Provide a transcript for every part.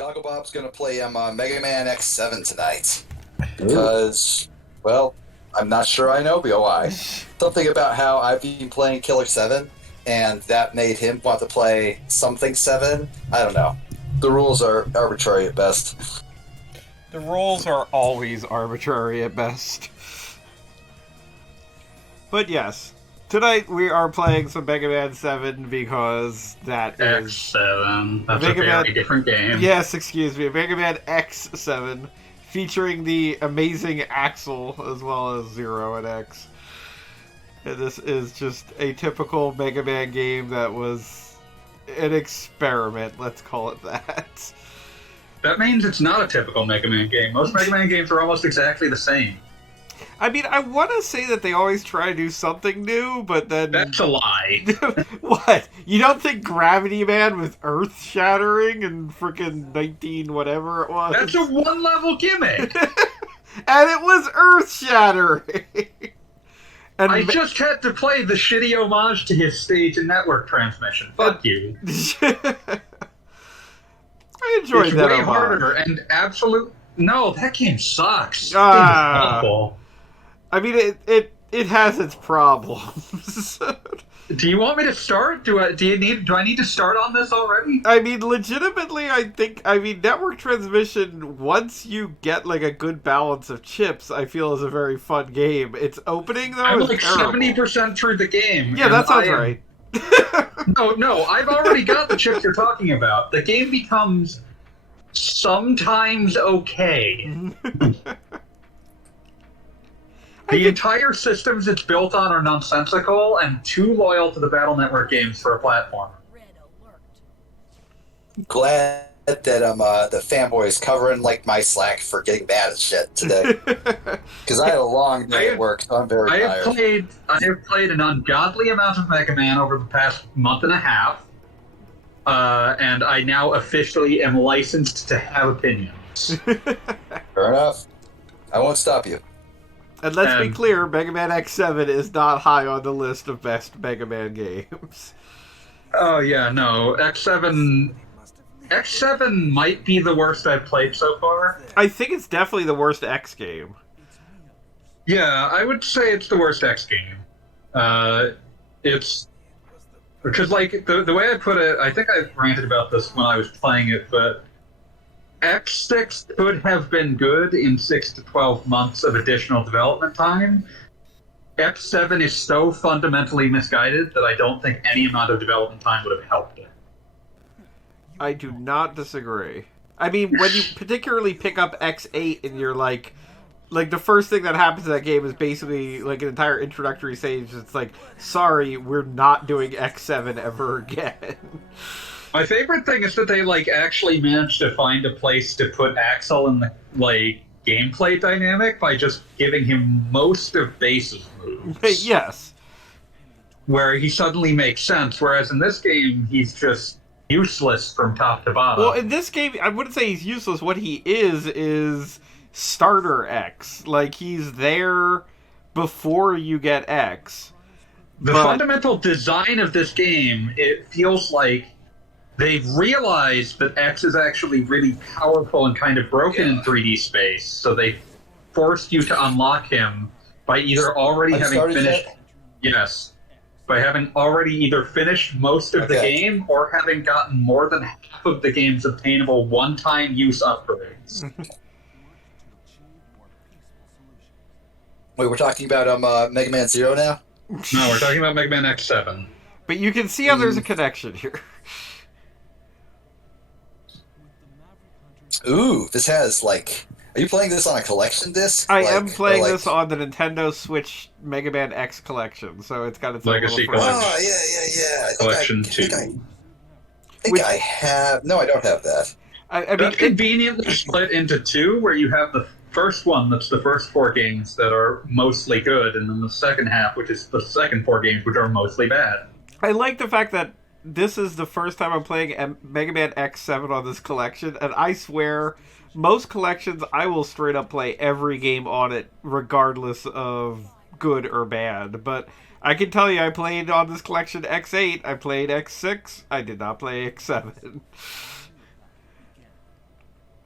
Goggle Bob's gonna play Mega Man X7 tonight Ooh. because, well, I'm not sure I know why. Something about how I've been playing Killer 7, and that made him want to play something 7. I don't know. The rules are arbitrary at best. The rules are always arbitrary at best. But yes, tonight we are playing some Mega Man 7 because that is... X7. That's Mega a very Man- different game. Yes, excuse me, Mega Man X7, featuring the amazing Axel as well as Zero and X. And this is just a typical Mega Man game that was an experiment, let's call it that. That means it's not a typical Mega Man game. Most Mega Man games are almost exactly the same. I mean, I want to say that they always try to do something new, but then... That's a lie. What? You don't think Gravity Man was earth-shattering in frickin' 19 whatever it was? That's a one-level gimmick. And it was earth-shattering! And I just had to play the shitty homage to his stage and network transmission. Fuck you. I enjoyed It's that way homage. harder and absolute... No, that game sucks. Ah. It's awful. I mean, it has its problems. Do you want me to start? Do I need to start on this already? I mean, legitimately, network transmission, once you get, like, a good balance of chips, I feel is a very fun game. Its opening, though, I'm is like terrible. 70% through the game. Yeah, and that sounds I am- right. No, I've already got the chips you're talking about. The game becomes sometimes okay. The entire systems it's built on are nonsensical and too loyal to the Battle Network games for a platformer. Red Alert. Glad that the fanboy is covering like my slack for getting mad at shit today because I had a long day at work, so I'm very I have tired. played an ungodly amount of Mega Man over the past month and a half, and I now officially am licensed to have opinions. Fair enough. I won't stop you. And let's be And- clear, Mega Man X7 is not high on the list of best Mega Man games. Oh yeah, no, X7 might be the worst I've played so far. I think it's definitely the worst X game. Yeah, I would say it's the worst X game. It's because, like, the way I put it, I think I ranted about this when I was playing it, but X6 could have been good in 6 to 12 months of additional development time. X7 is so fundamentally misguided that I don't think any amount of development time would have helped it. I do not disagree. I mean, when you particularly pick up X8 and you're like the first thing that happens in that game is basically like an entire introductory stage. It's like, sorry, we're not doing X7 ever again. My favorite thing is that they, like, actually managed to find a place to put Axel in the, like, gameplay dynamic by just giving him most of Base's moves. Yes. Where he suddenly makes sense, whereas in this game, he's just useless from top to bottom. Well, in this game, I wouldn't say he's useless. What he is starter X. Like, he's there before you get X. The fundamental design of this game, it feels like they've realized that X is actually really powerful and kind of broken in 3D space, so they forced you to unlock him by either already Have you having started finished... yet? Yes. By having already either finished most of the Okay. game or having gotten more than half of the game's obtainable one-time use upgrades. Wait, we're talking about Mega Man Zero now? No, we're talking about Mega Man X7. But you can see how there's a connection here. Ooh, this has like. Are you playing this on a collection disc? I Like- am playing or, like- this on the Nintendo Switch Mega Man X collection, so it's got its own Legacy little version. Oh yeah. I think Collection I 2. think Which- I have. No, I don't have that. I mean, That's conveniently split into two, where you have the first one that's the first 4 games that are mostly good, and then the second half, which is the second 4 games, which are mostly bad. I like the fact that this is the first time I'm playing Mega Man X7 on this collection, and I swear, most collections I will straight up play every game on it, regardless of good or bad. But I can tell you, I played on this collection X8, I played X6, I did not play X7.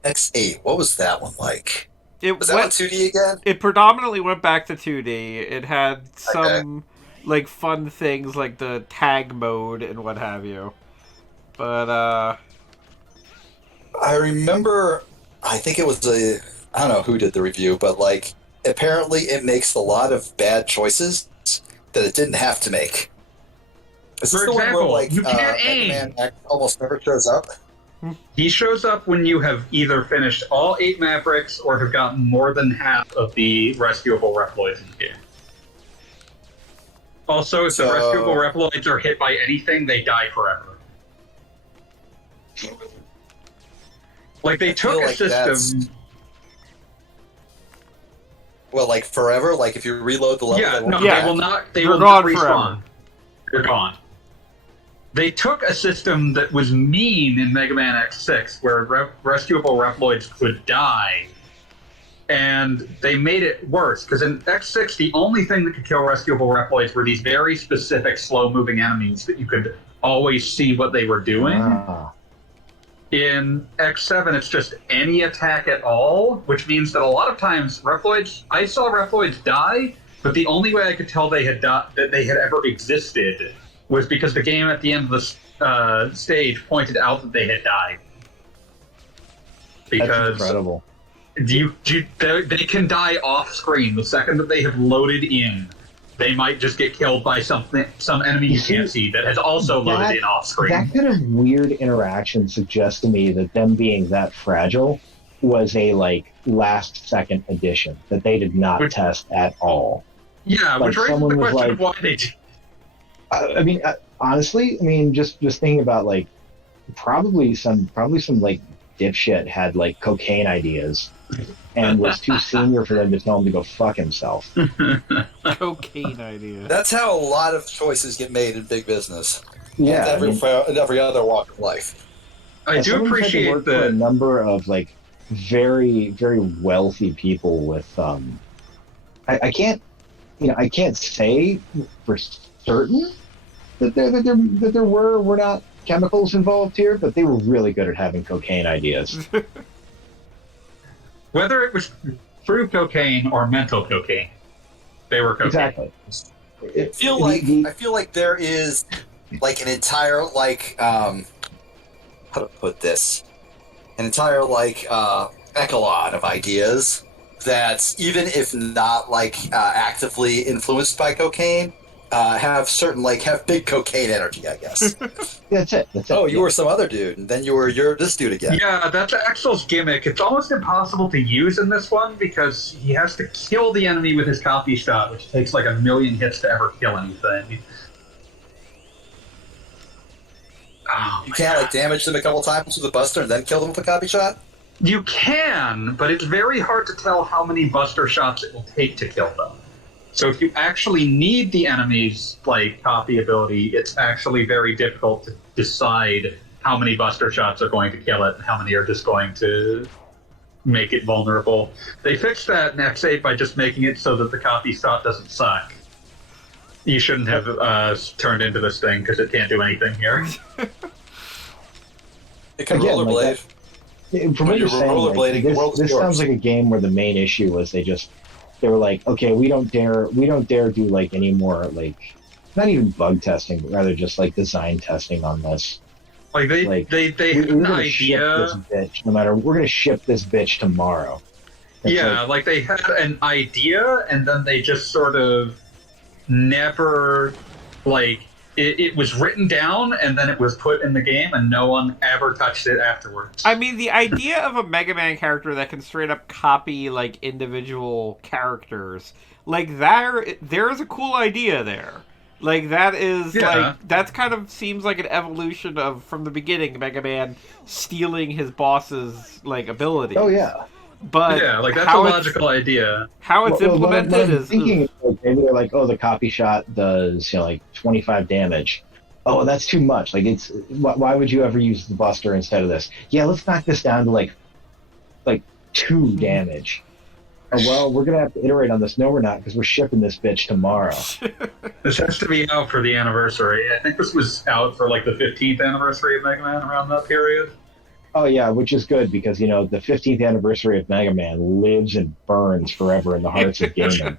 X8. What was that one like? It Was that on 2D again? It predominantly went back to 2D. It had some Okay. like fun things like the tag mode and what have you. But I remember, I think it was I don't know who did the review, but like, apparently it makes a lot of bad choices that it didn't have to make. Is this For the one where, example, like, you can't Mega aim. Man X almost never shows up? He shows up when you have either finished all 8 Mavericks or have gotten more than half of the rescuable Reploids in the game. Also, if the So- rescuable Reploids are hit by anything, they die forever. Like, they took feel a like system... Well, like forever? Like if you reload the level, Yeah, they won't no, come Yeah. they will back? not. They They're will gone not respawn. forever. They're gone. They took a system that was mean in Mega Man X6, where rescuable Reploids could die, and they made it worse. Because in X6, the only thing that could kill rescuable Reploids were these very specific, slow-moving enemies that you could always see what they were doing. Ah. In X7, it's just any attack at all, which means that a lot of times Reploids, I saw Reploids die, but the only way I could tell they had that they had ever existed was because the game at the end of the stage pointed out that they had died. That's Because incredible. they can die off screen the second that they have loaded in. They might just get killed by some enemy you can't see that has also loaded in off screen. That kind of weird interaction suggests to me that them being that fragile was a like last second addition that they did not test at all. Yeah, Like, which raises the someone was question of like- why they did. I mean, honestly, I mean, just thinking about like probably some like dipshit had like cocaine ideas and was too senior for them to tell him to go fuck himself. cocaine idea. That's how a lot of choices get made in big business. Yeah, In every other walk of life. I as do someone who's had to appreciate work for a that. number of like very very wealthy people with I can't say for certain that there were not chemicals involved here, but they were really good at having cocaine ideas. Whether it was through cocaine or mental cocaine, they were cocaine. Exactly. I feel like there is like an entire like how to put this, an entire like echelon of ideas that even if not like actively influenced by cocaine, have big cocaine energy, I guess. That's it. Oh, you were some other dude, and then you're this dude again. Yeah, that's Axel's gimmick. It's almost impossible to use in this one because he has to kill the enemy with his copy shot, which takes like 1,000,000 hits to ever kill anything. Oh, You can't like damage them a couple times with a buster and then kill them with a copy shot. You can, but it's very hard to tell how many buster shots it will take to kill them. So if you actually need the enemy's like copy ability, it's actually very difficult to decide how many buster shots are going to kill it and how many are just going to make it vulnerable. They fixed that in X8 by just making it so that the copy shot doesn't suck. You shouldn't have turned into this thing because it can't do anything here. It can Again, rollerblade. From what you're you're saying, rollerblading, the world's this yours. sounds like a game where the main issue was they were like, okay, we don't dare do like any more like not even bug testing, but rather just like design testing on this. Like they Like, had We're an gonna ship this idea. bitch no matter. We're gonna ship this bitch tomorrow. It's Yeah, like they had an idea and then they just sort of never like it was written down and then it was put in the game and no one ever touched it afterwards. I mean, the idea of a Mega Man character that can straight up copy like individual characters, like there's a cool idea there. Like that is like that's kind of seems like an evolution of from the beginning Mega Man stealing his boss's like abilities. Oh yeah. But yeah, like that's a how logical idea. How it's Well, what implemented I'm is thinking is like, maybe they're like, oh, the copy shot does like 25 damage. Oh, that's too much. Like it's why would you ever use the buster instead of this? Yeah, let's knock this down to like 2 damage. Oh, well, we're gonna have to iterate on this. No, we're not, because we're shipping this bitch tomorrow. This has to be out for the anniversary. I think this was out for like the 15th anniversary of Mega Man around that period. Oh yeah, which is good because the 15th anniversary of Mega Man lives and burns forever in the hearts of gaming.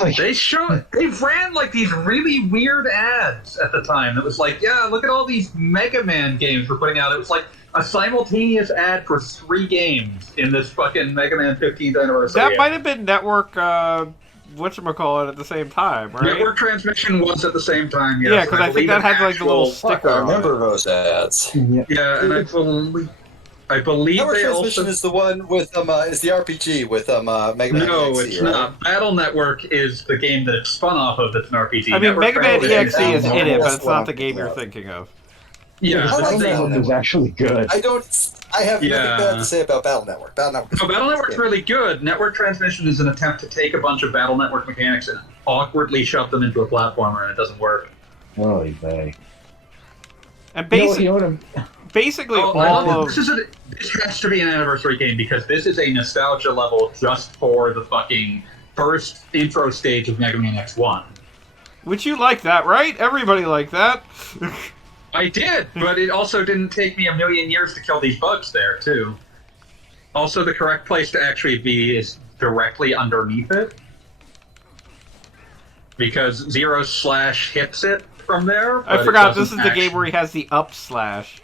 Like, They ran like these really weird ads at the time. It was like, yeah, look at all these Mega Man games we're putting out. It was like a simultaneous ad for 3 games in this fucking Mega Man 15th anniversary. That might have been Network, whatchamacallit, at the same time, right? Network transmission was at the same time, yes. Yeah, because I think that had like the little Fuck, sticker I on it. remember those ads. Yeah, and I believe Network they Transmission also... is the one with is the RPG with Mega Man. No, EXE, it's right? not. Battle Network is the game that it's spun off of that's an RPG. I mean, Network Mega Man Transmission EXE is in it, but it's not the Yeah. game you're thinking of. Yeah, I like the Battle Network was Network. actually good. I have nothing Yeah. bad to say about Battle Network. Battle Network. No, Battle Network's really good. Network Transmission is an attempt to take a bunch of Battle Network mechanics and awkwardly shove them into a platformer, and it doesn't work. Holy vey. And You know what I'm... basically Oh, all of... this has to be an anniversary game because this is a nostalgia level just for the fucking first intro stage of Mega Man X1. Which you like that, right? Everybody liked that. I did, but it also didn't take me a million years to kill these bugs there, too. Also, the correct place to actually be is directly underneath it. Because Zero Slash hits it from there. I but forgot it this doesn't is the game where he has the up slash.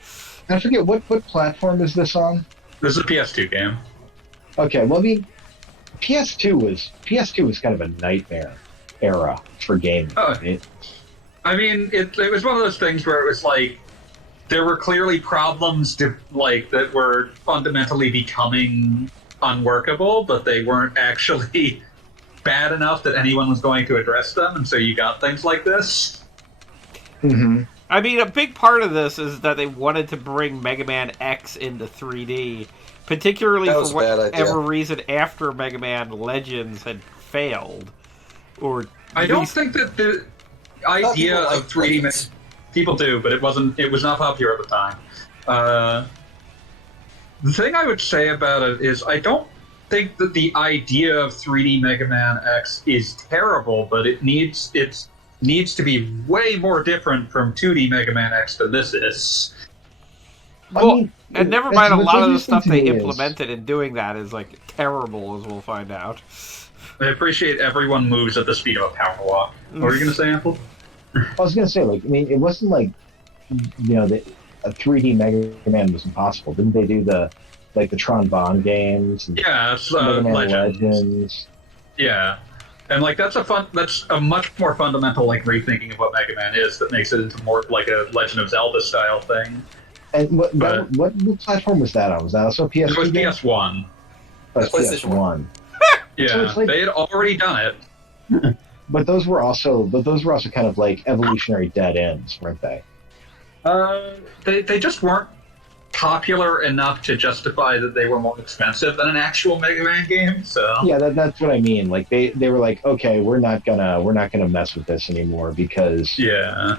I forget, what platform is this on? This is a PS2 game. Okay, well, I mean, PS2 was kind of a nightmare era for gaming. Oh. Right? I mean, it was one of those things where it was like, there were clearly problems that were fundamentally becoming unworkable, but they weren't actually bad enough that anyone was going to address them, and so you got things like this. Mm-hmm. I mean, a big part of this is that they wanted to bring Mega Man X into 3D, particularly That was for a bad idea. whatever reason after Mega Man Legends had failed. Or I don't think that the idea people like of 3D Legends. people do, but it was not popular at the time. The thing I would say about it is I don't think that the idea of 3D Mega Man X is terrible, but it needs to be way more different from 2D Mega Man X than this is. Well, and never mind, a what's lot of the interesting stuff to they me is- implemented in doing that is like terrible, as we'll find out. I appreciate everyone moves at the speed of a power walk. What were you going to say, Apple? I was gonna say, like, I mean, it wasn't like, that a 3D Mega Man was impossible. Didn't they do the Tron Bond games? And Yeah, it's Mega Man Legends. Yeah. And like that's a much more fundamental like rethinking of what Mega Man is that makes it into more like a Legend of Zelda style thing. And what But- what platform was that on? Was that also a PS2 It was game? PS1. Oh, it's PlayStation PS1. Yeah, So it's like- they had already done it. But those were also kind of like evolutionary dead ends, weren't they? They just weren't popular enough to justify that they were more expensive than an actual Mega Man game. So Yeah, that's what I mean. Like they were like, okay, we're not gonna mess with this anymore because yeah,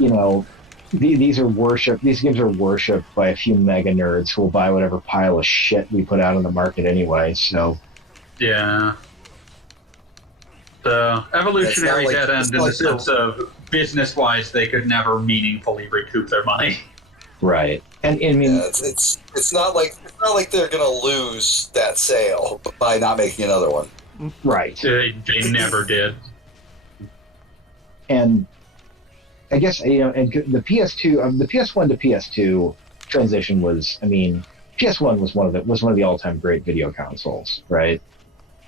these games are worshipped by a few mega nerds who will buy whatever pile of shit we put out on the market anyway. So yeah. The evolutionary It's not like- dead end it's in not the like sense of business-wise, they could never meaningfully recoup their money. right, and I mean, Yeah, it's not like they're gonna lose that sale by not making another one. right, They never did. and I guess and the PS2, the PS1 to PS2 transition was, I mean, PS1 was one of the all-time great video consoles, right?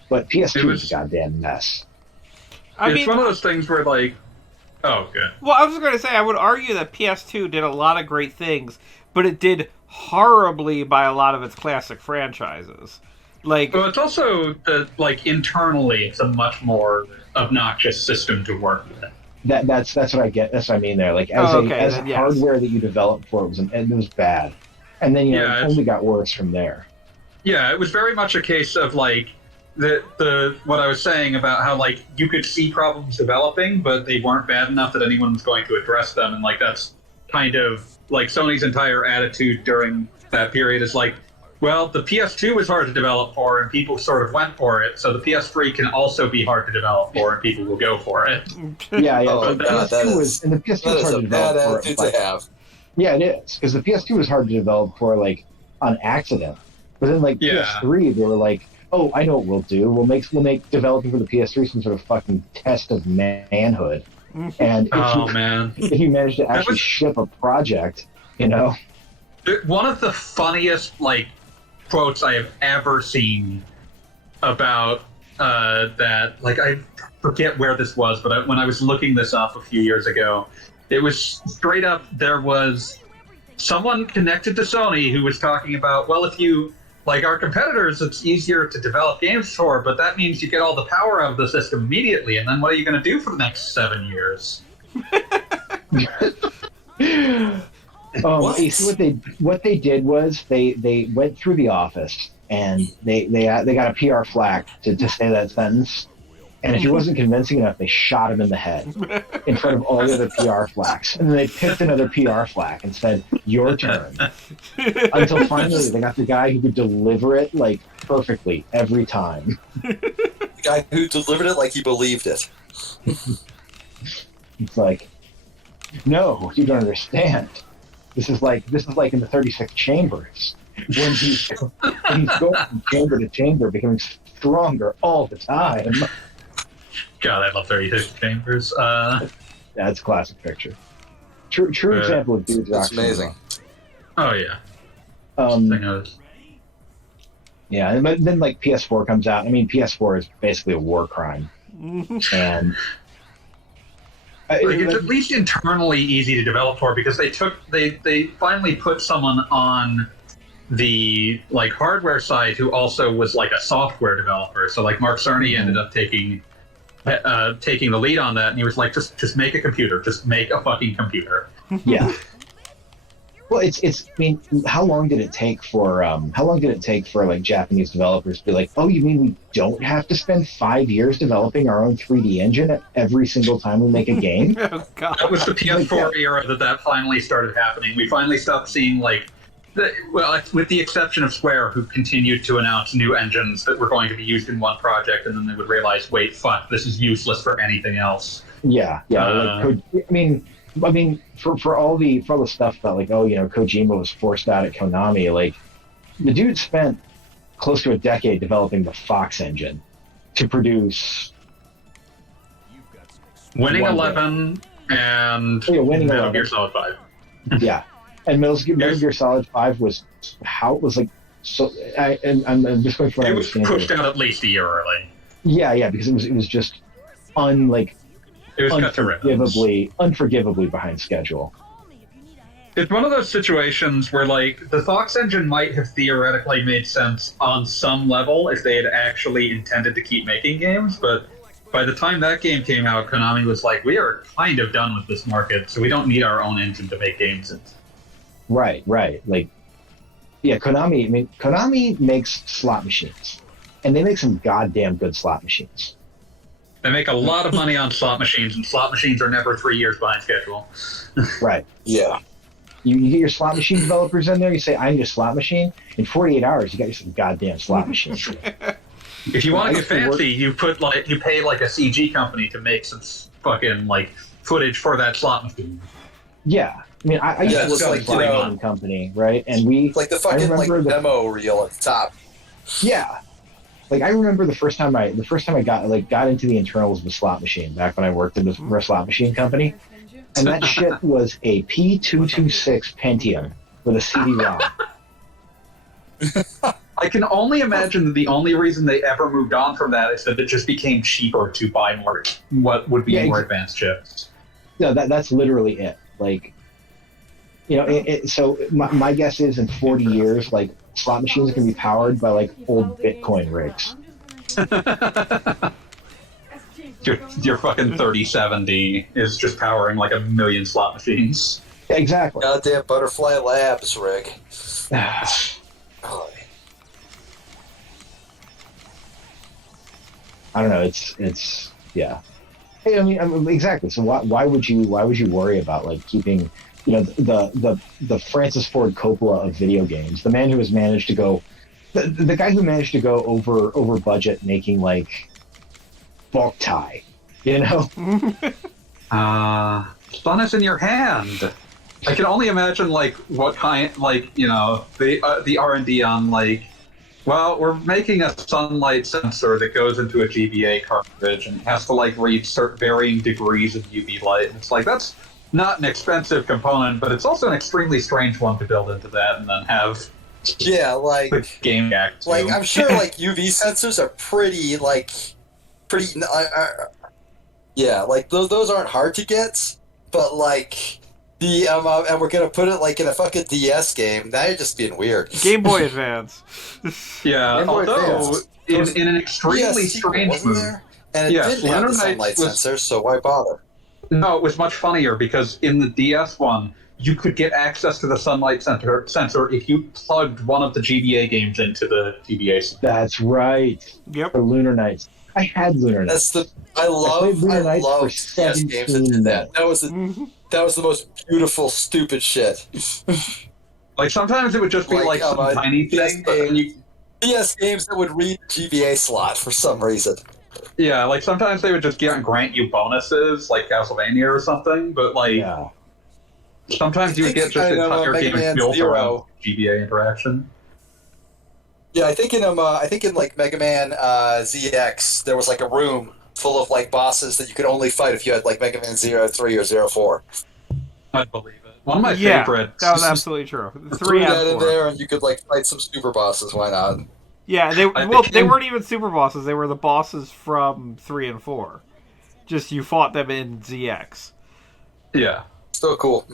But PS2 was a goddamn mess. I It's mean, one of those things where like, oh, good. well, I was going to say, I would argue that PS2 did a lot of great things, but it did horribly by a lot of its classic franchises. Like, Well, it's also like internally, it's a much more obnoxious system to work with. That's what I get. That's what I mean there. Like as then yes. hardware that you developed for it was bad, and then Yeah, it it's- only got worse from there. Yeah, it was very much a case of like the what I was saying about how like you could see problems developing, but they weren't bad enough that anyone was going to address them, and like that's kind of like Sony's entire attitude during that period is like, well, the PS2 was hard to develop for, and people sort of went for it, so the PS3 can also be hard to develop for, and people will go for it. Yeah, Oh, but the God, that PS2 is- was, and the PS2 That was is hard a to bad develop for. attitude Like, to have. yeah, it is because the PS2 was hard to develop for like on accident. But then like Yeah. PS3, they were like, oh, I know what we'll do. We'll make developing for the PS3 some sort of fucking test of manhood. And if you manage to actually ship a project, you know. One of the funniest like quotes I have ever seen about that, like I forget where this was, but when I was looking this up a few years ago, it was straight up, there was someone connected to Sony who was talking about, well, if you, like our competitors, it's easier to develop games for, but that means you get all the power out of the system immediately, and then what are you going to do for the next 7 years? You see what they did was they went through the office and they got a PR flack to say that sentence, and if he wasn't convincing enough, they shot him in the head in front of all the other PR flacks, and then they picked another PR flack and said, "Your turn." Until finally they got the guy who could deliver it like perfectly every time. The guy who delivered it like he believed it. It's like, no, you don't understand. This is like in the 36 chambers when he's going from chamber to chamber, becoming stronger all the time. God, I love 36 chambers. That's a classic picture. True example of dudes It's amazing. Oh yeah. Yeah, and then like PS4 comes out. I mean, PS4 is basically a war crime, and it's at least internally easy to develop for, because they finally put someone on the like hardware side who also was like a software developer. So like Mark Cerny ended up taking the lead on that, and he was like, just make a computer, just make a fucking computer. Yeah. Well, it's. I mean, how long did it take for like Japanese developers to be like, oh, you mean we don't have to spend 5 years developing our own 3D engine every single time we make a game? Oh, God. That was the PS4 era that finally started happening. We finally stopped seeing like, with the exception of Square, who continued to announce new engines that were going to be used in one project, and then they would realize, wait, fuck, this is useless for anything else. Yeah. I mean, for all the stuff about like, oh, you know, Kojima was forced out at Konami, like the dude spent close to a decade developing the Fox engine to produce Winning Eleven and Metal Gear Solid 5. Yeah, and Metal Gear Solid 5 was how it was like. So I'm just going for. It was pushed out at least a year early. Yeah, because it was just It was unforgivably behind schedule. It's one of those situations where, like, the Fox engine might have theoretically made sense on some level if they had actually intended to keep making games, but by the time that game came out, Konami was like, we are kind of done with this market, so we don't need our own engine to make games. Right. Like, yeah, Konami makes slot machines, and they make some goddamn good slot machines. They make a lot of money on slot machines, and slot machines are never 3 years behind schedule. Right. Yeah. You get your slot machine developers in there, you say, I need a slot machine. In 48 hours, you got some goddamn slot machines. If you want to get fancy, you pay like a CG company to make some fucking like footage for that slot machine. Yeah. I mean, I used to work at a slot company, right? And we... Like the fucking demo reel at the top. Yeah. Like I remember the first time I got into the internals of a slot machine back when I worked in for a slot machine company, and that shit was a P226 Pentium with a CD-ROM. I can only imagine that the only reason they ever moved on from that is that it just became cheaper to buy what would be more advanced chips. No, that's literally it. Like, you know, so my guess is in 40 years, like, slot machines can be powered by like old Bitcoin rigs. your fucking 3070 is just powering like 1 million slot machines. Yeah, exactly. Goddamn Butterfly Labs rig. Oh. I don't know. It's yeah. Hey, I mean, exactly. So why would you worry about like keeping, you know, the Francis Ford Coppola of video games, the man who has managed to go, the guy who managed to go over budget making like bulk tie, you know? Sun is in your hand. I can only imagine like what kind, like the R&D on like, well, we're making a sunlight sensor that goes into a GBA cartridge and has to like read certain varying degrees of UV light. And it's like that's not an expensive component, but it's also an extremely strange one to build into that and then have Yeah, like the game act. Too. I'm sure like UV sensors are pretty yeah, like those aren't hard to get, but like the and we're gonna put it like in a fucking DS game. Now you're just being weird. Game Boy Advance. Yeah, Game Boy although Advance. in an extremely DS sequel, strange wasn't move. there? And it Yes, didn't have Lunar the sunlight Knight was- sensor, so why bother? No, it was much funnier because in the DS one, you could get access to the sunlight sensor if you plugged one of the GBA games into the GBA. That's right. Yep. For Lunar Knights. I had Lunar Knights. I played Lunar Knights love for DS games that 17 did that. Mhm. That was the most beautiful, stupid shit. Like sometimes it would just be like some tiny thing, but then you, DS games that would read GBA slot for some reason. yeah, like sometimes they would just grant you bonuses like Castlevania or something, but like Yeah. sometimes you would get just entire Mega games Man built Zero. around GBA interaction. Yeah, I think in like Mega Man ZX, there was like a room full of like bosses that you could only fight if you had like Mega Man 03 or 04. I believe it. One of my Yeah, favorites. that was absolutely true. Threw Three that and in four. there, and you could like fight some super bosses. Why not? Yeah, they think they in- weren't even super bosses. They were the bosses from 3 and 4. Just you fought them in ZX. Yeah. Still cool.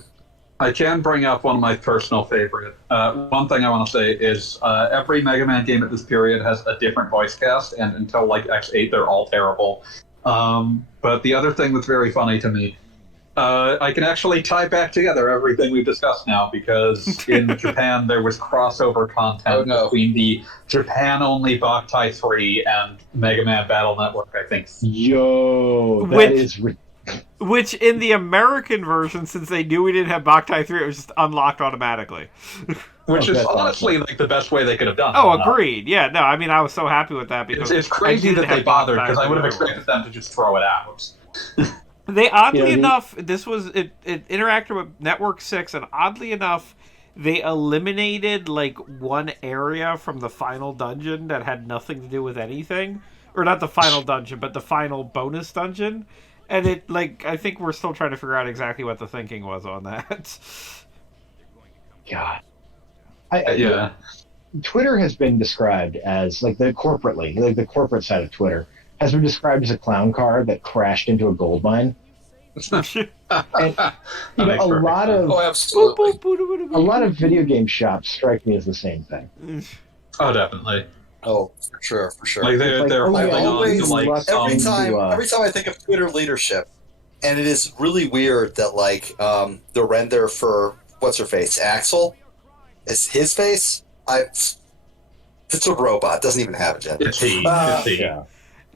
I can bring up one of my personal favorite. One thing I want to say is every Mega Man game at this period has a different voice cast, and until like X8, they're all terrible. But the other thing that's very funny to me, I can actually tie back together everything we've discussed now, because in Japan there was crossover content between the Japan-only Boktai 3 and Mega Man Battle Network, I think. Yo, that Which- is Which, in the American version, since they knew we didn't have Boktai 3, it was just unlocked automatically. Which Oh, is that's honestly like the best way they could have done it. Oh, agreed. Yeah, no, I mean, I was so happy with that because It's I crazy didn't that they have bothered, Boktai because I would have 3. expected them to just throw it out. They oddly Yeah, enough, this was it interacted with Network 6, and oddly enough, they eliminated like one area from the final dungeon that had nothing to do with anything, or not the final dungeon, but the final bonus dungeon. And it like I think we're still trying to figure out exactly what the thinking was on that. God. Yeah. Twitter has been described as like the corporate side of Twitter has been described as a clown car that crashed into a gold mine. And you know, makes a perfect lot sense. of Oh, absolutely. a lot of video game shops strike me as the same thing. Oh, definitely. Oh, for sure. Like they're It's like, they're oh, holding yeah, on to like always every some. time I think of Twitter leadership, and it is really weird that like the render for what's her face, Axel, is his face. It's a robot. It doesn't even have a gender. It's he. Uh, It's he. Yeah.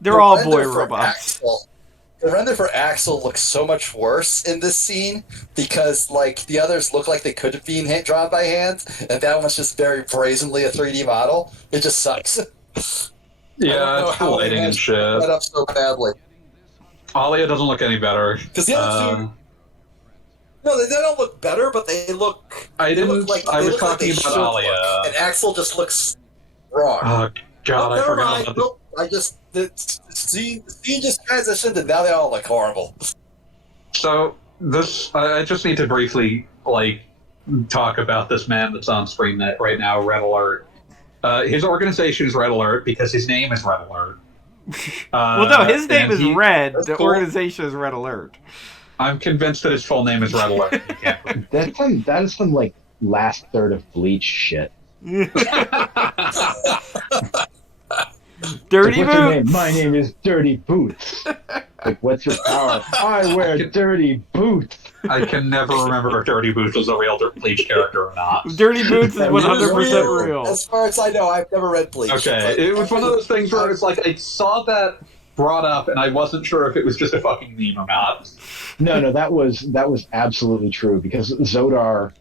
They're all render boy for robots. The render for Axel looks so much worse in this scene because, like, the others look like they could have been drawn by hand, and that one's just very brazenly a 3D model. It just sucks. Yeah, it's the lighting and shit. Set up so badly Alia doesn't look any better. because the other two. No, they don't look better, but they look. I They didn't. look like I they was look like talking they about should Alia. look, and Axel just looks wrong. Oh God, I never forgot mind. about Nope, I just the scene just transitioned, and now they all look horrible. So this, I just need to briefly like talk about this man that's on screen right now, Red Alert. His organization is Red Alert because his name is Red Alert. Well, no, his name is Red. That's The cool. organization is Red Alert. I'm convinced that his full name is Red Alert. You can't- That is some like last third of Bleach shit. Dirty Like, what's your name? Boots. My name is Dirty Boots. Like, what's your power? I wear dirty boots. I can never remember if Dirty Boots was a real Bleach character or not. Dirty Boots is It 100% real. As far as I know, I've never read Bleach. Okay, but- it was one of those things where it's like I saw that brought up and I wasn't sure if it was just a fucking meme or not. No, that was absolutely true because Zodar,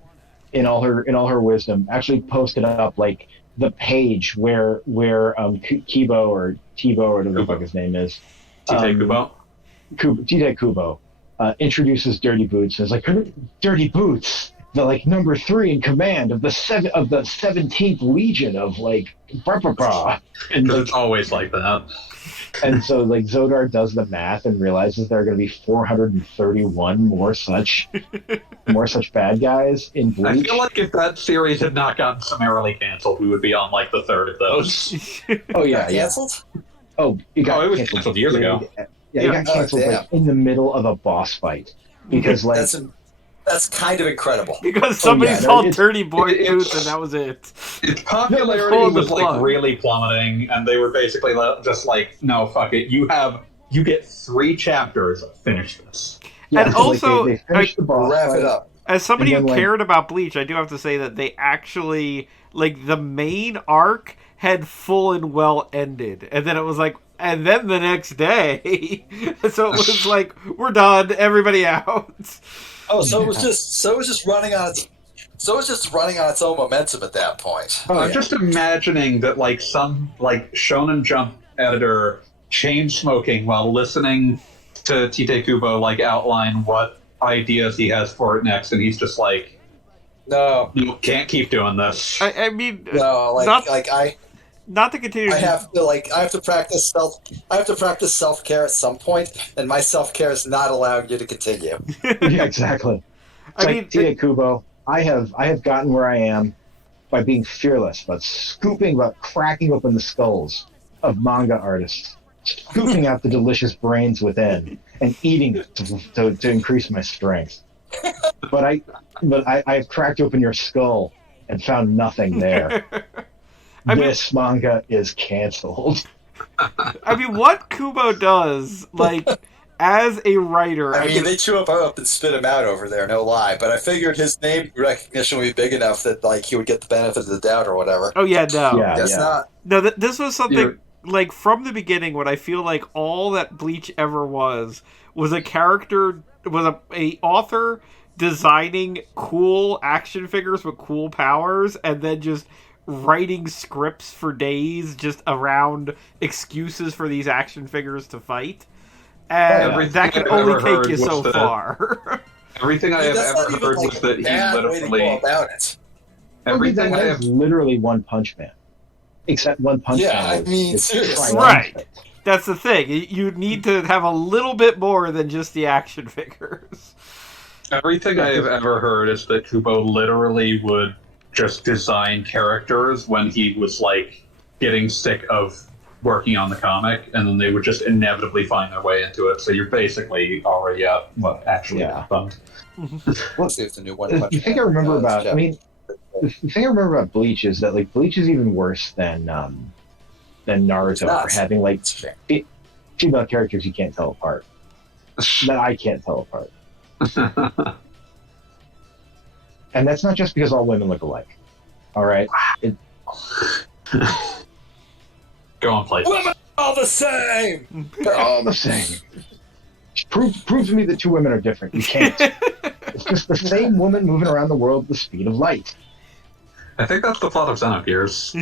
in all her wisdom, actually posted up like the page where Kibo or Tibo or whatever the fuck his name is, Tite Kubo? Tite Kubo, introduces Dirty Boots and is like, Dirty Boots, the like number 3 in command of the 17th Legion of like blah, blah, blah. And Because like, it's always like that. and so like Zodar does the math and realizes there are going to be 431 more such bad guys in I Bleach. feel like if that series had not gotten summarily canceled, we would be on like the third of those. Oh yeah, Got yeah. canceled? Oh, it got it was canceled canceled years ago. Yeah, it got Oh, canceled damn. like in the middle of a boss fight because like That's kind of incredible. Because somebody yeah, no, saw it's- Dirty Boy it's- Boots and that was it. Its popularity Pull the was like plug. really plummeting, and they were basically just like, "No, fuck it. You get 3 chapters. Finish this." yeah, And so, like, also, they finished the boss Wrap fight. it up. As somebody And who then, like- cared about Bleach, I do have to say that they actually, like, the main arc had full and well ended. And then it was like, and then the next day. So it was like, we're done, everybody out. Oh, so it was just running on its own momentum at that point. Oh, I'm yeah. just imagining that like some like Shonen Jump editor chain smoking while listening to Tite Kubo like outline what ideas he has for it next, and he's just like, No, "You can't keep doing this." I mean, no, Not- I not to continue. have to practice self care at some point, and my self care is not allowing you to continue. Yeah, exactly. It's I like mean, Tia Kubo. I have gotten where I am by being fearless, about cracking open the skulls of manga artists, scooping out the delicious brains within, and eating it to increase my strength. But I've cracked open your skull and found nothing there. I mean- This manga is canceled. I mean, what Kubo does, like, as a writer, I mean, they chew him up and spit him out over there, no lie. But I figured his name recognition would be big enough that like he would get the benefit of the doubt or whatever. oh yeah, no. Yeah. Guess not. No, this was something You're- like from the beginning. What I feel like all that Bleach ever was a character, was a author designing cool action figures with cool powers, and then just writing scripts for days just around excuses for these action figures to fight, and Everything that can I've only ever take heard you was so that- far. Everything I have That's ever not even heard like was a that he bad way to literally go about it. everything I That's have literally One Punch Man. Except One Punch Yeah, Man. I mean, is seriously. triumphant. Right. That's the thing. You need to have a little bit more than just the action figures. Everything I have ever heard is that Kubo literally would just design characters when he was like getting sick of working on the comic, and then they would just inevitably find their way into it. So you're basically already at what actually Yeah. happened. Let's see if the new one. The thing I remember about, I mean, the thing I remember about Bleach is that like Bleach is even worse than Naruto not. for having like It's fair. female characters you can't tell apart. That I can't tell apart, and that's not just because all women look alike. All right, Go on, play. Women all the same. they're all the same. Prove to me that 2 women are different. You can't. It's just the same woman moving around the world at the speed of light. I think that's the plot of Xenogears.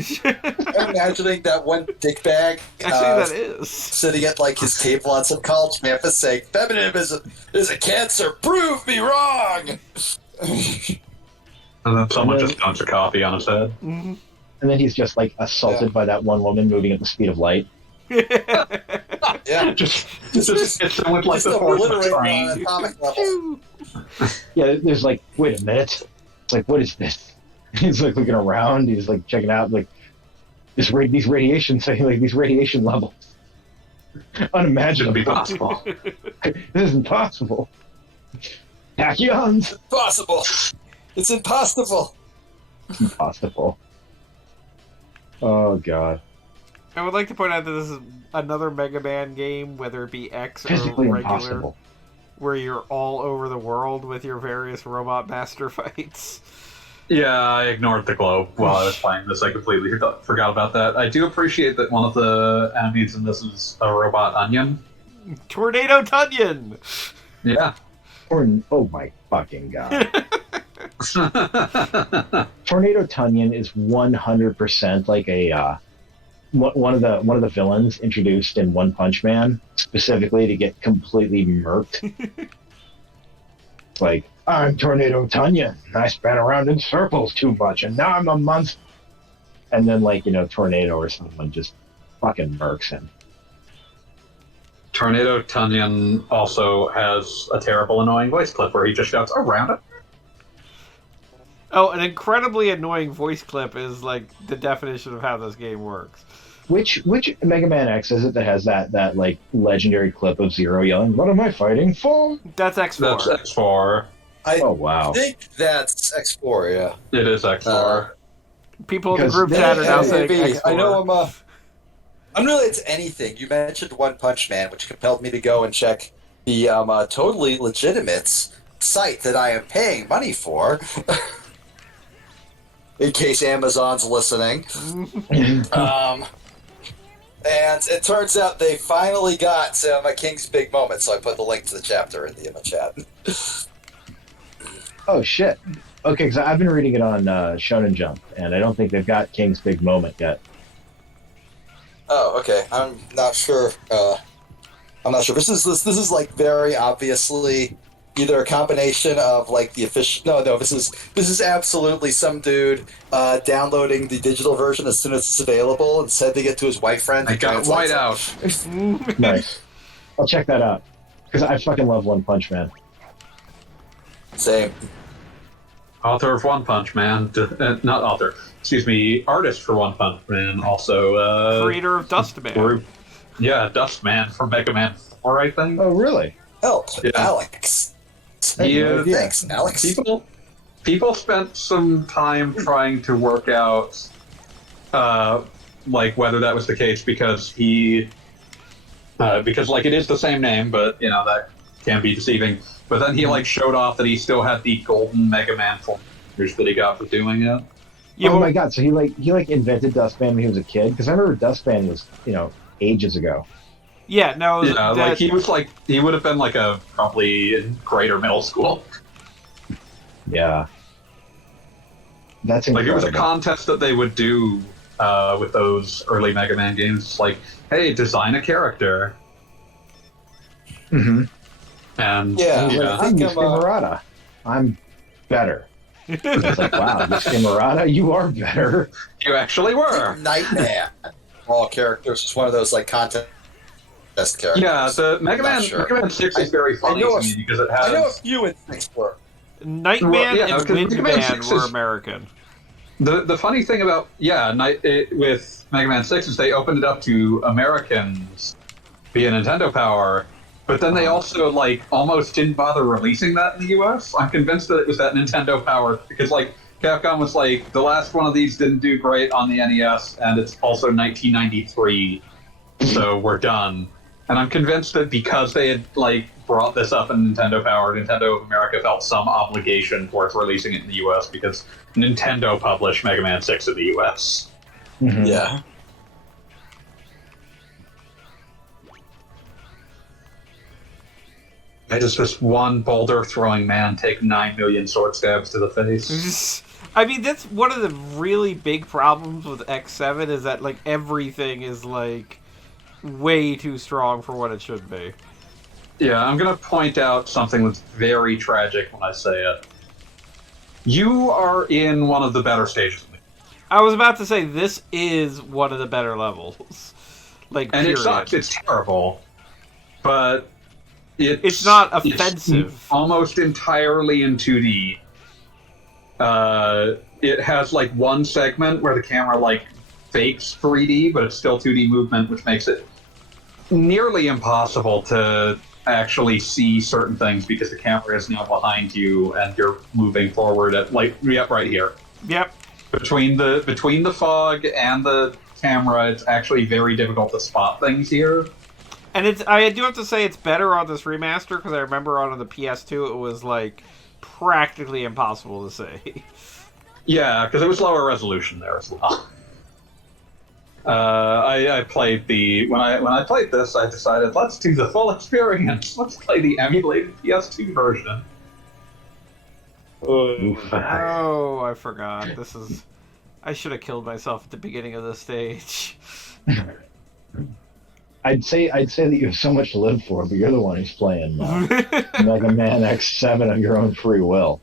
I'm imagining that one dickbag Actually, that is. sitting at like his table on some college campus saying, "Feminism is a cancer. Prove me wrong." And then someone just dumps a coffee on his head. Mhm. And then he's just like assaulted by that one woman moving at the speed of light. Yeah, Just it's someone like just the force of obliterated on train. an atomic level. Yeah, there's like, wait a minute. It's like, what is this? He's like looking around. He's like checking out like these radiation levels. Shouldn't Unimaginable. be possible. This is impossible. Tachyons. Impossible. It's impossible. Impossible. Oh god. I would like to point out that this is another Mega Man game, whether it be X or Physically regular, impossible. where you're all over the world with your various robot master fights. Yeah, I ignored the globe while I was playing this. I completely forgot about that. I do appreciate that one of the enemies in this is a robot onion. Tornado Tunyon! Yeah. Oh my fucking god. Tornado Tunyon is 100% like a one of the villains introduced in One Punch Man specifically to get completely murked. Like I'm Tornado Tanya. I span around in circles too much, and now I'm a monster. And then, like, Tornado or someone just fucking murks him. Tornado Tunyon also has a terrible, annoying voice clip where he just shouts, around it. Oh, an incredibly annoying voice clip is like the definition of how this game works. Which Mega Man X is it that has that like legendary clip of Zero yelling, "What am I fighting for?" That's X4. That's X4. Oh wow! I think that's X4, yeah. It is X4. People in the Because group chat are now saying maybe. X4. I know I'm really into anything. You mentioned One Punch Man, which compelled me to go and check the totally legitimate site that I am paying money for. In case Amazon's listening. And it turns out they finally got my King's Big Moment, so I put the link to the chapter in the chat. Oh shit! Okay, because I've been reading it on Shonen Jump, and I don't think they've got King's Big Moment yet. Oh, okay. I'm not sure. This is like very obviously either a combination of like the official. No. This is absolutely some dude downloading the digital version as soon as it's available and sending it to his white friend. I got white out. Nice. I'll check that out because I fucking love One Punch Man. Same. Author of One Punch Man. Not author. Excuse me, artist for One Punch Man. Also, Creator of Dustman. Dustman from Mega Man 4, I think. Oh really? Oh, Yeah. Alex. Yeah. Thanks, Alex. People spent some time trying to work out, like whether that was the case because because like it is the same name, but that can be deceiving. But then he like showed off that he still had the golden Mega Man figures that he got for doing it. Yeah, oh well, my god! So he invented Dustman when he was a kid? Because I remember Dustman was ages ago. yeah, no. Yeah, that- like he would have been like probably in grade or middle school. Yeah. That's Like incredible. it was a contest that they would do with those early Mega Man games. It's like, hey, design a character. Mm-hmm. And Yeah. I'm Yusuke Murata. I'm better. It's like, wow, Yusuke Murata, you are better. you actually were. Nightmare. All characters is one of those like contest characters. Yeah, the Mega Not Man sure. Mega Man 6 is very funny know to a- me because it I know a has few in 6 were. Nightman Well, yeah, and because Mega Man Windman 6 were is- American. the funny thing about with Mega Man 6 is they opened it up to Americans via Nintendo Power, but then they also like almost didn't bother releasing that in the US. I'm convinced that it was that Nintendo Power because like Capcom was like the last one of these didn't do great on the NES and it's also 1993, so we're done. And I'm convinced that because they had like brought this up in Nintendo Power, Nintendo of America felt some obligation towards releasing it in the US because Nintendo published Mega Man 6 in the US. Mhm. Yeah. Why does this one boulder throwing man take 9 million sword stabs to the face? I mean, that's one of the really big problems with X7 is that like everything is like way too strong for what it should be. Yeah, I'm gonna point out something that's very tragic when I say it. You are in one of the better stages of the game. I was about to say this is one of the better levels. Like, And period. it sucks, it's terrible. But It's not offensive. It's almost entirely in 2D. It has like one segment where the camera like fakes 3D, but it's still 2D movement, which makes it nearly impossible to actually see certain things because the camera is now behind you and you're moving forward at like right here. Yep. Between the fog and the camera, it's actually very difficult to spot things here. And I do have to say it's better on this remaster because I remember on the PS2 it was like practically impossible to see. Yeah, because it was lower resolution there as well. I played when I played this, I decided let's do the full experience. Let's play the emulated PS2 version. Oof. Oh, I forgot. I should have killed myself at the beginning of this stage. I'd say that you have so much to live for, but you're the one who's playing Mega Man X7 of your own free will.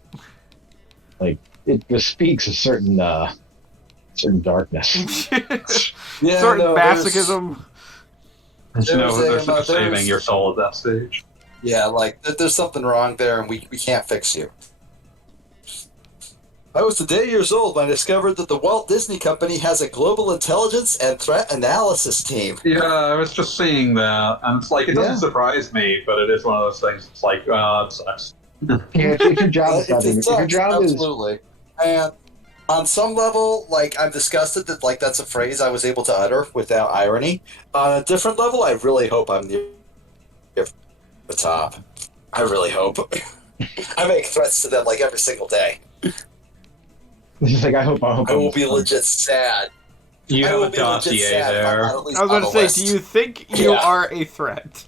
Like it bespeaks a certain darkness. Certain masochism. There's saving your soul at that stage. Yeah, like there's something wrong there, and we can't fix you. I was today years old when I discovered that the Walt Disney Company has a global intelligence and threat analysis team. Yeah, I was just seeing that, and it's like, it doesn't surprise me, but it is one of those things, it's like, it sucks. Yeah, if your job is It if your sucks, job is absolutely. And on some level, like, I'm disgusted that, like, that's a phrase I was able to utter without irony. On a different level, I really hope I'm near the top. I really hope. I make threats to them, like, every single day. it's just like I hope I will be legit sad. You I have will a be legit dossier sad if I'm there. not at least I was on going to the say, list. do you think you Yeah. are a threat?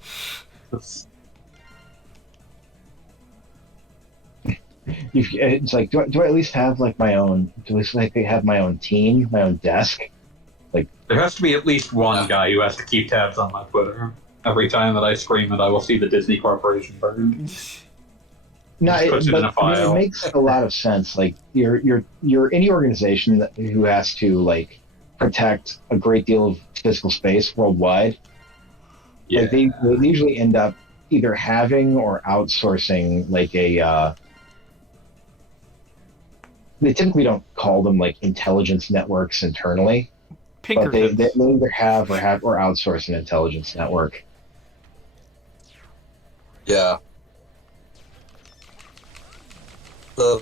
It's like, do I at least have like my own? Do I at least have my own team, my own desk? There has to be at least one guy who has to keep tabs on my Twitter. Every time that I scream it, I will see the Disney Corporation burn. No, Puts it in a I mean, file. it makes a lot of sense. Like you're any organization who has to like protect a great deal of physical space worldwide. Yeah. Like they usually end up either having or outsourcing like a. They typically don't call them like intelligence networks internally, but they Pinkertons. either have or outsource an intelligence network. Yeah. The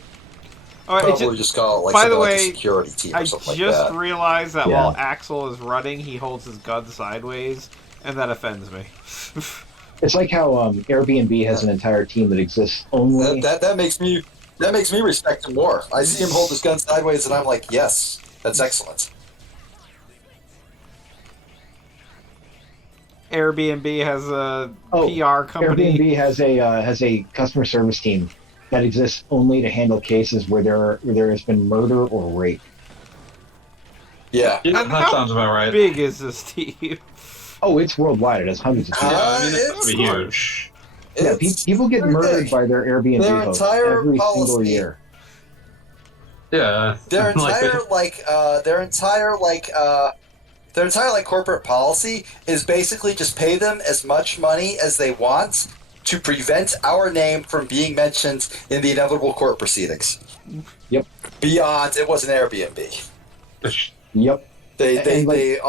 Oh, it probably ju- just call it like by the something like a way, security team I or something just like that. realized that Yeah. while Axel is running, he holds his gun sideways, and that offends me. It's like how Airbnb has an entire team that exists only. That makes me respect him more. I see him hold his gun sideways, and I'm like, yes, that's excellent. Airbnb has a Oh, PR company. Airbnb has a customer service team that exists only to handle cases where there has been murder or rape. Yeah. Yeah, And that how sounds about right. big is this team? Oh, it's worldwide. It has hundreds of people. Yeah, I mean, It's it's huge. Yeah, It's people get pretty murdered big. by their Airbnb Their hosts entire every single policy- year. Yeah. Their Like, entire corporate policy is basically just pay them as much money as they want to prevent our name from being mentioned in the inevitable court proceedings. Yep. Beyond, it was an Airbnb. Yep. They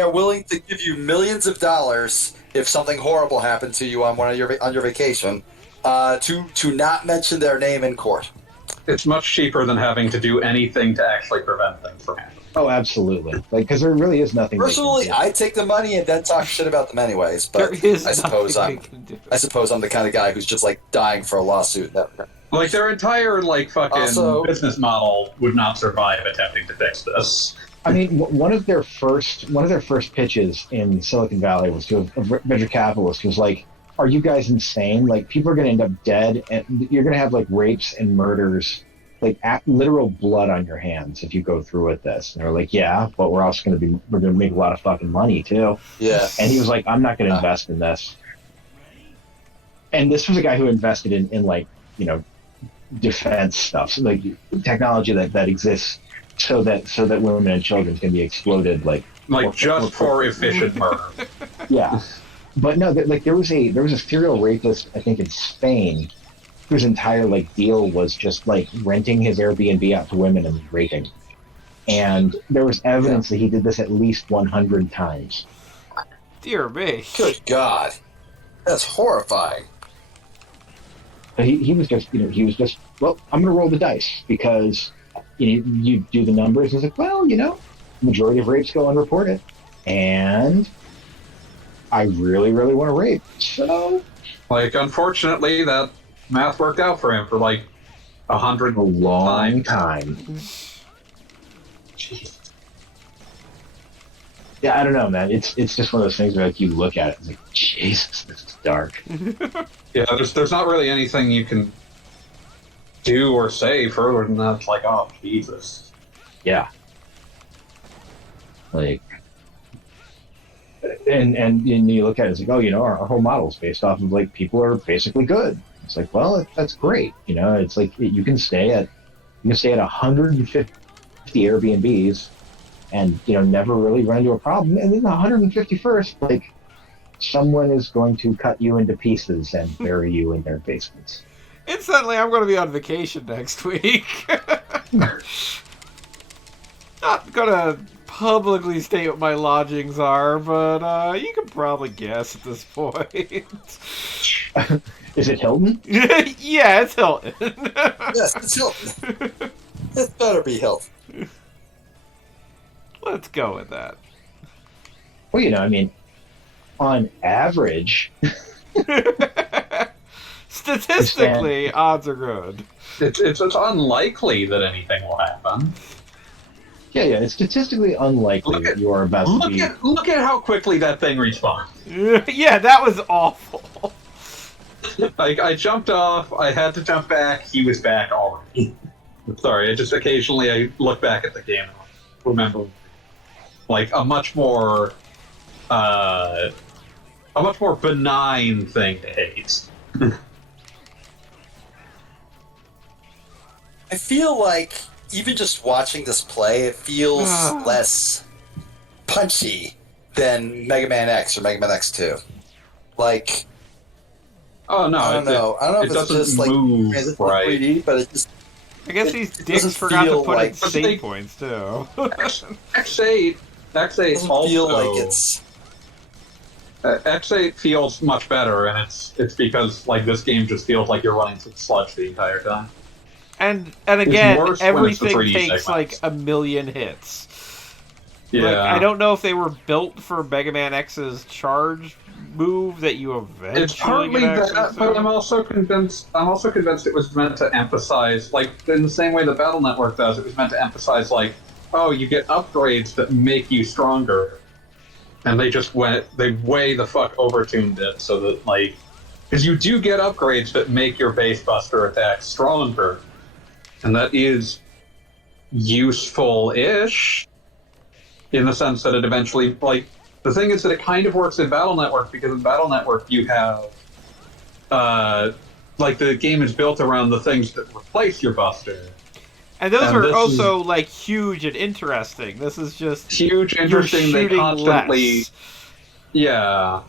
are willing to give you millions of dollars if something horrible happened to you on your vacation, to not mention their name in court. It's much cheaper than having to do anything to actually prevent things from happening. Oh, absolutely. Like, because there really is nothing. they can Personally, do. I'd take the money and then talk shit about them anyways. But There is I suppose nothing I'm they can do. I suppose I'm the kind of guy who's just like dying for a lawsuit. Like, their entire, fucking Also- business model would not survive attempting to fix this. I mean, one of their first pitches in Silicon Valley was to a venture capitalist who was like, "Are you guys insane? Like, people are going to end up dead, and you're going to have like rapes and murders, like literal blood on your hands if you go through with this." And they were like, "Yeah, but we're going to make a lot of fucking money too." Yeah. And he was like, "I'm not going to invest in this." And this was a guy who invested in like, defense stuff, so like technology that exists so that women and children can be exploded, like Just for efficient murder. yeah. But no, there was a serial rapist, I think in Spain, whose entire deal was just renting his Airbnb out to women and raping. And there was evidence that he did this at least 100 times. Dear me. Good God, that's horrifying. But he was just well, I'm going to roll the dice because you do the numbers. He's like, well, majority of rapes go unreported, and I really, really want to rape. So, Unfortunately, that math worked out for him for 100 a long times. time. Yeah, I don't know, man. It's just one of those things where you look at it and it's like, Jesus, this is dark. Yeah, there's not really anything you can do or say further than that. It's like, oh, Jesus. Yeah. and you look at it, it's like, oh, our whole model is based off of like people are basically good. It's like, well, that's great. It's like you can stay at 150 Airbnbs and never really run into a problem. And then the 151st, like someone is going to cut you into pieces and bury you in their basements. Incidentally, I'm going to be on vacation next week. Not going to publicly state what my lodgings are, but you can probably guess at this point. Is it Hilton? Yeah, it's Hilton. Yes, it's Hilton. It better be Hilton. Let's go with that. Well, I mean, on average, statistically, odds are good. It's unlikely that anything will happen. yeah, it's statistically unlikely that you are about to be. Look at how quickly that thing respawned. Yeah, that was awful. Like, I jumped off, I had to jump back, he was back already. Sorry, occasionally I look back at the game and remember, like, a much more benign thing to hate. I feel like even just watching this play, it feels less punchy than Mega Man X or Mega Man X2. Like, Oh no, I don't know. I don't know it if it's doesn't just like move is it right. 3D, but it just I guess It- these it dicks doesn't forgot to feel put in like- save points, too. X8 doesn't also feel like it's. X8 feels much better, and it's because like this game just feels like you're running some sludge the entire time. And again, worse when it's the everything 3D takes segments. like a million hits. Yeah, Like, I don't know if they were built for Mega Man X's charge move that you eventually It's partly get access that, to. but I'm also convinced it was meant to emphasize, like in the same way the Battle Network does. It was meant to emphasize, like, oh, you get upgrades that make you stronger, and they way the fuck overtuned it so that like, because you do get upgrades that make your base buster attack stronger, and that is useful-ish in the sense that it eventually like. The thing is that it kind of works in Battle Network because in Battle Network you have, like the game is built around the things that replace your buster. And those and are this also like huge and interesting. This is just Huge, you're interesting. They shooting constantly, less. yeah.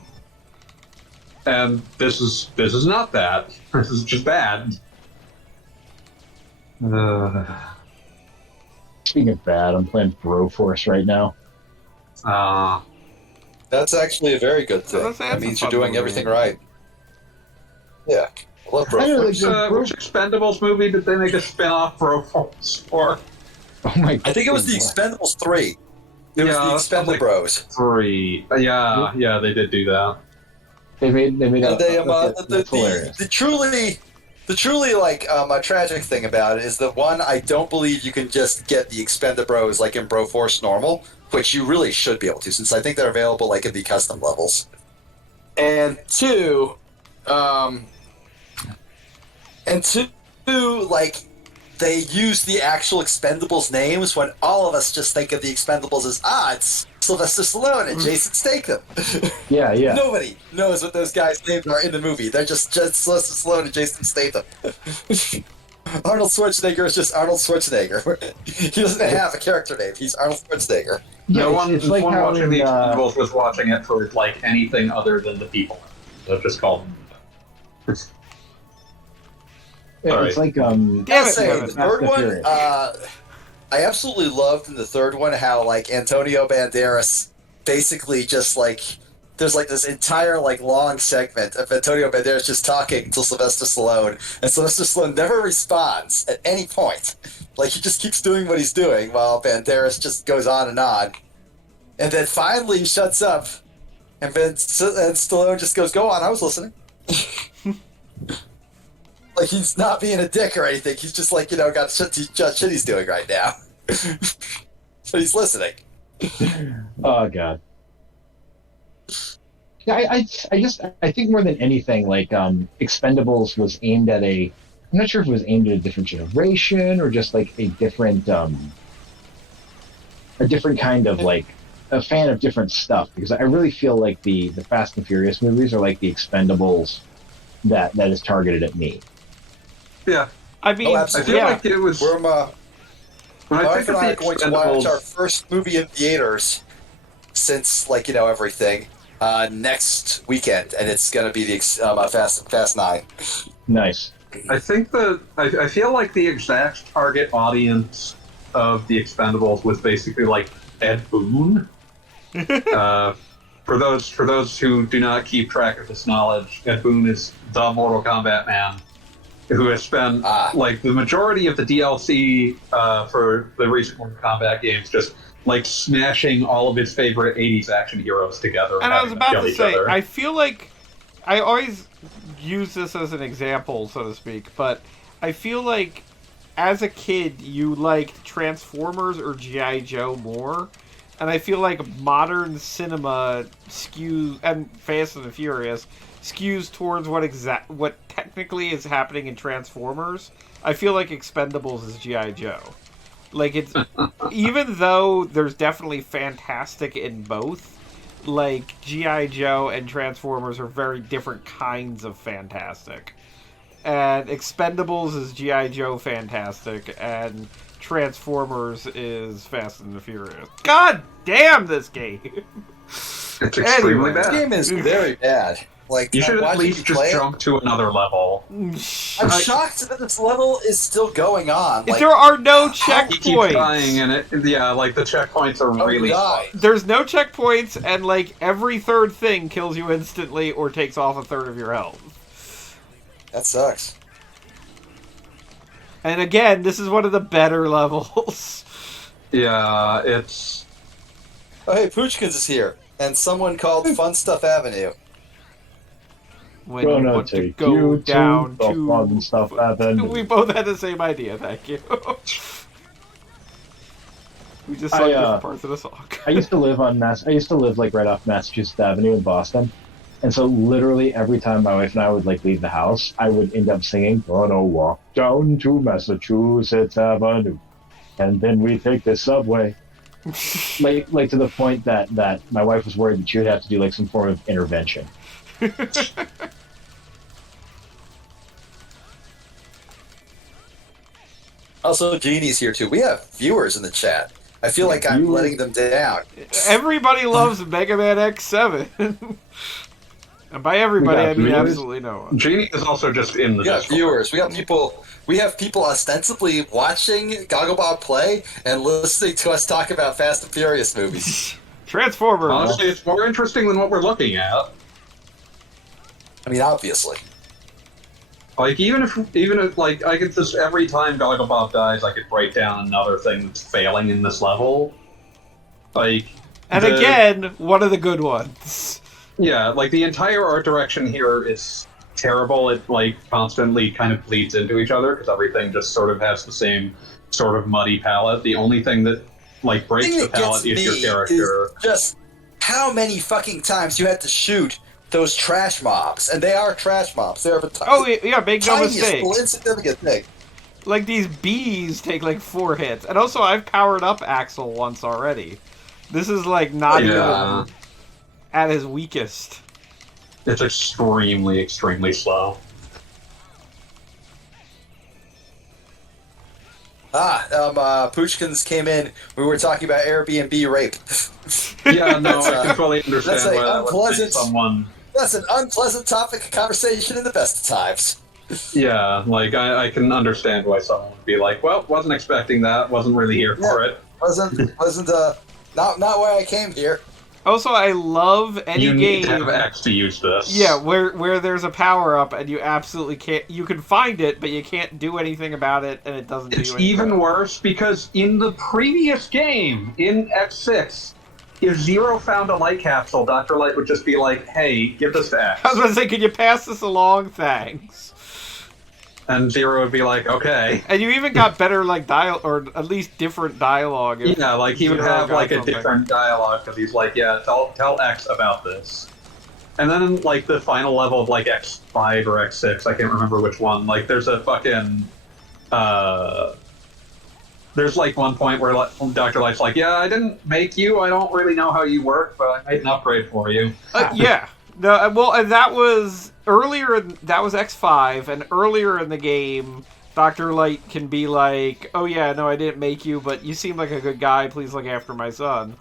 And this is not that. This is just bad. Speaking of bad, I'm playing Broforce right now. That's actually a very good thing. That's That means some you're fun doing movie. everything right. Yeah, I love I know, Broforce. like, Which Expendables movie did they make a spin-off Broforce for? Oh my! I think it was the Expendables 3. It Yeah, was the that sounds like- Expendables. 3. Yeah, they did do that. They made And they, that's hilarious. the truly like a tragic thing about it is that one, I don't believe you can just get the Expendables like in Broforce normal, which you really should be able to, since I think they're available like in the custom levels. And two, like they use the actual Expendables names when all of us just think of the Expendables as it's Sylvester Stallone and Jason Statham. Yeah. Nobody knows what those guys' names are in the movie. They're just Sylvester Stallone and Jason Statham. Arnold Schwarzenegger is just Arnold Schwarzenegger. He doesn't have a character name. He's Arnold Schwarzenegger. No Yeah, one, it's like how watching in, the Expendables was watching it for like anything other than the people. So just called them. it's like Damn I'll it, say, Kevin. the third Fast and one, Furious. I absolutely loved in the third one how like Antonio Banderas basically just like there's like this entire like long segment of Antonio Banderas just talking to Sylvester Stallone, and Sylvester Stallone never responds at any point. Like he just keeps doing what he's doing while Banderas just goes on, and then finally he shuts up, and Stallone just goes, "Go on, I was listening." Like he's not being a dick or anything. He's just like got shit he's doing right now. So he's listening. Oh god. Yeah, I think more than anything, like Expendables was aimed at I'm not sure if it was aimed at a different generation or just like a different kind of like a fan of different stuff because I really feel like the Fast and Furious movies are like the Expendables that is targeted at me. Yeah. I mean, I feel like it was. We're When my I wife think and of I the are going to watch our Expendables, first movie in theaters since, everything next weekend, and it's going to be the Fast 9. Nice. I think I feel like the exact target audience of the Expendables was basically like Ed Boon. For those who do not keep track of this knowledge, Ed Boon is the Mortal Kombat man who has spent like the majority of the DLC for the recent Mortal Kombat games just like smashing all of his favorite 80s action heroes together. and I was having them about kill to each say, other. I feel like I always use this as an example, so to speak, but I feel like as a kid you liked Transformers or G.I. Joe more, and I feel like modern cinema skews, and Fast and the Furious skews towards what technically is happening in Transformers. I feel like Expendables is G.I. Joe. Like, it's even though there's definitely fantastic in both, like G.I. Joe and Transformers are very different kinds of fantastic. And Expendables is G.I. Joe fantastic, and Transformers is Fast and the Furious. God damn this game! It's extremely Anyway. This bad. game is very bad. Like, You should at watching least you just play it, jump to another level. I'm shocked that this level is still going on. Like, There are no You keep dying, checkpoints. and like the checkpoints are oh, really die. slow. There's no checkpoints, and like every third thing kills you instantly or takes off a third of your health. That sucks. And again, this is one of the better levels. Yeah, it's Oh, hey, Poochkins is here. And someone called Fun Stuff Avenue. When you Gonna want to take go you down to the to fun stuff avenue. We both had the same idea. Thank you. We just I, sang different parts of the song. I used to live like right off Massachusetts Avenue in Boston, and so literally every time my wife and I would like leave the house, I would end up singing "Gonna walk down to Massachusetts Avenue, and then we take the subway." like to the point that my wife was worried that she would have to do like some form of intervention. Also, Genie's here too. We have viewers in the chat. I feel like I'm Viewers? letting them down. Everybody loves Mega Man X7. And by everybody, We got I mean viewers? absolutely no one. Genie is also just in the We got Discord. viewers. We got people. We have people ostensibly watching Goggle Bob play and listening to us talk about Fast and Furious movies. Transformers. Honestly, it's more interesting than what we're looking at. I mean, obviously. Like even if like I could just every time Goggle Bob dies, I could write down another thing that's failing in this level. Like And again, one of the good ones. yeah, like the entire art direction here is terrible. It like constantly kind of bleeds into each other because everything just sort of has the same sort of muddy palette. The only thing that like breaks thing the that gets palette is your me character. is just how many fucking times you had to shoot those trash mobs, and they are trash mobs. They're Oh, yeah, make no tiniest mistake. little insignificant thing. Like, these bees take, like, 4 hits. And also, I've powered up Axel once already. This is, like, not Yeah. even at his weakest. It's extremely, extremely slow. Poochkins came in. We were talking about Airbnb rape. Yeah, no, That's, I can fully that's understand a why that would make unpleasant- someone. That's an unpleasant topic of conversation in the best of times. Yeah, like I can understand why someone would be like, "Well, wasn't expecting that. Wasn't really here for it." Wasn't not why I came here. Also, I love any You need game... to have X to use this. Yeah, where there's a power-up and you absolutely can't... You can find it, but you can't do anything about it, and it doesn't do It's anything. even worse because in the previous game, in X6, if Zero found a light capsule, Dr. Light would just be like, "Hey, give this to X." I was going to say, could you pass this along? Thanks. And Zero would be like, "Okay." And you even got better, like, or at least different dialogue. if Yeah, like he would Zero have got like a something. different dialogue because he's like, "Yeah, tell X about this." And then like the final level of like X5 or X6, I can't remember which one. Like there's a fucking There's like one point where Dr. Light's like, yeah, I didn't make you. I don't really know how you work, but I made an upgrade for you. Yeah. No, well, and that was earlier. That was X5, and earlier in the game, Dr. Light can be like, "Oh yeah, no, I didn't make you, but you seem like a good guy. Please look after my son."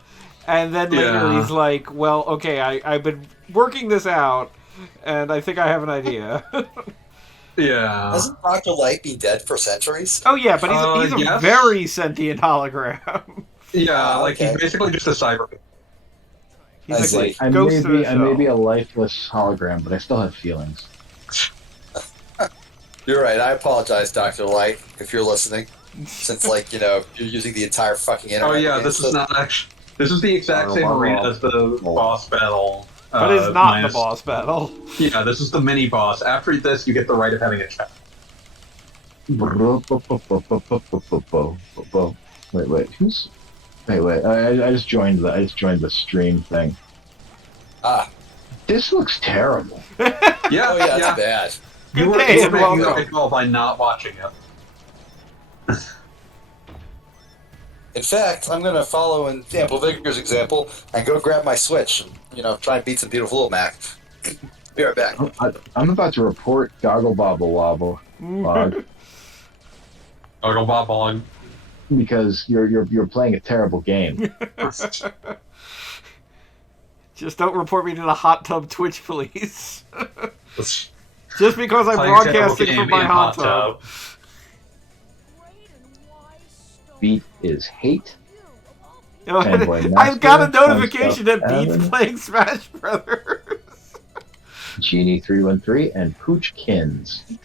And then later Yeah. he's like, "Well, okay, I've been working this out, and I think I have an idea." Yeah. Hasn't Dr. Light been dead for centuries? Oh yeah, but he's a Yes. very sentient hologram. Yeah, like okay. he's basically just a cyber. He's I like see. a I ghost may in be a I may be shell. a lifeless hologram, but I still have feelings. You're right. I apologize, Dr. Light, if you're listening. Since, like, you're using the entire fucking internet. Oh yeah, against this is us. not actually. This is the exact same arena as the boss battle. But it's not minus- the boss battle. Yeah, this is the mini boss. After this, you get the right of having a chat. Wait, who's? Wait. I just joined the stream thing. Ah. This looks terrible. Yeah, Oh, yeah, that's bad. You Good were, day you were and making the welcome. right call by not watching it. In fact, I'm going to follow in Ample Vigor's example and go grab my Switch and, try and beat some beautiful little Mac. Be right back. I'm about to report Goggle Bob log Goggle Bob on. because you're playing a terrible game. Just don't report me to the hot tub Twitch, please. It's Just because I'm playing a terrible broadcasting game from my in hot tub. Great and wise stone. Beat is hate. You, Fanboy I've got a Master, notification that Thumbs Up Beats Evan. playing Smash Brothers. Genie313 and Poochkins.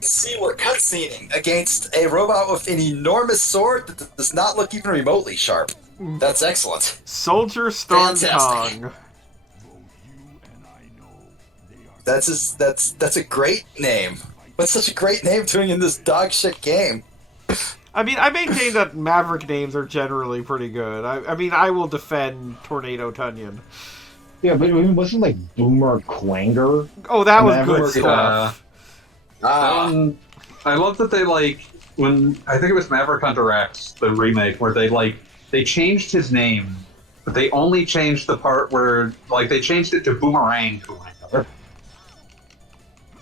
See, we're cutscening against a robot with an enormous sword that does not look even remotely sharp. That's excellent. Soldier Storm Fantastic. Kong. That's a great name. What's such a great name doing in this dog shit game? I mean, I maintain that Maverick names are generally pretty good. I mean, I will defend Tornado Tunyon. Yeah, but it wasn't like Boomer Quanger. Oh, that was Maverick, good stuff. I love that they when I think it was Maverick Hunter X, the remake, where they changed his name, but they only changed the part where they changed it to Boomerang.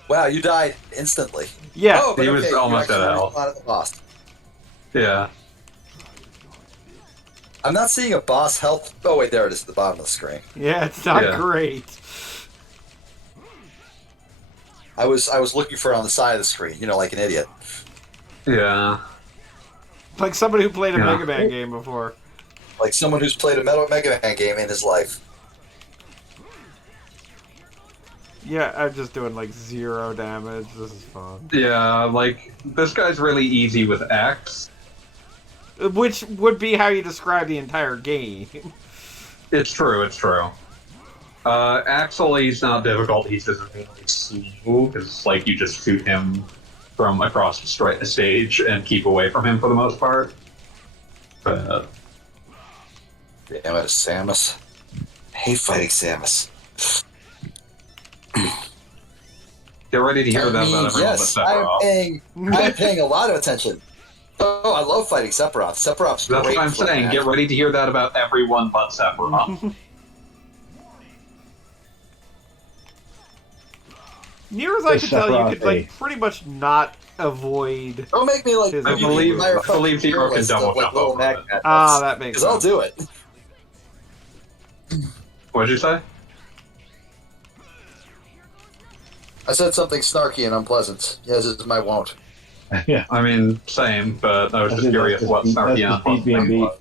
Wow, you died instantly. Yeah. Oh, but He was okay, you almost actually at hell. responded to the boss. Yeah. I'm not seeing a boss health. Oh wait, there it is at the bottom of the screen. Yeah, it's not Yeah. great. I was looking for it on the side of the screen, like an idiot. Yeah. Like somebody who played a Yeah. Mega Man game before. Like someone who's played a Mega Man game in his life. Yeah, I'm just doing like 0 damage. This is fun. Yeah, this guy's really easy with X. Which would be how you describe the entire game. It's true. Axel, he's not difficult. He's just really slow because you just shoot him from across the stage and keep away from him for the most part. But Damn it, Samus. I hate fighting Samus. get ready to hear that about everyone yes, but Sephiroth. I'm paying a lot of attention. Oh, I love fighting Sephiroth. Sephiroth's That's great. what I'm for saying. that. Get ready to hear that about everyone but Sephiroth. Near as I Yes, can tell, you Sephiroth, could pretty much not avoid. Don't make me I give you believe- the entire I believe fucking Zero can list double of, jump little over mag it. Ah, that makes because I'll sense. do it. What'd you say? I said something snarky and unpleasant. Yes, it's my won't. Yeah. I mean, same, but I was just That's curious just what beat- snarky that's and just beat being unpleasant beat. was.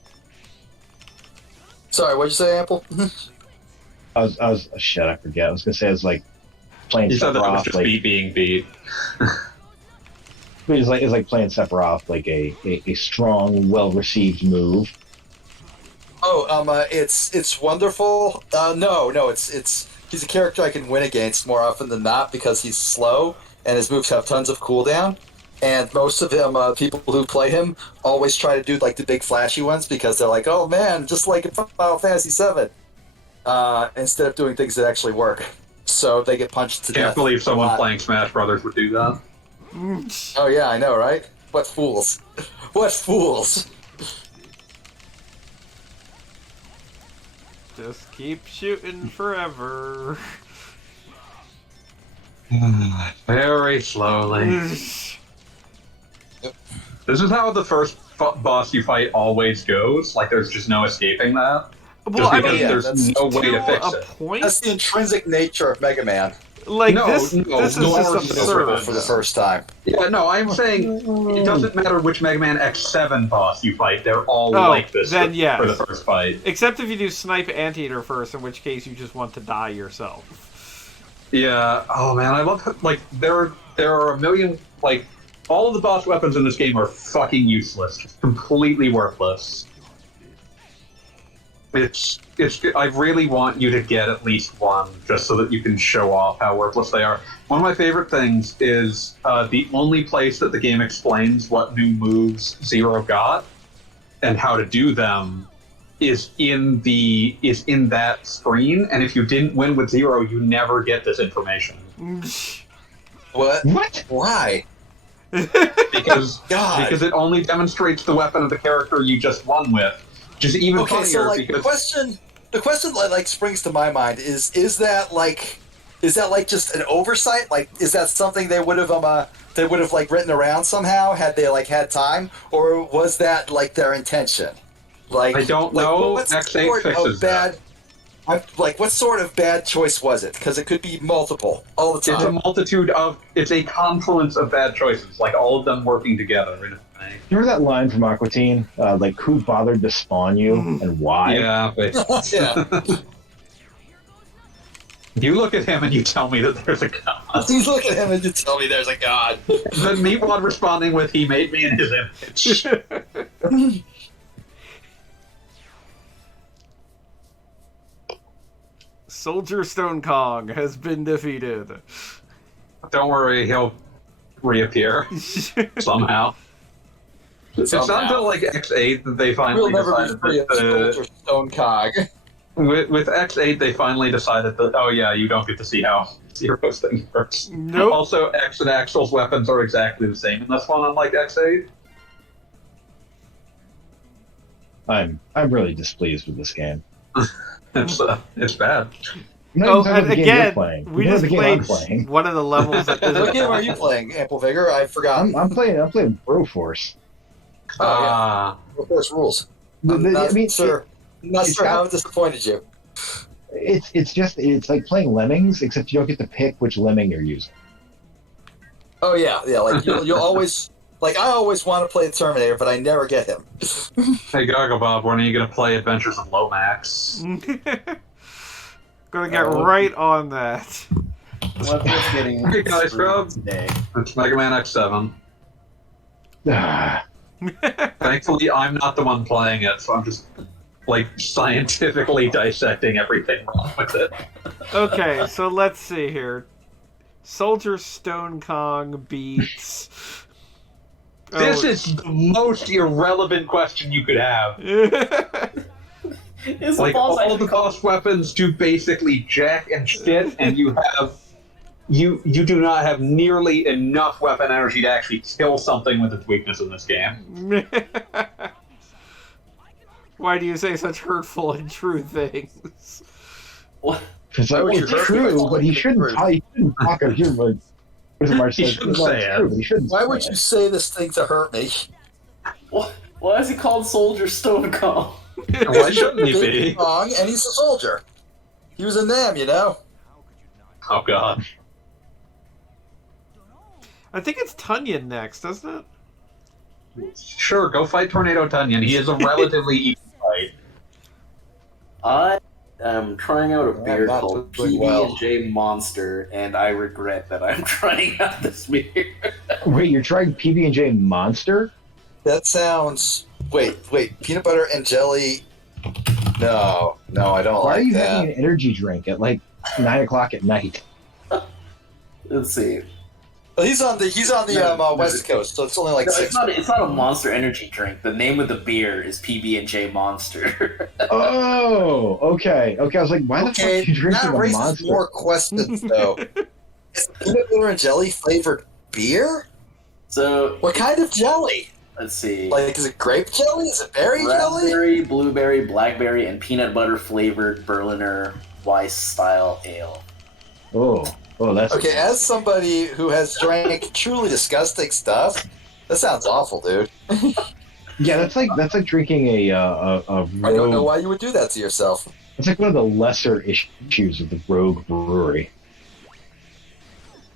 Sorry, what'd you say, Ample? I was shit. I forget. I was gonna say it's like playing You said that it was Sephiroth. just Like beat being beat. it's like playing Sephiroth, like a strong, well received move. Oh, it's wonderful. No, it's he's a character I can win against more often than not because he's slow and his moves have tons of cooldown. And most of them, people who play him, always try to do like the big flashy ones because they're like, "Oh man, just like in Final Fantasy VII," instead of doing things that actually work. So they get punched to death. Can't believe a someone lot. playing Smash Brothers would do that. Oh yeah, I know, right? What fools! What fools! Just keep shooting forever. Very slowly. This is how the first boss you fight always goes. Like, there's just no escaping that. Well, I because mean, there's no way to fix a it. point. That's the intrinsic nature of Mega Man. Like No, this, no, this is no, just no, absurd. For the first time. Yeah, no, I'm saying it doesn't matter which Mega Man X7 boss you fight, they're all Oh, like this then for, yes. for the first fight. Except if you do Snipe Anteater first, in which case you just want to die yourself. Yeah, oh man, I love, like, there are a million, like, all of the boss weapons in this game are fucking useless. Just completely worthless. I really want you to get at least one, just so that you can show off how worthless they are. One of my favorite things is the only place that the game explains what new moves Zero got and how to do them is in that screen. And if you didn't win with Zero, you never get this information What? What? Why? because God. because it only demonstrates the weapon of the character you just won with. Which is even Okay, funnier so like because the question that like springs to my mind is that like just an oversight? Like, is that something they would have like written around somehow had they like had time, or was that like their intention? Like, I don't like, know. what X8 sort of fixes bad? that. Like, what sort of bad choice was it? Because it could be multiple all the It's a time. multitude of. It's a confluence of bad choices, like all of them working together in a thing. Remember that line from Aqua Teen? Like, who bothered to spawn you and why? Yeah, but Yeah. you look at him and you tell me that there's a god. You look at him and you tell me there's a god. Then Meatwad responding with, "He made me in his image." Soldier Stone Kong has been defeated. Don't worry, he'll reappear somehow. It's not until like X8 that they We'll finally never be decided free of that. Soldier Stone Cog. With X8, they finally decided that, oh yeah, you don't get to see how Zero's thing works. Nope. Also, X and Axel's weapons are exactly the same in this one, unlike X8. I'm really displeased with this game. It's bad. I'm not Oh, even talking about and the game you're again, playing. we You know just the game I'm played playing. one of the levels that What game are isn't. you playing, Ample Vigor? I forgot. I'm playing Broforce. Ah, Of course, rules. The- I'm the- not I mean, sure. Not it's sure how got- it disappointed you. It's like playing Lemmings, except you don't get to pick which lemming you're using. Oh yeah. Like you'll always like I always want to play the Terminator, but I never get him. hey Goggle Bob, when are you going to play Adventures of Lomax? Gonna get right on that. What's getting Hey guys, Rob. today? It's Mega Man X7. Ah, Thankfully, I'm not the one playing it, so I'm just like scientifically dissecting everything wrong with it. Okay, so let's see here. Soldier Stone Kong beats. This is the most irrelevant question you could have. It's Like, balls all of the boss weapons do basically jack and shit, and you do not have nearly enough weapon energy to actually kill something with its weakness in this game. Why do you say such hurtful and true things? It's Why like, would you it's hurt me by true, calling but he it shouldn't true? talk. He shouldn't talk of your. What is it, Mark He says? shouldn't Well, say it's it. true, but he shouldn't. Why say would it. you say this thing to hurt me? Why is he called Soldier Stone Kong? Why shouldn't he Big be? Kong, and he's a soldier. He was in them, you know. Oh god. I think it's Tunyon next, doesn't it? Sure, go fight Tornado Tunyon. He is a relatively easy fight. I am trying out a I'm beer not called doing well. PB&J Monster, and I regret that I'm trying out this beer. Wait, you're trying PB&J Monster? That sounds. Wait. Peanut butter and jelly. No, I don't Why are like you that. having an energy drink at like 9:00 at night? Let's see. Well, he's on the West Coast, so it's only like No, 6. it's not a Monster energy drink. The name of the beer is PB&J Monster. Oh, okay. I was like, why the fuck are you that drinking a raises Monster? more questions, though. Is peanut butter and jelly flavored beer? So What kind of jelly? let's see. Like, is it grape jelly? Is it berry jelly? Raspberry, blueberry, blackberry, and peanut butter flavored Berliner Weiss style ale. Oh, that's Okay, as somebody who has drank truly disgusting stuff, that sounds awful, dude. yeah. That's like drinking a I don't know rogue. why you would do that to yourself. It's like one of the lesser issues of the Rogue Brewery.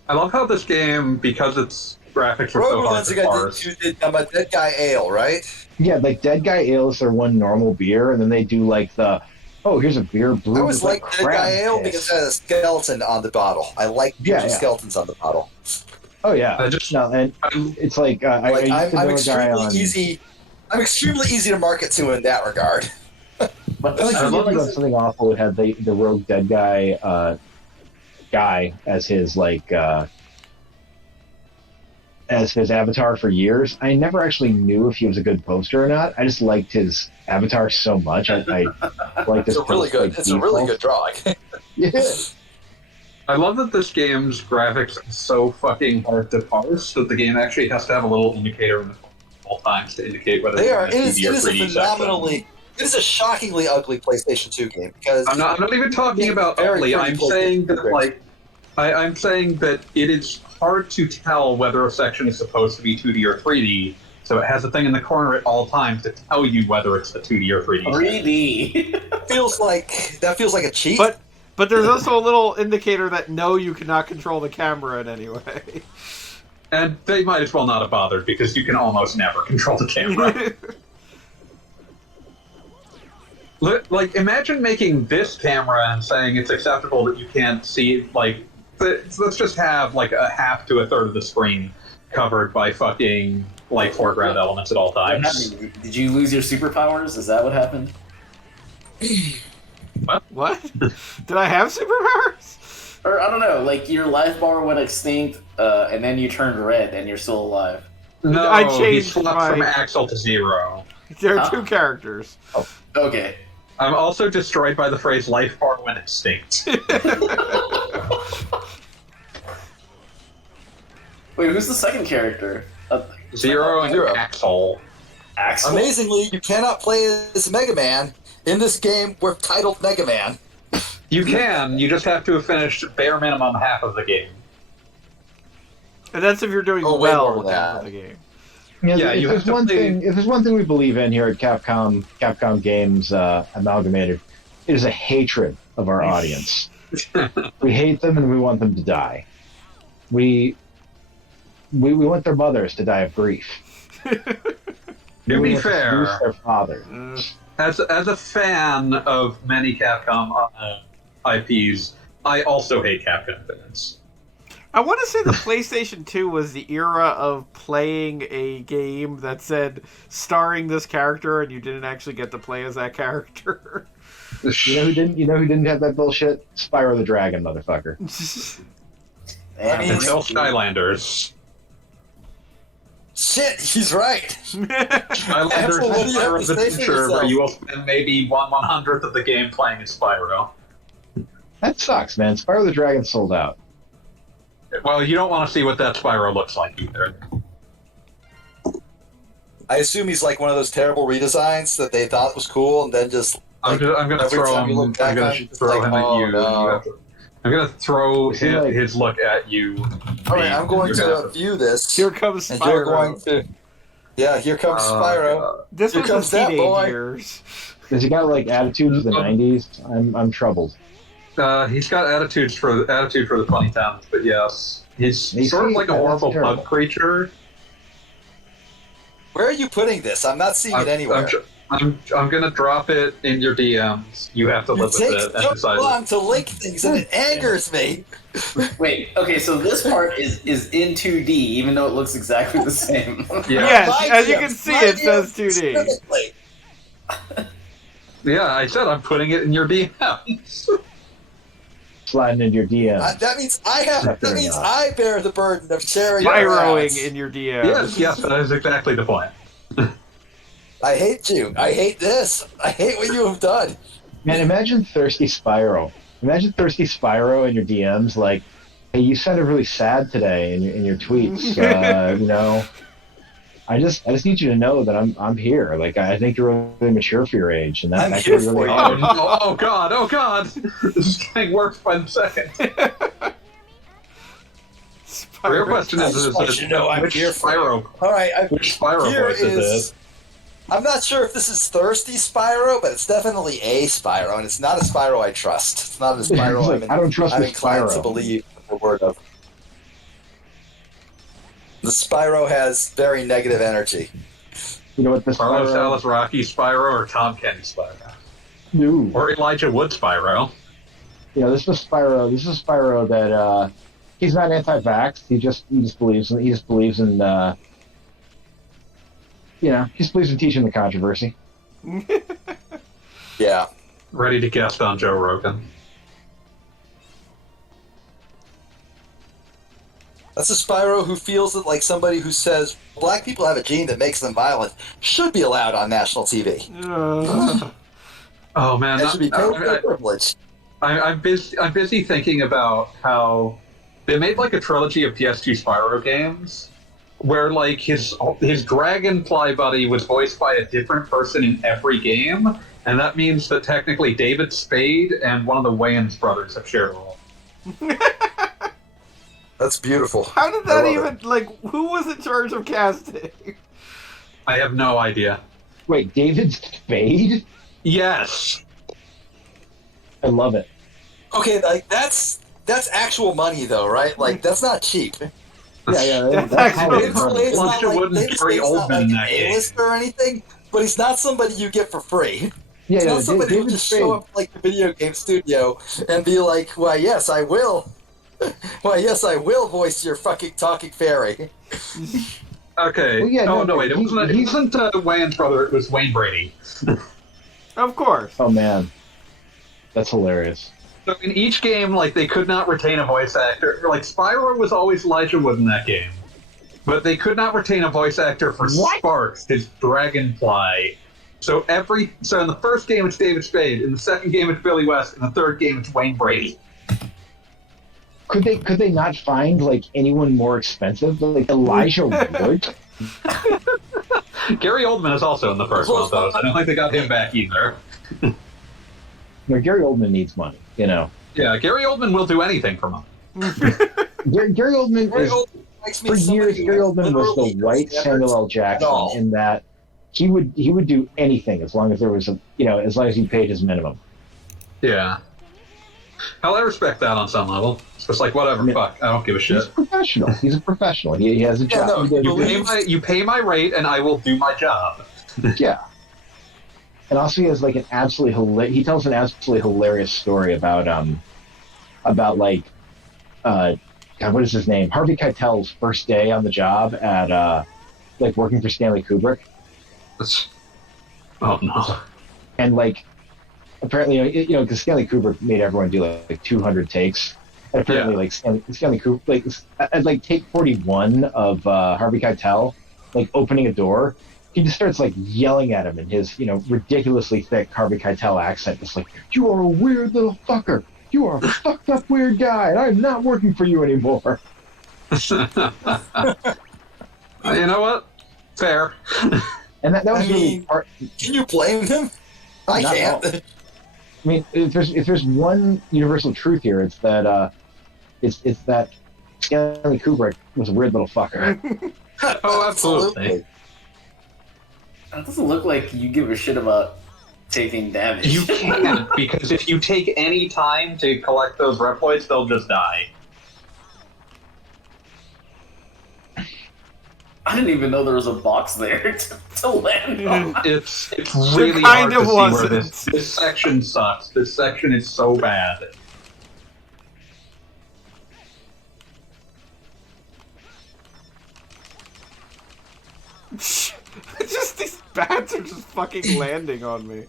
I love how this game, because its graphics are so Rogue hard to parse. did a Dead Guy Ale, right? Yeah, like Dead Guy Ale is their one normal beer, and then they do like here's a beer brewed I always with like Dead crab Guy Ale piss. because it has a skeleton on the bottle. I like Yeah. skeletons on the bottle. Oh yeah, I just- no, and it's like, I Like, used to I'm know a guy extremely on. easy. I'm extremely easy to market to in that regard. But I like I to love think this- about something awful. It had the Rogue Dead Guy guy as his as his avatar for years. I never actually knew if he was a good poster or not. I just liked his avatar so much. I like this. It's a really good. It's a really good drawing. Yeah. I love that this game's graphics are so fucking hard to parse that the game actually has to have a little indicator in the all times to indicate whether They you're are. in It a is 2D or a 3D section. phenomenally. It is a shockingly ugly PlayStation 2 game because I'm not even talking Yeah, about very ugly. pretty I'm PlayStation saying that graphics. I'm saying that it is hard to tell whether a section is supposed to be 2D or 3D. So it has a thing in the corner at all times to tell you whether it's a 2D or 3D. 3D. feels like a cheat. But there's also a little indicator that no, you cannot control the camera in any way. And they might as well not have bothered because you can almost never control the camera. Like, imagine making this camera and saying it's acceptable that you can't see, like, let's just have, like, a half to a third of the screen covered by fucking, like, foreground elements at all What times. happened? Did you lose your superpowers? Is that what happened? What? Did I have superpowers? Or I don't know, like your life bar went extinct, and then you turned red, and you're still alive. No, I he changed swapped from my- Axel to 0. There are Huh? two characters. Okay. I'm also destroyed by the phrase life bar went extinct. Wait, who's the second character? 0 and Zero. Axel. Axel. Amazingly, you cannot play as Mega Man in this game. We're titled Mega Man. You can, you just have to have finished bare minimum half of the game. And that's if you're doing Oh, way more well than with that. the game. Yeah, if you there's have to one play- thing. If there's one thing we believe in here at Capcom Games Amalgamated, it is a hatred of our audience. We hate them and we want them to die. We want their mothers to die of grief. To We be want to fair, seduce their father. as a fan of many Capcom IPs, I also hate Capcom fans. I want to say the PlayStation 2 was the era of playing a game that said starring this character and you didn't actually get to play as that character. You know who didn't? You know who didn't have that bullshit? Spyro the Dragon, motherfucker. Damn, mean, And no Skylanders. Shit, he's right. Skylanders Axel, what do is you have Spyro to the say for Future, where yourself? you will spend maybe 1/100th of the game playing as Spyro. That sucks, man. Spyro the Dragon sold out. Well, you don't want to see what that Spyro looks like either. I assume he's like one of those terrible redesigns that they thought was cool and then just. I'm gonna every throw time you him. look back I'm gonna on it, it's throw like, him at oh, you. no. I'm gonna throw Is he like- his look at you. All right, I'm going You're to gonna- view this. Here comes and you're going Spyro. to. Yeah, here comes Spyro. This Here was comes his that teenage boy. years. Does he got like attitudes of the '90s? I'm troubled. He's got attitude for the 2010s, but yes, he's You sort of see, like a that's horrible terrible. bug creature. Where are you putting this? I'm not seeing it anywhere. I'm gonna drop it in your DMs. You have to It live with takes it and so decide. long to link things, and it angers me. Wait, okay, so this part is in 2D, even though it looks exactly the same. Yeah, Yes, My as you DMs, can see, my it says DMs 2D. specifically. yeah. I said I'm putting it in your DMs. Sliding into your DMs. That means I have. Not That very means much. I bear the burden of sharing. your Spyroing ads. in your DM. yes, that is exactly the point. I hate you. I hate this. I hate what you have done. Man, imagine Thirsty Spyro. Imagine Thirsty Spyro in your DMs, like, hey, you sounded really sad today in your tweets. You know, I just need you to know that I'm here. Like, I think you're really mature for your age, and I'm that's here really for you. hard. Oh god, oh god! This is getting worse by the second. The real question I is just want you to know I'm which here for you. Spyro? All right, Which Spyro here voice is it? I'm not sure if this is Thirsty Spyro, but it's definitely a Spyro, and it's not a Spyro I trust. It's not a Spyro It's like, I don't trust I'm this inclined to Spyro. believe the word of. The Spyro has very negative energy. You know what this Carlos Spyro? Alice Rocky Spyro or Tom Kenny Spyro? No. Or Elijah Wood Spyro? You know, this is Spyro that he's not anti-vax. He just believes in you know, he just believes in teaching the controversy. Yeah. Ready to guest on Joe Rogan. That's a Spyro who feels that like somebody who says black people have a gene that makes them violent should be allowed on national TV. Oh man, That should be paid for privilege. I'm busy thinking about how they made like a trilogy of PS2 Spyro games where like his dragonfly buddy was voiced by a different person in every game, and that means that technically David Spade and one of the Wayans brothers have shared a role. That's beautiful. How did that even, like, who was in charge of casting? I have no idea. Wait, David Spade? Yes. I love it. Okay, like that's actual money though, right? Like that's not cheap. Yeah, That's that's actually- David Spade's not Elijah like, Wood and David Gary Spade's not Oldman like in an that game. A-lister or anything, but he's not somebody you get for free. Yeah, He's yeah. not somebody who David just Spade. show up like the video game studio and be like, "Why, yes, I will. Why, yes, I will voice your fucking talking fairy." Okay. Well, yeah, no, wait. It wasn't Wayne's brother. It was Wayne Brady. Of course. Oh man, that's hilarious. So in each game, like they could not retain a voice actor. Like Spyro was always Elijah Wood in that game, but they could not retain a voice actor for What? Sparks, his dragonfly. So in the first game it's David Spade, in the second game it's Billy West, in the third game it's Wayne Brady. Could they not find like anyone more expensive, like Elijah Wood? Gary Oldman is also in the first one of those. I don't think they got him back either. No, Gary Oldman needs money. You know, Yeah, Gary Oldman will do anything for money. Gary Oldman Gary is Oldman makes me for somebody years. who Gary Oldman was literally the white never Samuel L. at Jackson all. in that he would do anything as long as there was as long as he paid his minimum. Yeah. Hell, I respect that on some level. It's just like, whatever, Yeah. fuck, I don't give a He's shit. a professional. He's a professional. He has a Yeah, job. no, He does- You pay my rate, and I will do my job. Yeah. And also he has like an absolutely he tells an absolutely hilarious story about like God, what is his name? Harvey Keitel's first day on the job at like working for Stanley Kubrick. Oh no. And like apparently because Stanley Kubrick made everyone do like 200 takes. And apparently Yeah. like Stanley Kubrick at like take 41 of Harvey Keitel like opening a door, he just starts like yelling at him in his ridiculously thick Harvey Keitel accent, just like, "You are a weird little fucker. You are a fucked up weird guy, and I'm not working for you anymore." You know what? Fair. And that was I really mean, part. Can you blame him? I Not can't. at I mean, if there's one universal truth here, it's that it's that Stanley Kubrick was a weird little fucker. Oh, absolutely. It doesn't look like you give a shit about taking damage. You can't, because if you take any time to collect those Reploids, they'll just die. I didn't even know there was a box there to land on. It's really kind hard to of see where wasn't. this section sucks. This section is so bad. Just these bats are just fucking landing on me.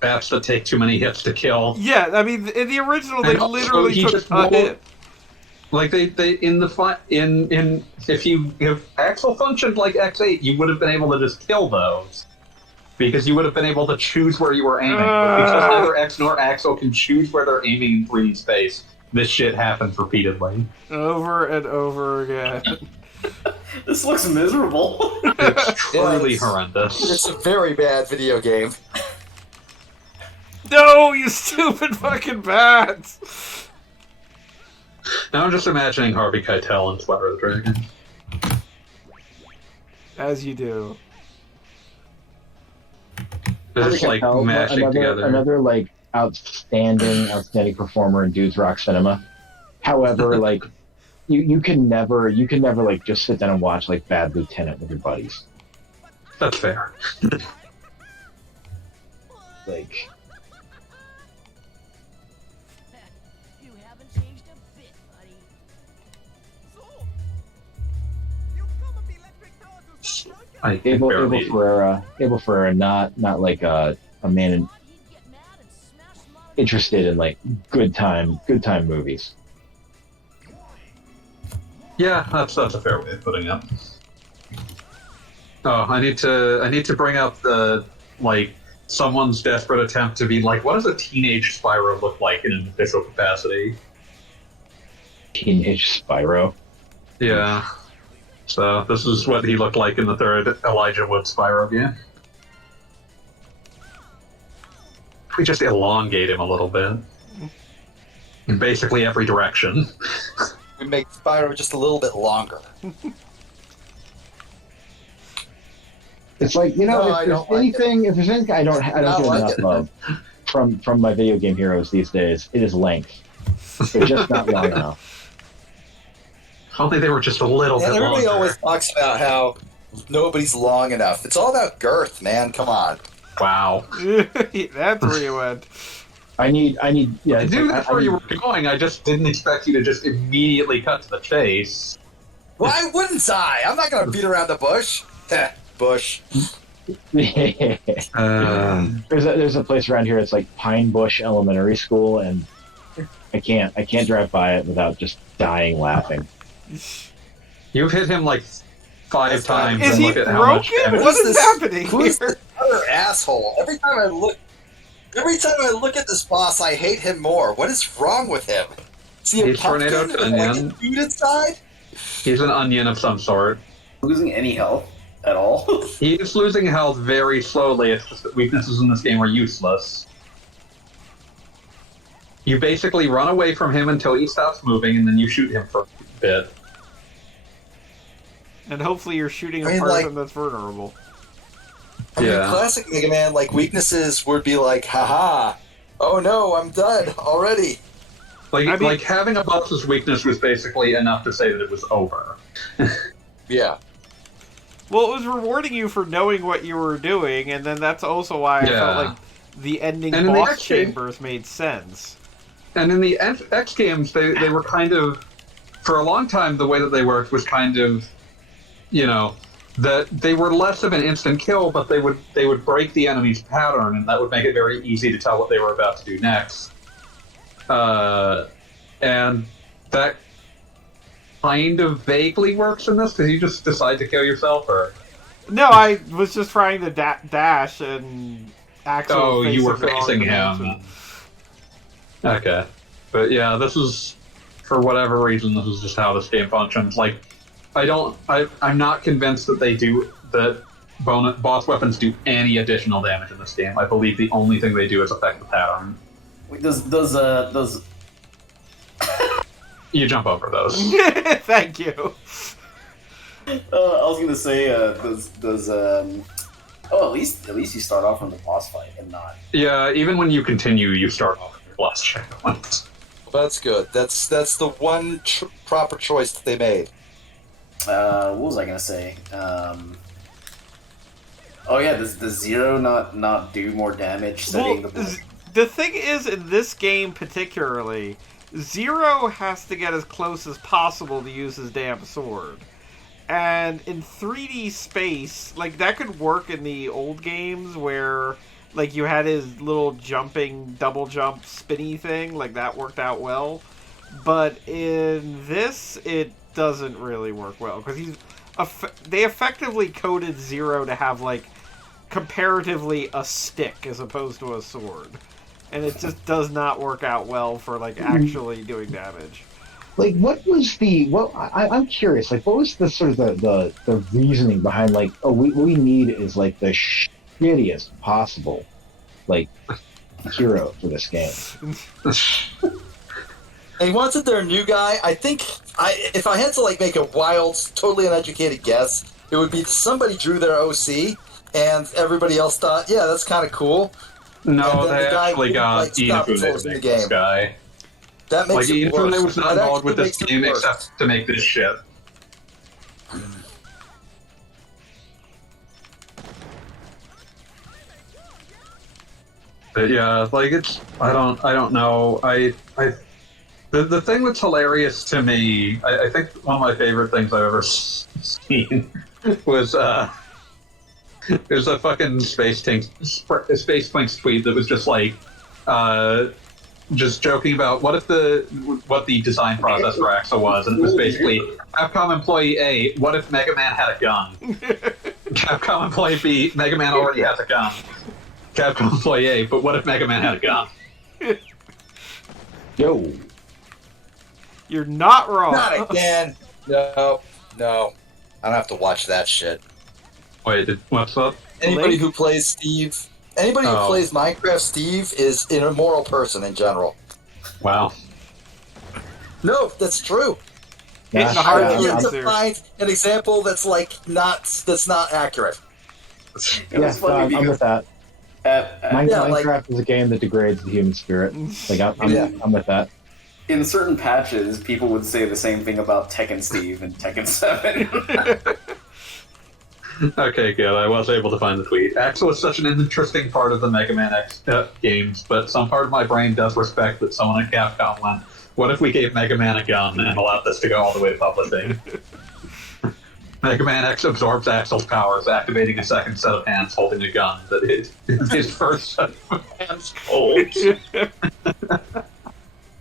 Bats that take too many hits to kill. Yeah, I mean, in the original, they And also, literally he took just a won't- hit. Like they in the fight if Axel functioned like X8, you would have been able to just kill those. Because you would have been able to choose where you were aiming. But because neither X nor Axel can choose where they're aiming in 3D space, this shit happens repeatedly. Over and over again. This looks miserable. It's truly it's- horrendous. It's a very bad video game. No, you stupid fucking bats! Now I'm just imagining Harvey Keitel and Spyro the Dragon. As you do. They're just like mashing together. Another like outstanding performer in dudes rock cinema. However, like you can never like just sit down and watch like Bad Lieutenant with your buddies. That's fair. Like You haven't changed a bit, buddy. I can Abel barely. Ferreira, not like a man He'd get mad and smash some other interested in like good time movies. Yeah, that's a fair way of putting it. Oh, I need to bring up the like someone's desperate attempt to be like, what does a teenage Spyro look like in an official capacity? Teenage Spyro. Yeah. So this is what he looked like in the third Elijah Wood Spyro game. We just elongate him a little bit. In basically every direction. We make Spyro just a little bit longer. It's like, you know, No, I if don't there's like anything I don't not get like enough of from my video game heroes these days, it is length. They're just not long enough. If only they were just a little And bit everybody longer. always talks about how nobody's long enough. It's all about girth, man. Come on. Wow. That's where you went. I need yeah. I it's knew like, that's I where you need- were going. I just didn't expect you to just immediately cut to the chase. Why wouldn't I? I'm not gonna beat around the bush. Heh, bush. There's a place around here. It's like Pine Bush Elementary School, and I can't drive by it without just dying laughing. You've hit him like 5 That's fine. times. Is and he look at how much broken? damage- What is this- happening Who's here? this other asshole? Every time I look at this boss, I hate him more. What is wrong with him? Is he a He's pumpkin tornado with like a onion. dude inside? He's an onion of some sort. Losing any health at all. He's losing health very slowly. It's just that weaknesses in this game are useless. You basically run away from him until he stops moving, and then you shoot him for a bit. And hopefully you're shooting a I mean, person like- that's vulnerable. I mean, Yeah. classic Mega Man, like, weaknesses would be like, haha, oh no, I'm dead already. Like, I mean- like having a boss's weakness was basically enough to say that it was over. Yeah. Well, it was rewarding you for knowing what you were doing, and then that's also why I Yeah. felt like the ending And in the boss X game- chambers made sense. And in the X games, they were kind of, for a long time, the way that they worked was kind of, you know, that they were less of an instant kill, but they would break the enemy's pattern, and that would make it very easy to tell what they were about to do next. And that kind of vaguely works in this, because you just decide to kill yourself, or... No, I was just trying to dash, and Axel Oh, was you were the wrong facing direction. him. Okay. But yeah, this is, for whatever reason, this is just how this game functions. Like, I'm not convinced that boss weapons do any additional damage in this game. I believe the only thing they do is affect the pattern. Wait, does You jump over those. Thank you. I was gonna say at least you start off from the boss fight and not. Yeah, even when you continue, you start off with your last checkpoint. Well, that's good. That's the one proper choice that they made. What was I gonna say? Oh yeah, does Zero not do more damage setting Well, the the thing is, in this game particularly, Zero has to get as close as possible to use his damn sword. And in 3D space, like, that could work in the old games where, like, you had his little jumping, double jump, spinny thing, like, that worked out well. But in this, it doesn't really work well, because they effectively coded Zero to have, like, comparatively a stick as opposed to a sword. and it just does not work out well for like actually doing damage. Like, what was the? Well, I'm curious. Like, what was the sort of the reasoning behind like, oh, what we need is like the shittiest possible, like, hero for this game. They wanted their new guy. I think if I had to like make a wild, totally uneducated guess, it would be somebody drew their OC, and everybody else thought, yeah, that's kind of cool. No, they the guy actually who, got like, stopped Inafune closing to the make this game. guy. That makes Like, it worse. Inafune was not That involved with actually this makes it game worse. except to make this shit. But yeah, like I don't know. The thing that's hilarious to me, I think one of my favorite things I've ever seen was there's a fucking Space Twinks tweet that was just like just joking about what the design process for Axel was, and it was basically Capcom employee A, what if Mega Man had a gun? Capcom employee B, Mega Man already has a gun. Capcom employee A, but what if Mega Man had a gun? Yo, You're not wrong. Not again. No. I don't have to watch that shit. Wait, what's up? Anybody Link? who plays Steve, anybody who Oh. plays Minecraft Steve is an immoral person in general. Wow. No, that's true. Hitting the Gosh, hard I yeah, need truths to here. find an example that's not accurate. It was funny I'm because with that. Yeah, like- Minecraft is a game that degrades the human spirit. Like, Yeah. I'm with that. in certain patches, people would say the same thing about Tekken Steve and Tekken 7. Okay, good. I was able to find the tweet. Axel is such an interesting part of the Mega Man X games, but some part of my brain does respect that someone at Capcom went, what if we gave Mega Man a gun and allowed this to go all the way to publishing? Mega Man X absorbs Axel's powers, activating a second set of hands holding a gun that his first set of hands holds.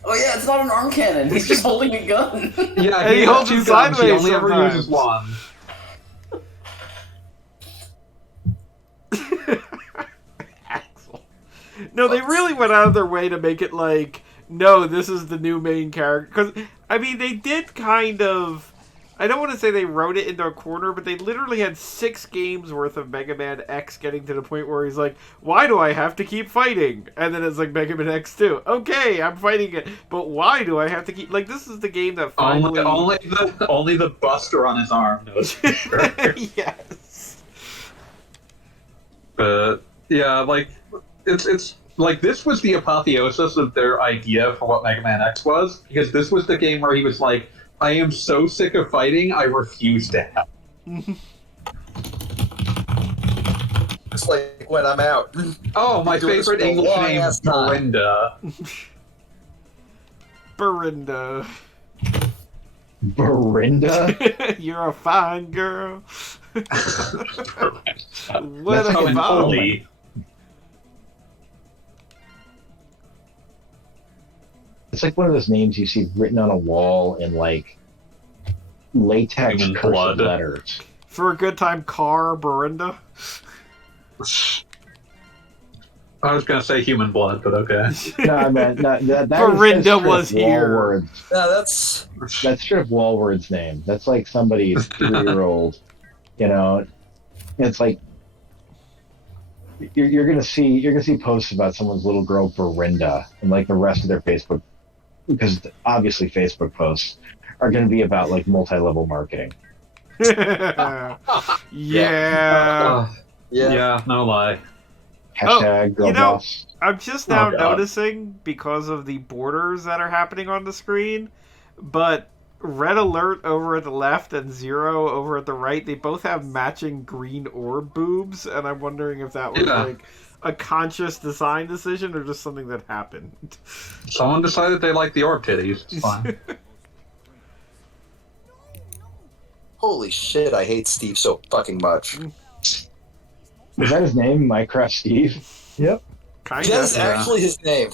Oh yeah, it's not an arm cannon. He's just holding a gun. Yeah, And he has holds two it guns. He sideways only ever sometimes. uses one. Axel. No, they really went out of their way to make it like, no, this is the new main character. Because, I mean, they did kind of... I don't want to say they wrote it into a corner, but they literally had 6 games worth of Mega Man X getting to the point where he's like, why do I have to keep fighting? And then it's like Mega Man X2. Okay, I'm fighting it, but why do I have to keep... Like, this is the game that finally... Only the buster on his arm knows for sure. Yes. But yeah, like it's like this was the apotheosis of their idea for what Mega Man X was, because this was the game where he was like, I am so sick of fighting, I refuse to help. It's like when I'm out. Oh, my Do this favorite for a English long name, ass time. Dorinda. Berinda. Berinda? You're a fine girl. What That's a how in bomb. Holy. It's like one of those names you see written on a wall in like latex Human cursive blood. letters. For a good time, Car Berinda. I was gonna say human blood, but okay. No, man, no, that Berinda that's was Triff here. Wallward's- Yeah, that's That's Triff Wallward's name. That's like somebody's 3-year-old. You know, it's like you're gonna see posts about someone's little girl Berinda, and like the rest of their Facebook, because obviously Facebook posts are going to be about like multi-level marketing. Yeah. Yeah, no lie. Hashtag girl you know- boss. I'm just now Oh, God. noticing, because of the borders that are happening on the screen, but Red Alert over at the left and Zero over at the right, they both have matching green orb boobs, and I'm wondering if that was Yeah. like a conscious design decision or just something that happened. Someone decided they like the orb titties. It's fine. holy shit. I hate Steve so fucking much. Is that his name? Minecraft Steve? Yep. Kind That is of. actually his name.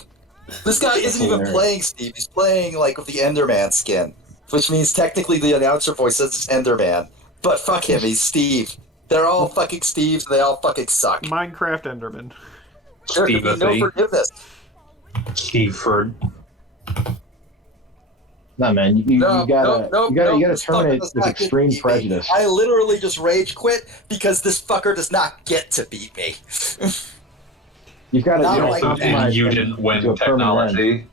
This guy isn't even hilarious. playing Steve. He's playing like with the Enderman skin, which means technically the announcer voice says it's Enderman. But fuck him, he's Steve. They're all fucking Steves. And they all fucking suck. Minecraft Enderman. There could be no Steve-y. forgiveness. Keyford. No, man, you gotta this fucker terminate does with not get to extreme beat me. prejudice. I literally just rage quit because this fucker does not get to beat me. You've got to Not You like also that. you him didn't win to a permanent end. technology.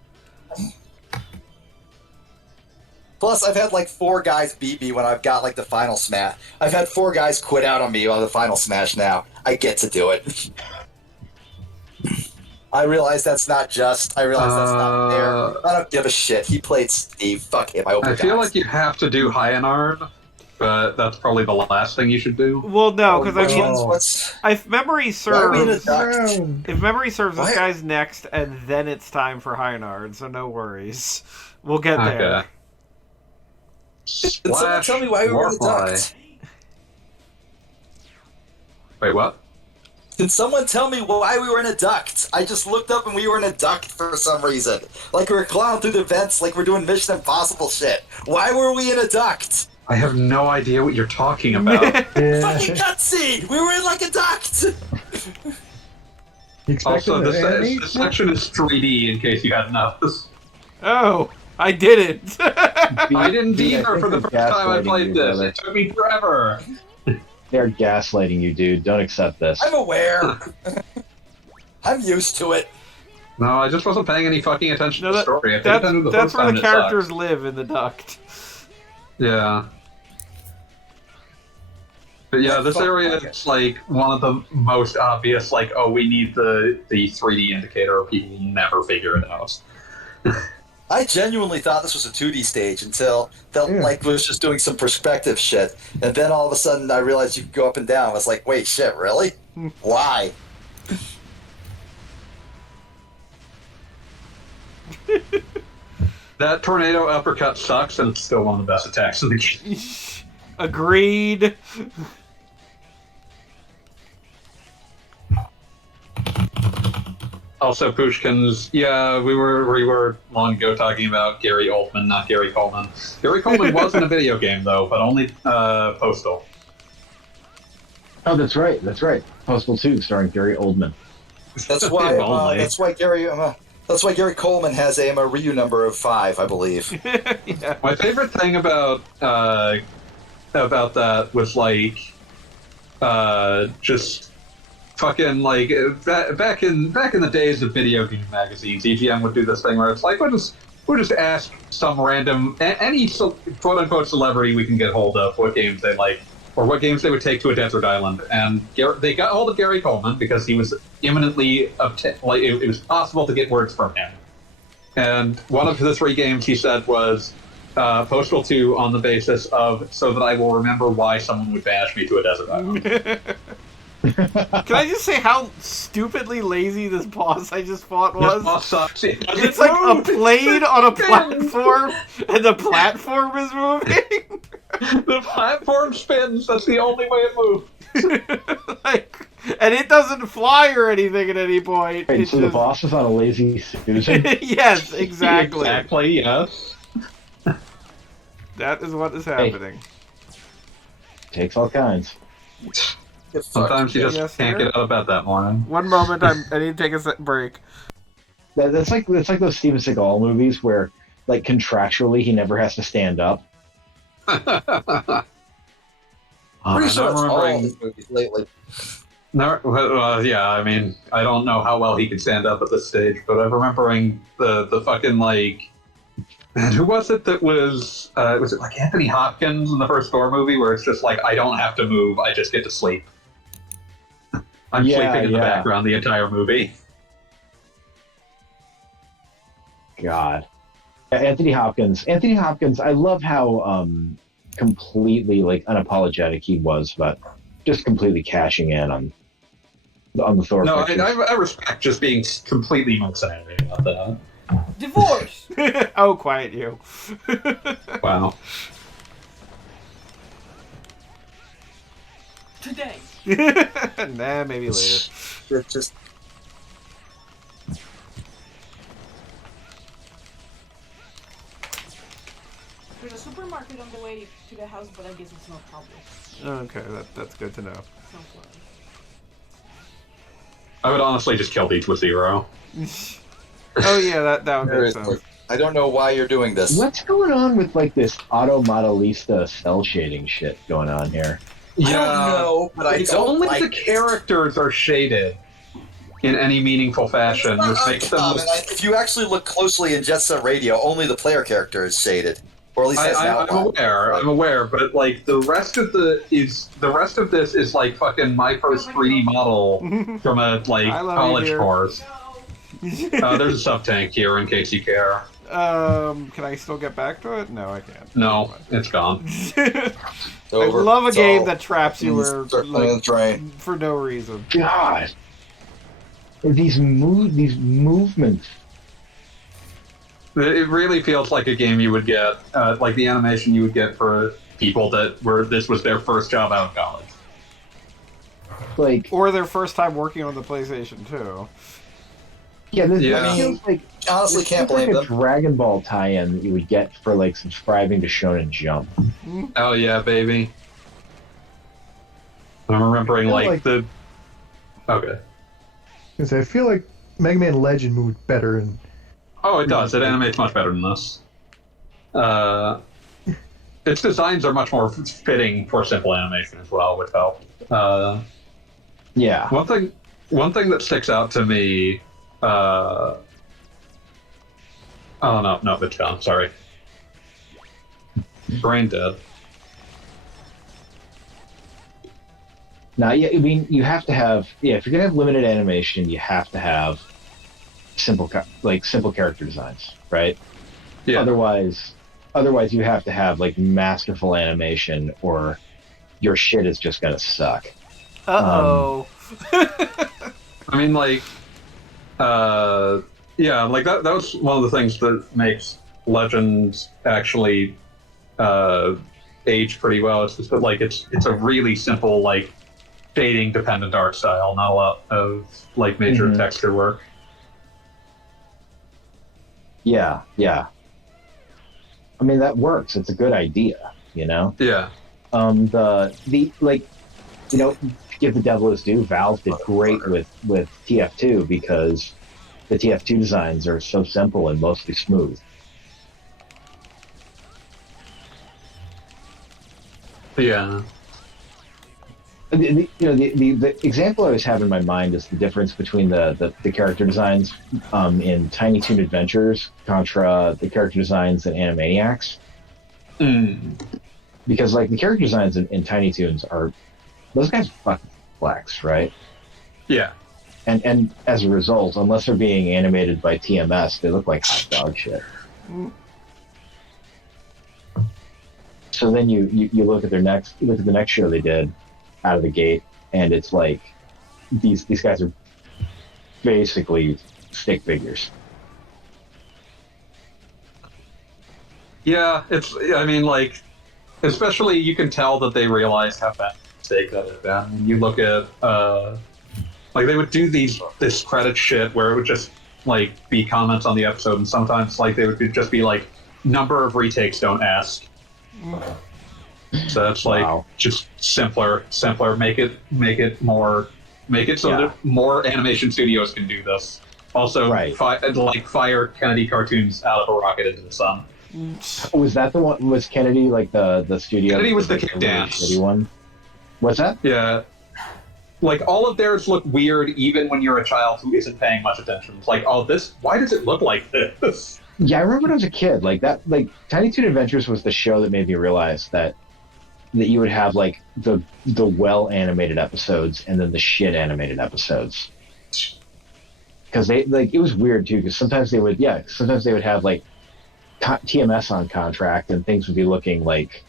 Plus, I've had like 4 guys beat me when I've got like the final smash. I've had 4 guys quit out on me on the final smash now. I get to do it. I realize that's not just. I realize that's not fair. I don't give a shit. He played Steve. Fuck him. I hope he I feel dies. like you have to do Hyanard, but that's probably the last thing you should do. Well, no, because I mean, What's if memory why are we in a serves, duct? if memory serves, this Why- guy's next, and then it's time for Heinard. So no worries, we'll get there. Okay. Can someone tell me why we were in a Warfly. duct? Wait, what? Can someone tell me why we were in a duct? I just looked up and we were in a duct for some reason. Like we were clawing through the vents, like we're doing Mission Impossible shit. Why were we in a duct? I have no idea what you're talking about. Fucking cutscene! We were in like a duct! Also, this section is 3D in case you hadn't noticed. Oh, I did it. I didn't Dude, I either think for the they're first time I gaslighting played you, this. brother. It took me forever. They're gaslighting you, dude. Don't accept this. I'm aware. I'm used to it. No, I just wasn't paying any fucking attention No, to the that- story. I paid attention to the that's first where time the and it sucked. characters live, in the duct. Yeah. But yeah, this area is like one of the most obvious, like, oh, we need the 3D indicator or people will never figure it out. I genuinely thought this was a 2D stage until like was just doing some perspective shit, and then all of a sudden I realized you could go up and down. I was like, wait, shit, really? Why? That tornado uppercut sucks, and it's still one of the best attacks in the game. Agreed. Also, Pushkins, yeah, we were long ago talking about Gary Oldman, not Gary Coleman. Gary Coleman was in a video game, though, but only Postal. Oh, that's right. That's right. Postal 2 starring Gary Oldman. That's why. Only. That's why Gary Coleman has a Ryu number of 5, I believe. Yeah. My favorite thing about that was like just fucking like back in the days of video game magazines, EGM would do this thing where it's like we'll just ask some random any quote unquote celebrity we can get hold of what games they like or what games they would take to a desert island, and they got hold of Gary Coleman because he was imminently like it was possible to get words from him. And one of the 3 games he said was Postal 2 on the basis of so that I will remember why someone would banish me to a desert island. Can I just say how stupidly lazy this boss I just fought This was? boss sucks. It's like a plane on a platform, and the platform is moving. The platform spins. That's the only way it moves. Like, and it doesn't fly or anything at any point. Wait, It's so the just- boss is on a lazy Susan? Yes, exactly. Exactly. Yes. That is what is happening. Takes all kinds. Get fucked. Sometimes you just Yes, can't sir. get out of bed that morning. One moment, I need to take a break. That's like those Steven Seagal movies where, like, contractually he never has to stand up. Pretty I'm sure that's all remembering- his movies lately. No, yeah, I mean, I don't know how well he could stand up at this stage, but I'm remembering the fucking, like... Man, who was it that was it like Anthony Hopkins in the first Thor movie, where it's just like, I don't have to move, I just get to sleep. I'm Yeah, sleeping in the yeah. background the entire movie. God. Yeah, Anthony Hopkins, I love how completely, like, unapologetic he was, but just completely cashing in on the Thor No, pictures. I respect just being completely mercenary about that. Divorce! Oh, quiet you. Wow. Today. Nah, maybe later. It's just There's a supermarket on the way to the house, but I guess it's not public. Okay, that's good to know. It's not public. I would honestly just kill these with 0. Oh yeah, that would make Seriously. sense. I don't know why you're doing this. What's going on with like this auto modelista cell shading shit going on here? I don't know, but I don't only like the characters are shaded in any meaningful fashion, which makes them. If you actually look closely in Jet Set Radio, only the player character is shaded, or at least has an outline. I'm aware, but like the rest of this is like fucking my first 3D model from a like I love college you, dear. course. There's a sub tank here in case you care. Can I still get back to it? No, I can't. No, it's gone. I Over. love a It's game all- that traps you where, Start playing the like, train. for no reason. God, these movements. It really feels like a game you would get, like the animation you would get for people this was their first job out of college. Like, Or their first time working on the PlayStation 2. yeah, this Yeah. feels like Honestly, this can't feels blame like a them. Dragon Ball tie-in that you would get for like subscribing to Shonen Jump. Oh yeah, baby. I'm remembering I feel like like- the. Okay. I feel like Mega Man Legend moved better, and Oh, it does. It animates much better than this. Its designs are much more fitting for simple animation as well, which help. Yeah, One thing that sticks out to me. Oh no, it's gone. Sorry. Brain dead. now yeah, I mean you have to have if you're gonna have limited animation, you have to have simple character designs, right? Yeah. Otherwise you have to have like masterful animation, or your shit is just gonna suck. Uh-oh. I mean, like, yeah, like that was one of the things that makes Legends actually age pretty well. It's just that, like, it's a really simple, like, shading dependent art style, not a lot of like major texture work. Yeah. I mean that works. It's a good idea, you know. Yeah. The like, you know, give the devil his due. Valve did great with TF2 because the TF2 designs are so simple and mostly smooth. Yeah. The example I always have in my mind is the difference between the character designs in Tiny Toon Adventures contra the character designs in Animaniacs. Because like the character designs in Tiny Toons are those guys are fucking flex, right? Yeah. And as a result, unless they're being animated by TMS, they look like hot dog shit. So then you look at the next show they did out of the gate, and it's like these guys are basically stick figures. Yeah, I mean, like, especially you can tell that they realized how bad a mistake that had been. When you look at, like, they would do this credit shit where it would just, like, be comments on the episode, and sometimes, like, they would just be like, number of retakes, don't ask. So that's like Wow. just simpler. Make it so Yeah. that more animation studios can do this. Also, Right. fire Kennedy cartoons out of a rocket into the sun. Was that the one? Was Kennedy like the studio? Kennedy was the really kick dance. shitty one. What's that? Yeah. Like, all of theirs look weird even when you're a child who isn't paying much attention. It's like, oh, why does it look like this? Yeah, I remember when I was a kid, like that, like Tiny Toon Adventures was the show that made me realize that you would have like the well animated episodes and then the shit animated episodes. Because they like it was weird too. Because sometimes they would have like TMS on contract and things would be looking like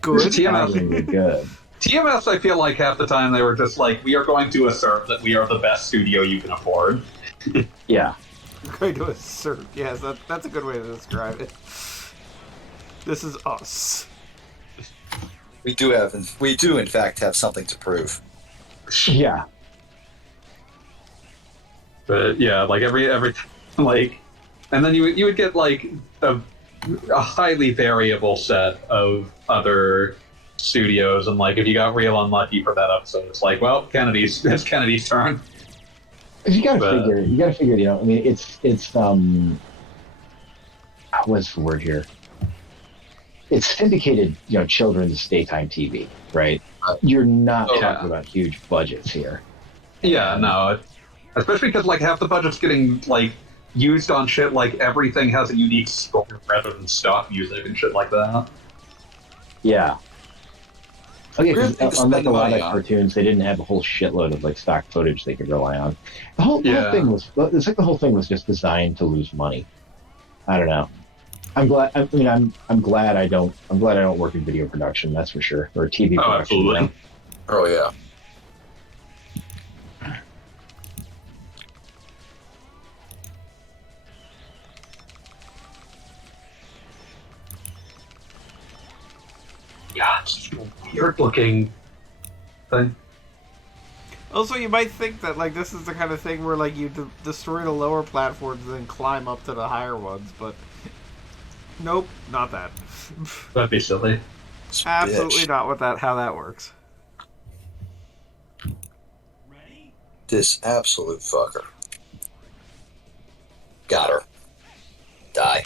Good. surprisingly good. TMS, I feel like half the time they were just like, we are going to assert that we are the best studio you can afford. Yeah. Going to assert. Yes, that's a good way to describe it. This is us. We do in fact have something to prove. Yeah. But yeah, like every like, and then you would get like a highly variable set of other studios, and like if you got real unlucky for that episode, it's like, well, it's Kennedy's turn. You gotta But- figure. You gotta figure. You know, I mean, it's what's the word here? It's syndicated, you know, children's daytime TV, right? You're not Oh, talking yeah. about huge budgets here. Yeah, no. Especially because like half the budget's getting like used on shit like everything has a unique score rather than stock music and shit like that. Yeah. Okay, Weird thing to because unlike spend a lot money of on. cartoons, they didn't have a whole shitload of like stock footage they could rely on. The whole Yeah. thing was, it's like the whole thing was just designed to lose money. I don't know. I'm glad. I mean, I'm glad I don't. I'm glad I don't work in video production. That's for sure, or TV Oh, production. You absolutely. know? Oh yeah. Yeah, it's a weird looking thing. Also, you might think that like this is the kind of thing where like you destroy the lower platforms and then climb up to the higher ones, but nope, not that. That'd be silly. Absolutely Bitch. not how that works. This absolute fucker. Got her. Die.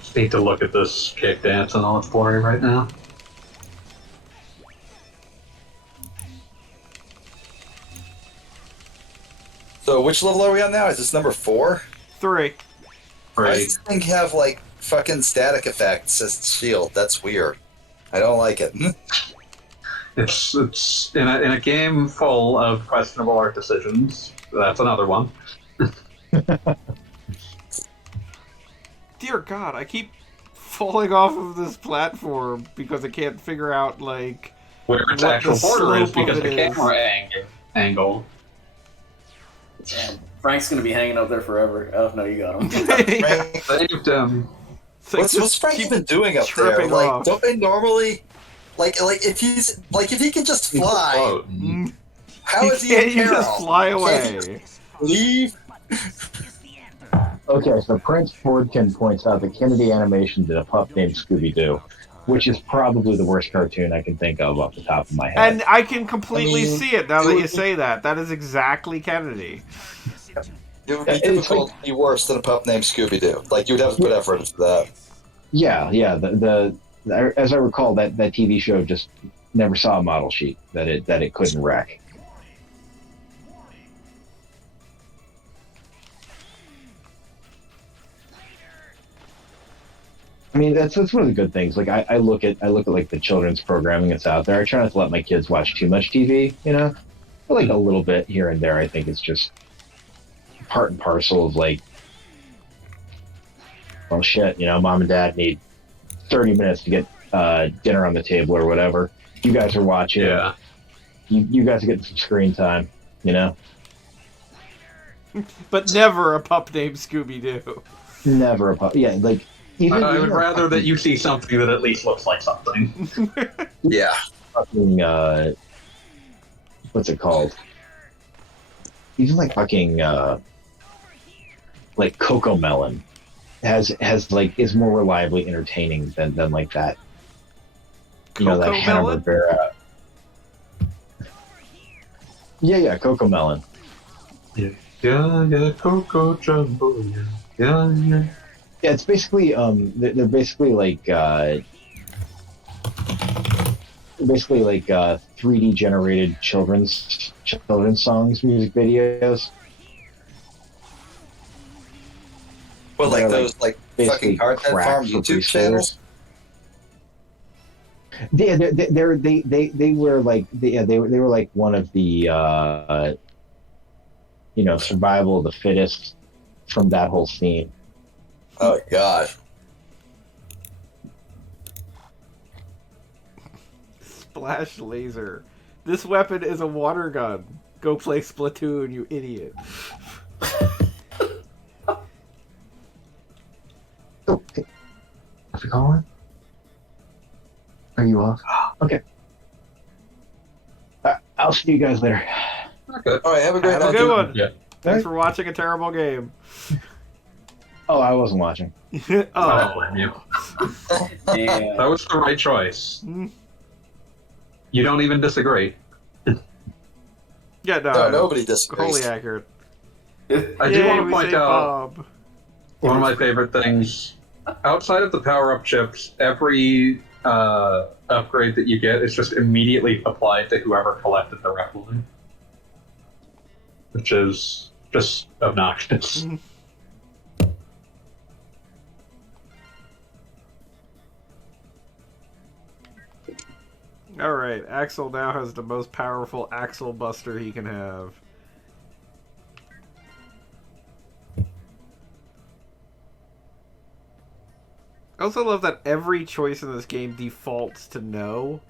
Just need to look at this kick dance and all its glory right now. So which level are we on now? Is this number 4? 3. Why Right. does this thing have like fucking static effects as its shield? That's weird. I don't like it. It's in a game full of questionable art decisions. That's another one. Dear God, I keep falling off of this platform because I can't figure out like Where its What actual the border is slope of because it the is. camera angle. Damn, Frank's gonna be hanging out there forever. Oh no, you got him. Frank, Saved It's like what's just Frank keep even doing up there? tripping Like, off. don't they normally like if he can just fly? float. Mm, How is he can't in you peril? just fly Can't away? he leave? Okay, so Prince Fordkin points out that Kennedy Animation did a pup named Scooby Doo, which is probably the worst cartoon I can think of off the top of my head. And I can completely I mean, see it now that it you would- say that. That is exactly Kennedy. It would be It's difficult to be worse than a pup named Scooby Doo. Like you would have to put effort into that. Yeah. The as I recall, that TV show just never saw a model sheet that it couldn't wreck. I mean, that's one of the good things. Like I look at like the children's programming that's out there. I try not to let my kids watch too much TV. You know, but like a little bit here and there. I think it's just part and parcel of like, well, shit. You know, mom and dad need 30 minutes to get dinner on the table or whatever. You guys are watching. Yeah. You guys are getting some screen time. You know, But never a pup named Scooby Doo. never a yeah. Like even I even would like rather that you see something that at least looks like something. Yeah. fucking what's it called? Even like fucking like Coco Melon has like is more reliably entertaining than like that. You know, that Coco Melon? Hanna-Barbera. Yeah, Coco Melon. Yeah, Coco Jumbo. Yeah. Yeah, it's basically they're basically like 3D generated children's songs, music videos. Well, like They're, those like basically fucking Carpet crap Farm for YouTube preschoolers. channels. Yeah, they were like they were like one of the survival of the fittest from that whole scene. Oh god. Splash laser. This weapon is a water gun. Go play Splatoon, you idiot. Okay. What's it calling? Are you off? Okay. I'll see you guys later. Okay. All right, have a great Have a night. good dude. one. Yeah. Thanks for watching a terrible game. Oh, I wasn't watching. I Oh. don't blame you. Yeah. That was the right choice. Mm. You don't even disagree. Yeah, No, nobody disagrees. Wholly accurate. I do Yay, want to we point saved out Bob. one of my favorite things. Outside of the power-up chips, every upgrade that you get is just immediately applied to whoever collected the Reploid, which is just obnoxious. Alright, Axel now has the most powerful Axel Buster he can have. I also love that every choice in this game defaults to no.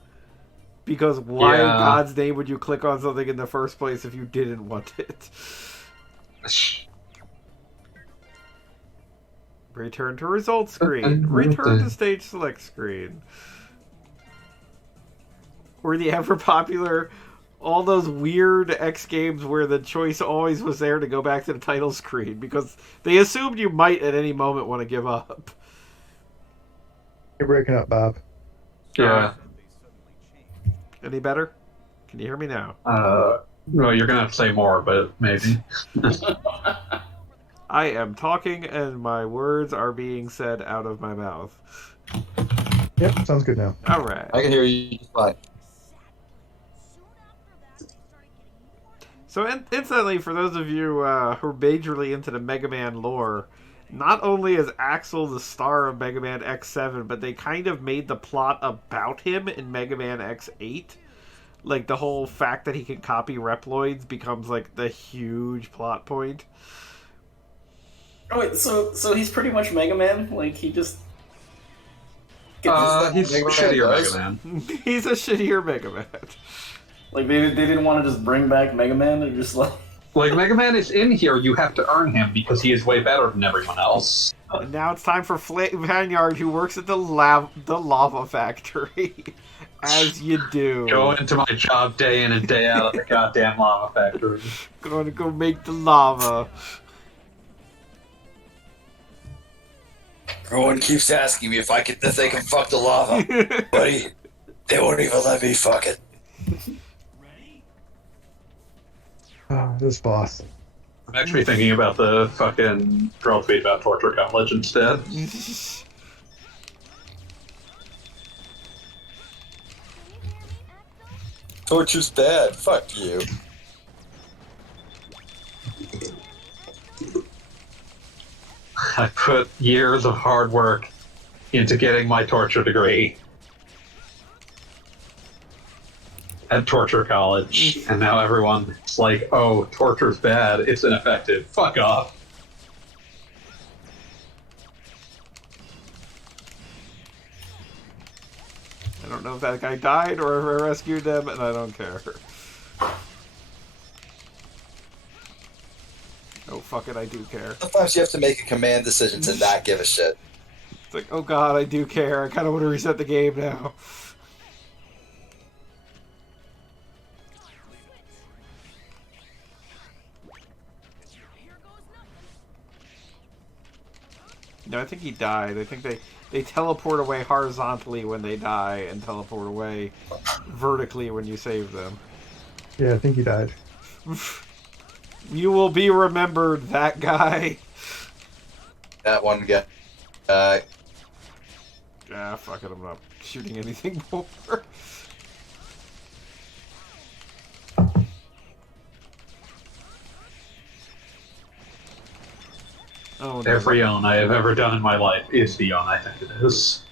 Because why in God's name would you click on something in the first place if you didn't want it? Return to results screen. Return to stage select screen. Or the ever popular, all those weird X games where the choice always was there to go back to the title screen because they assumed you might at any moment want to give up. You're breaking up, Bob. Yeah. Any better? Can you hear me now? Well, you're gonna have to say more, but maybe. I am talking and my words are being said out of my mouth. Yep, sounds good now. Alright. I can hear you fine. So, incidentally, for those of you who are majorly into the Mega Man lore, not only is Axel the star of Mega Man X7, but they kind of made the plot about him in Mega Man X8. Like, the whole fact that he can copy Reploids becomes, like, the huge plot point. Oh, wait, so he's pretty much Mega Man? Like, he just... He's Mega Man shittier does? Mega Man. He's a shittier Mega Man. Like, they didn't want to just bring back Mega Man? They're just like... Like, Mega Man is in here, you have to earn him because he is way better than everyone else. And now it's time for Vanguard, who works at the lava factory. As you do. Go into my job day in and day out at the goddamn lava factory. Going to go make the lava. Everyone keeps asking me if they can fuck the lava. Buddy, they won't even let me fuck it. Oh, this boss. I'm actually thinking about the fucking girl tweet about Torture College instead. Torture's bad. Fuck you. I put years of hard work into getting my torture degree at Torture College, and now everyone's like, oh, torture's bad, it's ineffective. Fuck off. I don't know if that guy died or if I rescued them, and I don't care. Oh, fuck it, I do care. Sometimes you have to make a command decision to not give a shit. It's like, oh god, I do care. I kind of want to reset the game now. No, I think he died. I think they teleport away horizontally when they die and teleport away vertically when you save them. Yeah, I think he died. You will be remembered, that guy. That one guy. Ah, fuck it, I'm not shooting anything more. no. Oh, no. Every yawn I have ever done in my life is the yawn I think it is.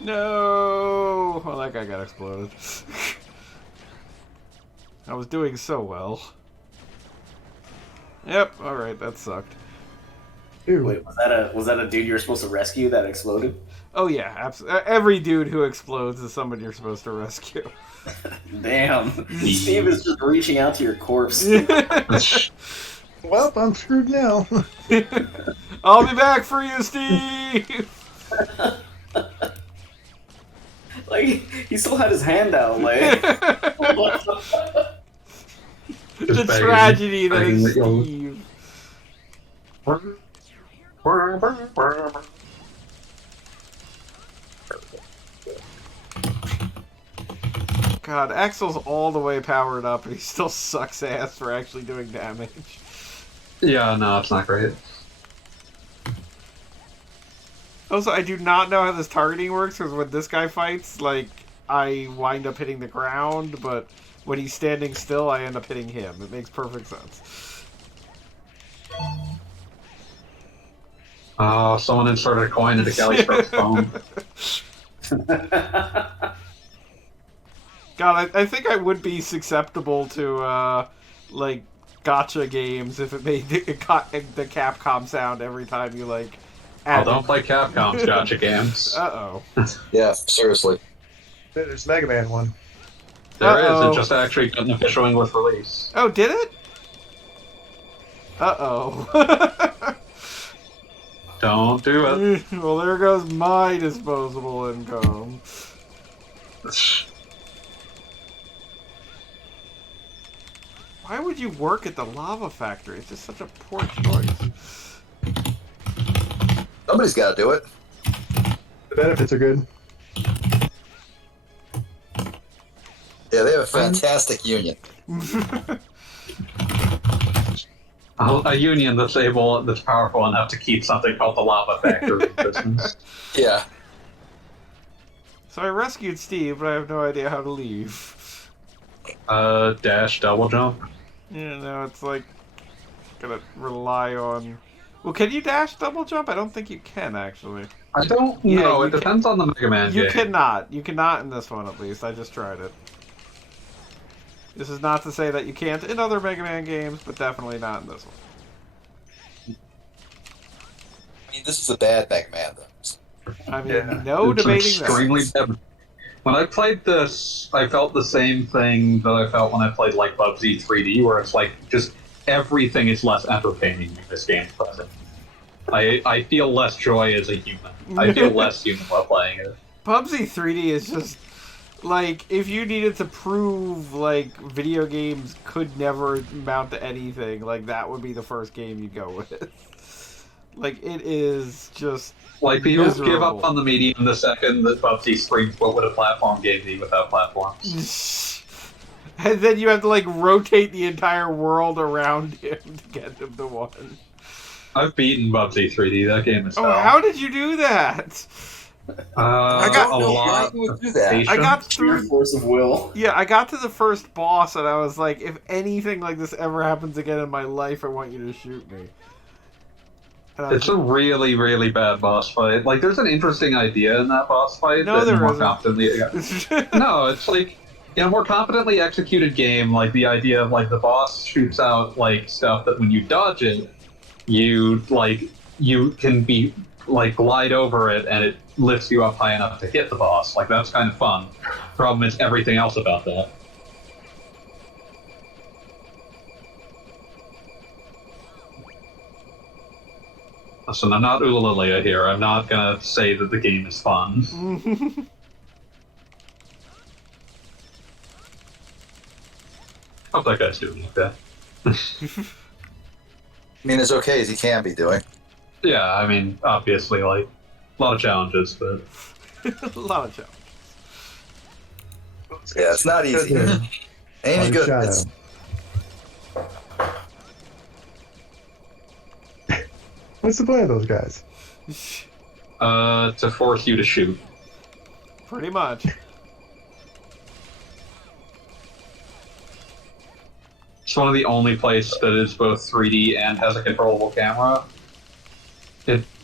No! Well, that guy got exploded. I was doing so well. Yep, alright, that sucked. Dude, Wait, was that a dude you were supposed to rescue that exploded? Oh yeah, absolutely. Every dude who explodes is someone you're supposed to rescue. Damn. Steve is just reaching out to your corpse. Well, I'm screwed now. I'll be back for you, Steve. Like, he still had his hand out, like. The tragedy that is Steve. God, Axel's all the way powered up, and he still sucks ass for actually doing damage. Yeah, no, it's not great. Also, I do not know how this targeting works, because when this guy fights, like, I wind up hitting the ground, but when he's standing still, I end up hitting him. It makes perfect sense. Oh, someone inserted a coin into Kelly's phone. God, I think I would be susceptible to, like, gacha games if it made the Capcom sound every time you, like, Oh, don't play Capcom's gacha games. Uh-oh. Yeah, seriously. There's Mega Man one. There is. It just actually got an official English release. Oh, did it? Uh-oh. Don't do it. Well, there goes my disposable income. Why would you work at the lava factory? It's just such a poor choice. Somebody's got to do it. The benefits are good. Yeah, they have a fantastic union. A union that's powerful enough to keep something called the Lava Factory in business. Yeah. So I rescued Steve, but I have no idea how to leave. Dash, double jump. Yeah, no, it's like gonna rely on. Well, can you dash double jump? I don't think you can actually. I don't know. It depends on the Mega Man game. You cannot. You cannot in this one, at least. I just tried it. This is not to say that you can't in other Mega Man games, but definitely not in this one. I mean, this is a bad Mega Man, though. I mean, Yeah. no It's debating extremely that. bad. When I played this, I felt the same thing that I felt when I played like Bubsy 3D, where it's like just everything is less entertaining in this game's present. I feel less joy as a human. I feel less human while playing it. Bubsy 3D is just like, if you needed to prove like video games could never amount to anything, like that would be the first game you go with. Like, it is just Like, people miserable. give up on the medium the second that Bubsy screams, "What would a platform game be without platforms?" And then you have to like rotate the entire world around him to get him to win. I've beaten Bubsy 3D. That game is Oh, hell. how did you do that? I got a no lot idea who would of do that. patience. I got Sheer through. force of will. Yeah, I got to the first boss, and I was like, if anything like this ever happens again in my life, I want you to shoot me. And I was It's a really, really bad boss fight. Like, there's an interesting idea in that boss fight. No, that there more isn't. competently. No, it's like in a more competently executed game. Like the idea of like the boss shoots out like stuff that when you dodge it, you can be like glide over it and it lifts you up high enough to hit the boss. Like, that's kind of fun. Problem is everything else about that. Listen, I'm not Ulalia here. I'm not gonna say that the game is fun. Hope that guy's doing okay. I mean, as okay as he can be doing. Yeah, I mean, obviously, like, a lot of challenges, but a lot of challenges. Yeah, it's not easy. Yeah. Ain't he One good? shot It's- at him. What's the point of those guys? to force you to shoot. Pretty much. It's one of the only places that is both 3D and has a controllable camera.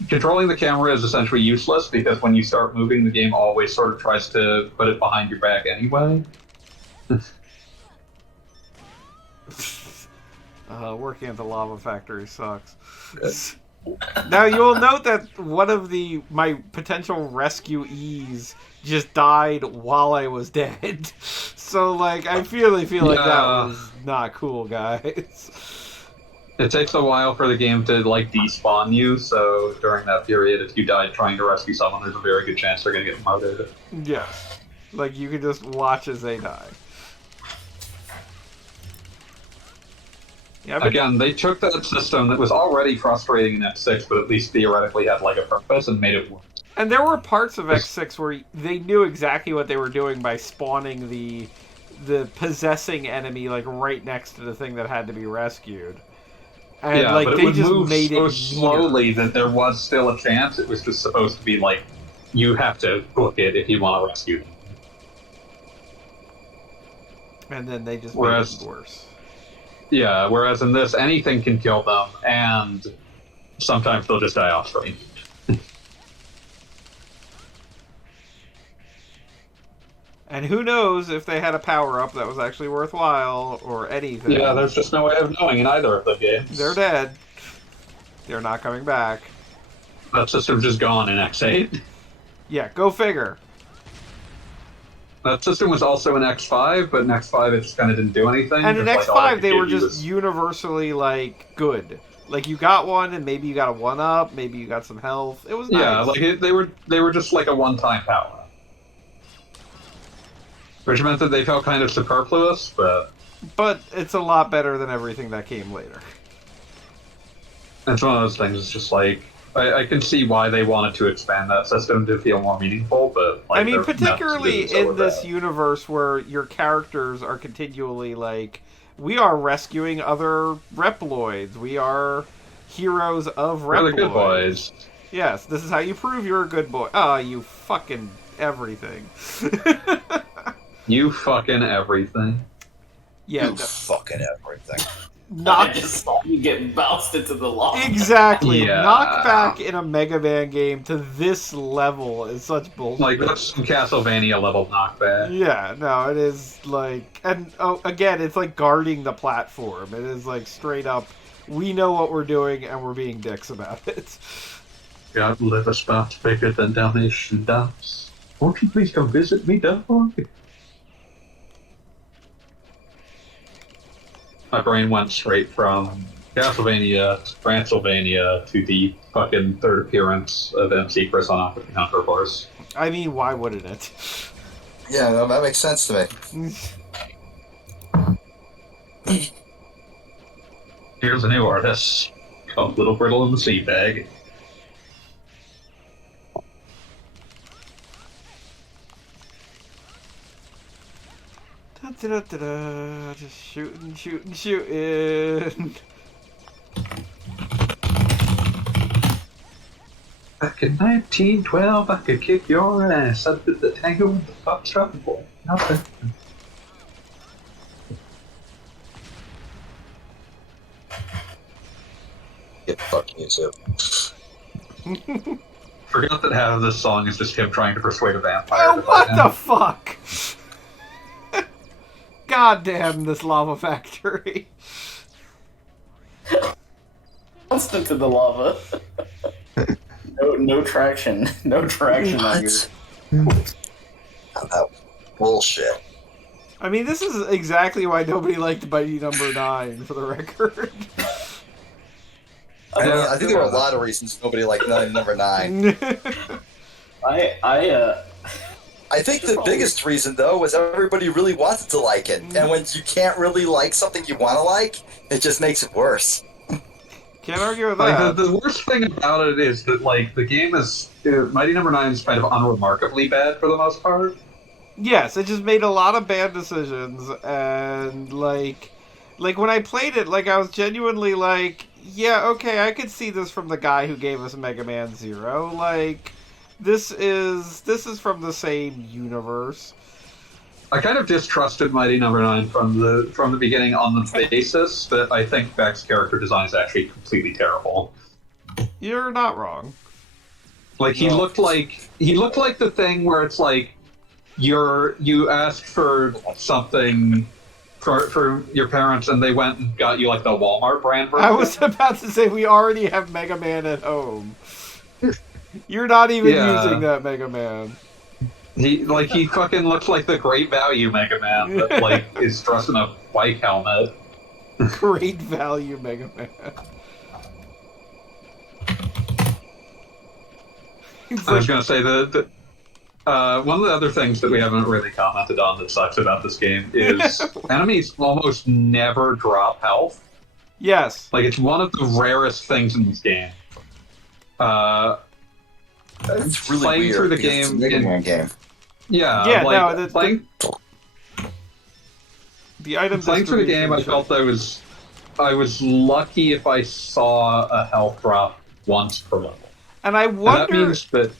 Controlling the camera is essentially useless because when you start moving, the game always sort of tries to put it behind your back anyway. Working at the lava factory sucks. Now you will note that one of my potential rescuees just died while I was dead. So like I really feel like that was not cool, guys. It takes a while for the game to like despawn you, so during that period, if you died trying to rescue someone, there's a very good chance they're gonna get murdered. Yes. Like, you can just watch as they die. Yeah, Again, they took that system that was already frustrating in X6, but at least theoretically had like a purpose and made it work. and there were parts of X6 where they knew exactly what they were doing by spawning the possessing enemy like right next to the thing that had to be rescued. And Yeah, like but it they would just move made so it slowly that there was still a chance. It was just supposed to be like, you have to book it if you want to rescue them. and then they just Whereas- made it worse. Yeah, whereas in this, anything can kill them, and sometimes they'll just die off screen. And who knows if they had a power-up that was actually worthwhile, or anything. Yeah, there's just no way of knowing in either of the games. They're dead. They're not coming back. That system's just gone in X8. Yeah, go figure. That system was also in X5, but in X5 it just kind of didn't do anything. And in Just, like, all X5, it they could were give you just was- universally, like, good. Like, you got one, and maybe you got a 1-up, maybe you got some health. It was nice. Yeah, like they were just like a one-time power. Which meant that they felt kind of superfluous, but But it's a lot better than everything that came later. it's one of those things. It's just like I can see why they wanted to expand that system to feel more meaningful, but like, I mean, their methods particularly didn't so in this bad. universe where your characters are continually like, we are rescuing other Reploids. We are heroes of Reploids. We're the good boys. Yes, this is how you prove you're a good boy. Oh, you fucking everything. You fucking everything. Yeah, You fucking everything. I knock just saw you get bounced into the lava. exactly. Yeah. Knockback in a Mega Man game to this level is such bullshit. Like that's some Castlevania level knockback. Yeah, no, it is like, and oh, again, it's like guarding the platform. It is like straight up, we know what we're doing and we're being dicks about it. God, live a spot bigger than Dalmatian dogs. Won't you please come visit me, dog? My brain went straight from Castlevania to Transylvania to the fucking third appearance of MC Chris on Octopath Hunter Force. I mean, why wouldn't it? Yeah, no, that makes sense to me. Here's a new artist called Little Brittle in the Sea Bag. Da-da-da-da-da, just shooting, shooting, shooting. Back in 1912, I could kick your ass. I did the tango with the foxtrot boy. Nothing. Yeah, fuck you too. Forgot that half of this song is just him trying to persuade a vampire. Oh, to what fight the him. fuck? God damn this lava factory. Bounced into the lava. No traction. No traction on your. That bullshit. I mean, this is exactly why nobody liked Mighty Number 9, for the record. I mean, I think there were a lot of reasons nobody liked number 9. I think the biggest reason, though, was everybody really wanted to like it. And when you can't really like something you want to like, it just makes it worse. Can't argue with Like, that. the worst thing about it is that, like, the game is... Mighty Number 9 is kind of unremarkably bad for the most part. Yes, it just made a lot of bad decisions, and, like, when I played it, like, I was genuinely like, yeah, okay, I could see this from the guy who gave us Mega Man Zero. Like, this is from the same universe. I kind of distrusted Mighty Number 9 from the beginning on the basis that I think Beck's character design is actually completely terrible. You're not wrong. Like he looked like the thing where it's like you asked for something for your parents and they went and got you like the Walmart brand version. I was about to say, we already have Mega Man at home. You're not even using that Mega Man. He fucking looks like the Great Value Mega Man that like is dressed in a bike helmet. Great value, Mega Man. It's I was like, going to say one of the other things that we haven't really commented on that sucks about this game is enemies almost never drop health. yes. Like, it's one of the rarest things in this game. It's really playing weird through the because it's a game Mega in- Man game. Yeah, Yeah, like, no, playing The item through the game, I distribution felt I was lucky if I saw a health drop once per level. and I And that wonder means that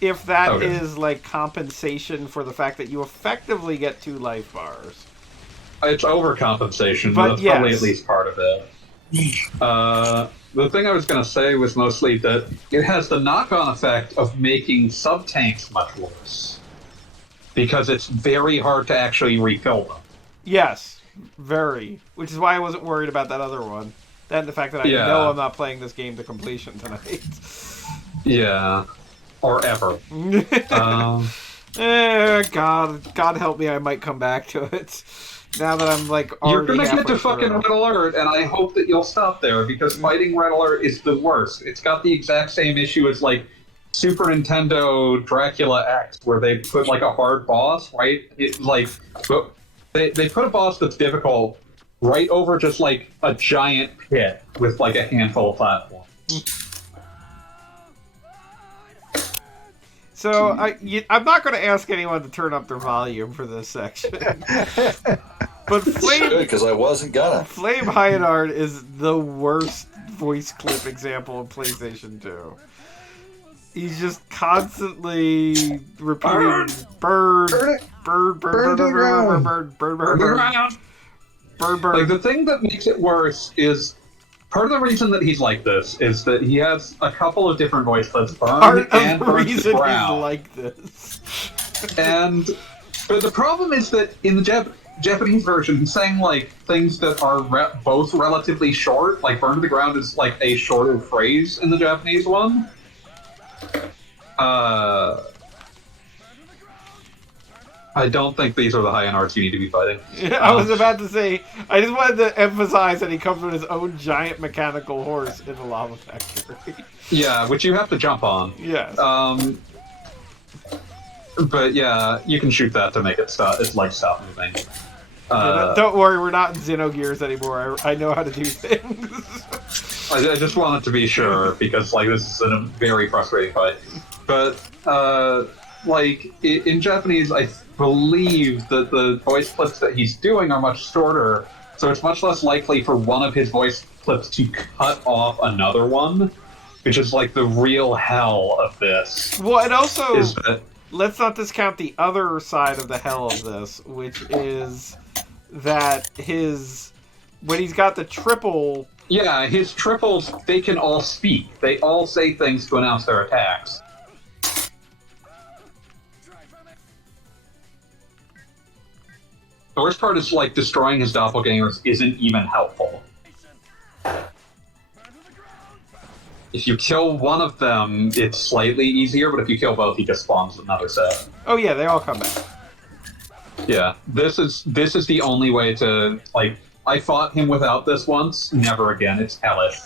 if that Okay. is like compensation for the fact that you effectively get 2 life bars. it's overcompensation, But but that's probably yes. at least part of it. The thing I was going to say was mostly that it has the knock-on effect of making sub-tanks much worse. Because it's very hard to actually refill them. Yes, very. Which is why I wasn't worried about that other one. And the fact that I Yeah. know I'm not playing this game to completion tonight. Yeah. Or ever. God help me, I might come back to it. Now that I'm like You're already gonna get halfway to fucking through. Red Alert, and I hope that you'll stop there, because fighting Red Alert is the worst. It's got the exact same issue as, like, Super Nintendo Dracula X, where they put, like, a hard boss, right? They put a boss that's difficult right over just, like, a giant pit with, like, a handful of platforms. So I'm not going to ask anyone to turn up their volume for this section. But Because I wasn't gonna. Flame Hyatt is the worst voice clip example of PlayStation 2. He's just constantly repeating bird, bird, bird, bird, bird, bird, bird, bird, bird, bird, bird. Like, the thing that makes it worse is part of the reason that he's like this is that he has a couple of different voice clips, Part burned and of the burnt to reason he's brown. like this. But the problem is that in the Japanese version, he's saying, like, things that are both relatively short. Like, burn to the ground is, like, a shorter phrase in the Japanese one. I don't think these are the high-end arts you need to be fighting. I was about to say, I just wanted to emphasize that he comes with his own giant mechanical horse in the lava factory. Yeah, which you have to jump on. Yes. But yeah, you can shoot that to make it stop. It's like stop moving. Don't worry, we're not in Xenogears anymore. I know how to do things. I just wanted to be sure because like this is a very frustrating fight. But like in Japanese, I believe that the voice clips that he's doing are much shorter, so it's much less likely for one of his voice clips to cut off another one, which is like the real hell of this. Well, and also, Is that let's not discount the other side of the hell of this, which is that when he's got the triple. yeah, his triples, they can all speak. They all say things to announce their attacks. The worst part is, like, destroying his doppelgangers isn't even helpful. If you kill one of them, it's slightly easier, but if you kill both, he just spawns another set. Oh yeah, they all come back. Yeah, this is the only way to, like, I fought him without this once, never again, it's hellish.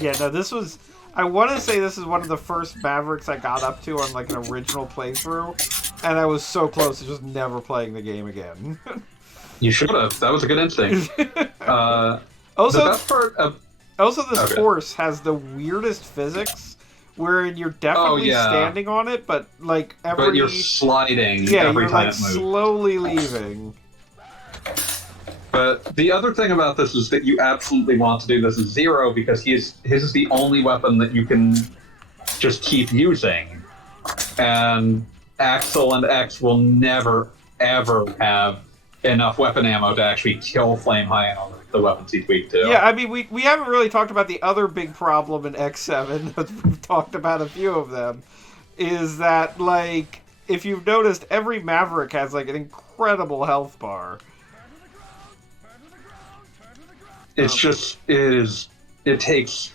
Yeah, no, this was. I want to say this is one of the first Mavericks I got up to on like an original playthrough, and I was so close to just never playing the game again. You should have, that was a good instinct. The Also, best part of... this Okay. horse has the weirdest physics, wherein you're definitely yeah. standing on it, but like every But you're sliding yeah, every you're time like it moves. slowly leaving. But the other thing about this is that you absolutely want to do this as Zero because his is the only weapon that you can just keep using. And Axel and X will never, ever have enough weapon ammo to actually kill Flame High on the weapons he's weak to. Yeah, I mean, we haven't really talked about the other big problem in X7, but we've talked about a few of them, is that, like, if you've noticed, every Maverick has, like, an incredible health bar. It's just, it takes,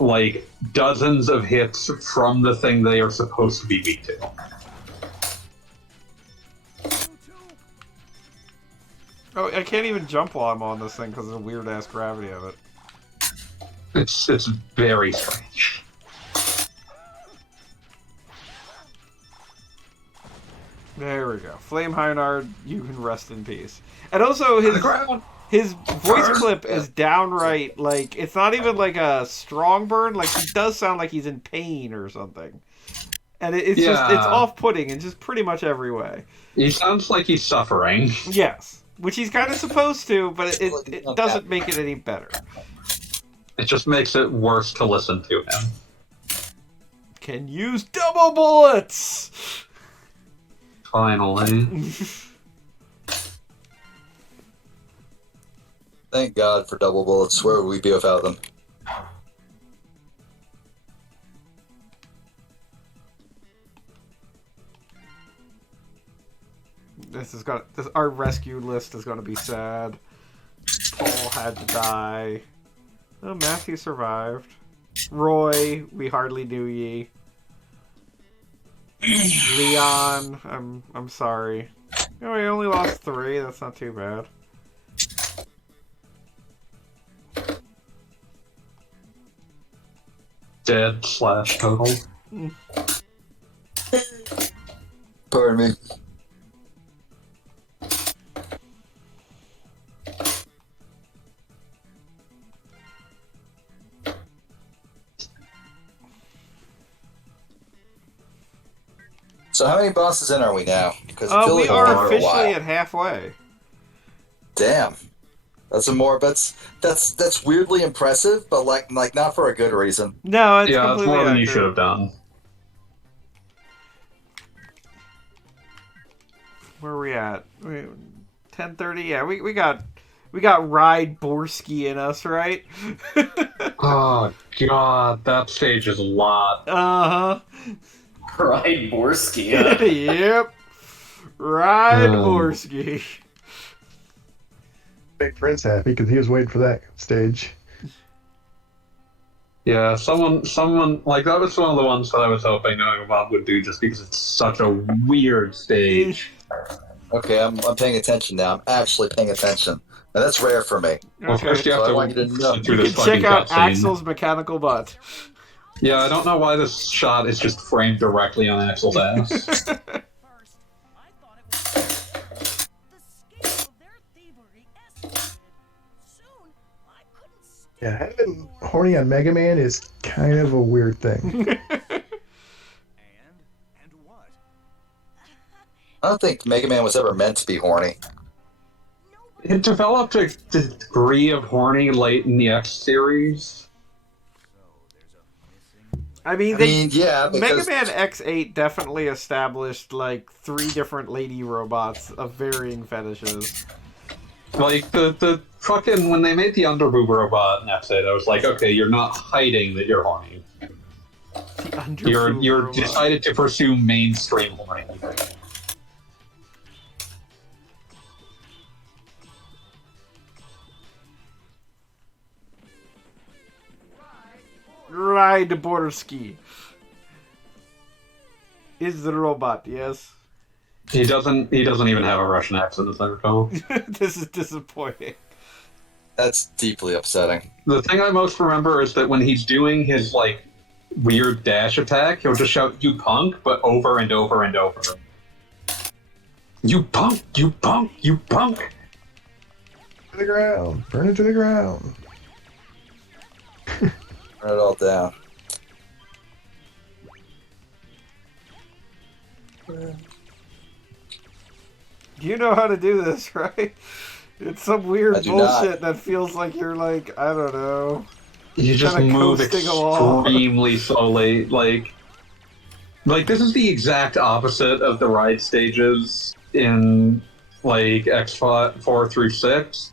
like, dozens of hits from the thing they are supposed to be weak to. Oh, I can't even jump while I'm on this thing because of the weird ass gravity of it. It's very strange. There we go. Flame Heinard, you can rest in peace. And also his voice clip is downright like it's not even like a strong burn. Like he does sound like he's in pain or something. And it's just it's off-putting in just pretty much every way. He sounds like he's suffering. Yes, which he's kind of supposed to, but it doesn't make it any better. It just makes it worse to listen to him. Can use double bullets. Finally. Thank God for double bullets. Where would we be without them? Our rescue list is gonna be sad. Paul had to die. Oh, Matthew survived. Roy, we hardly knew ye. Leon, I'm sorry. Oh, we only lost 3. That's not too bad. Dead / total. Pardon me. So how many bosses in are we now? Because We are officially at halfway. Damn, that's weirdly impressive, but like not for a good reason. No, it's it's completely more than you accurate. should have done. Where are we at? 10:30. Yeah, we got Ride Borsky in us, right? Oh god, that stage is a lot. Uh-huh. Ride Borsky. Yep. Ride Borsky. Make Prince happy because he was waiting for that stage. Yeah, someone like that was one of the ones that I was hoping Goggle Bob would do, just because it's such a weird stage. Okay, I'm paying attention now. I'm actually paying attention. And that's rare for me. Well, first you have So I to want you to know. listen through You this can fucking check out cutscene. Axel's mechanical butt. Yeah, I don't know why this shot is just framed directly on Axel's ass. First, I thought it was the scale of their thievery escalated. Soon, I couldn't stand Yeah, having horny on Mega Man is kind of a weird thing. and what? I don't think Mega Man was ever meant to be horny. It developed a degree of horny late in the X series. I mean, Yeah, Mega because Man X8 definitely established like 3 different lady robots of varying fetishes. Like the fucking when they made the underboob robot in X8, I was like, okay, you're not hiding that you're horny. You're robot. decided to pursue mainstream horny. Ride Borsky is the robot. Yes. He doesn't even have a Russian accent, as I recall. This is disappointing. that's deeply upsetting. The thing I most remember is that when he's doing his like weird dash attack, he'll just shout "You punk," but over and over and over. You punk! You punk! You punk! To the ground. Burn it to the ground. Turn it all down. You know how to do this, right? It's some weird I do bullshit that feels like you're like, I don't know. You just Kinda move coasting along. extremely slowly, like this is the exact opposite of the ride stages in like X4 through 6.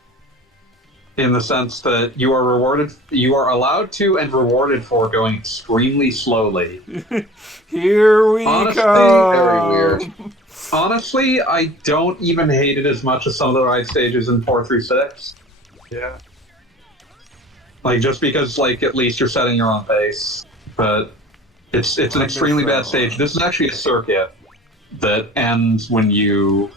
In the sense that you are allowed to and rewarded for going extremely slowly. Here we Honestly, come. Very weird. Honestly, I don't even hate it as much as some of the ride stages in 4 through 6. Yeah. Like, just because, like, at least you're setting your own pace. But it's an extremely bad stage. This is actually a circuit that ends when you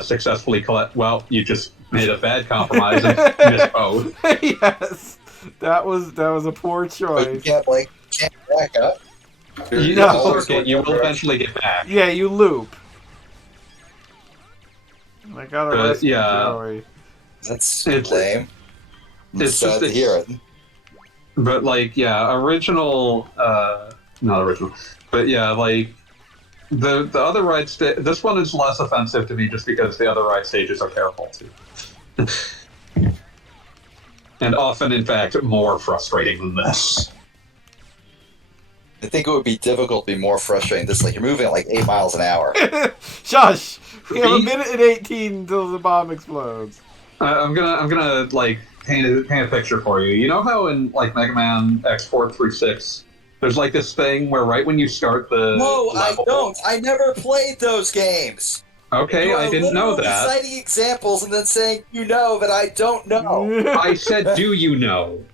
successfully collect. Well, you just made a bad compromise and missed both. Yes, that was a poor But you choice. can't back up. You No. know, you will eventually get back. Yeah, you loop. I gotta But, rescue yeah. Joey. That's It's- lame. I'm it's sad just to hear it. But like, yeah, original, not original, but yeah, like the other ride this one is less offensive to me just because the other ride stages are terrible too, and often, in fact, more frustrating than this. I think it would be difficult to be more frustrating. This, like, you're moving at like 8 miles an hour. Shush! We have a Me? minute and 18 until the bomb explodes. I'm gonna like paint a picture for you. You know how in like Mega Man X4 through 6, there's like this thing where right when you start the No, I level, don't. I never played those games. Okay, You I are didn't know literally that. citing examples and then saying you know that I don't know. I said, do you know?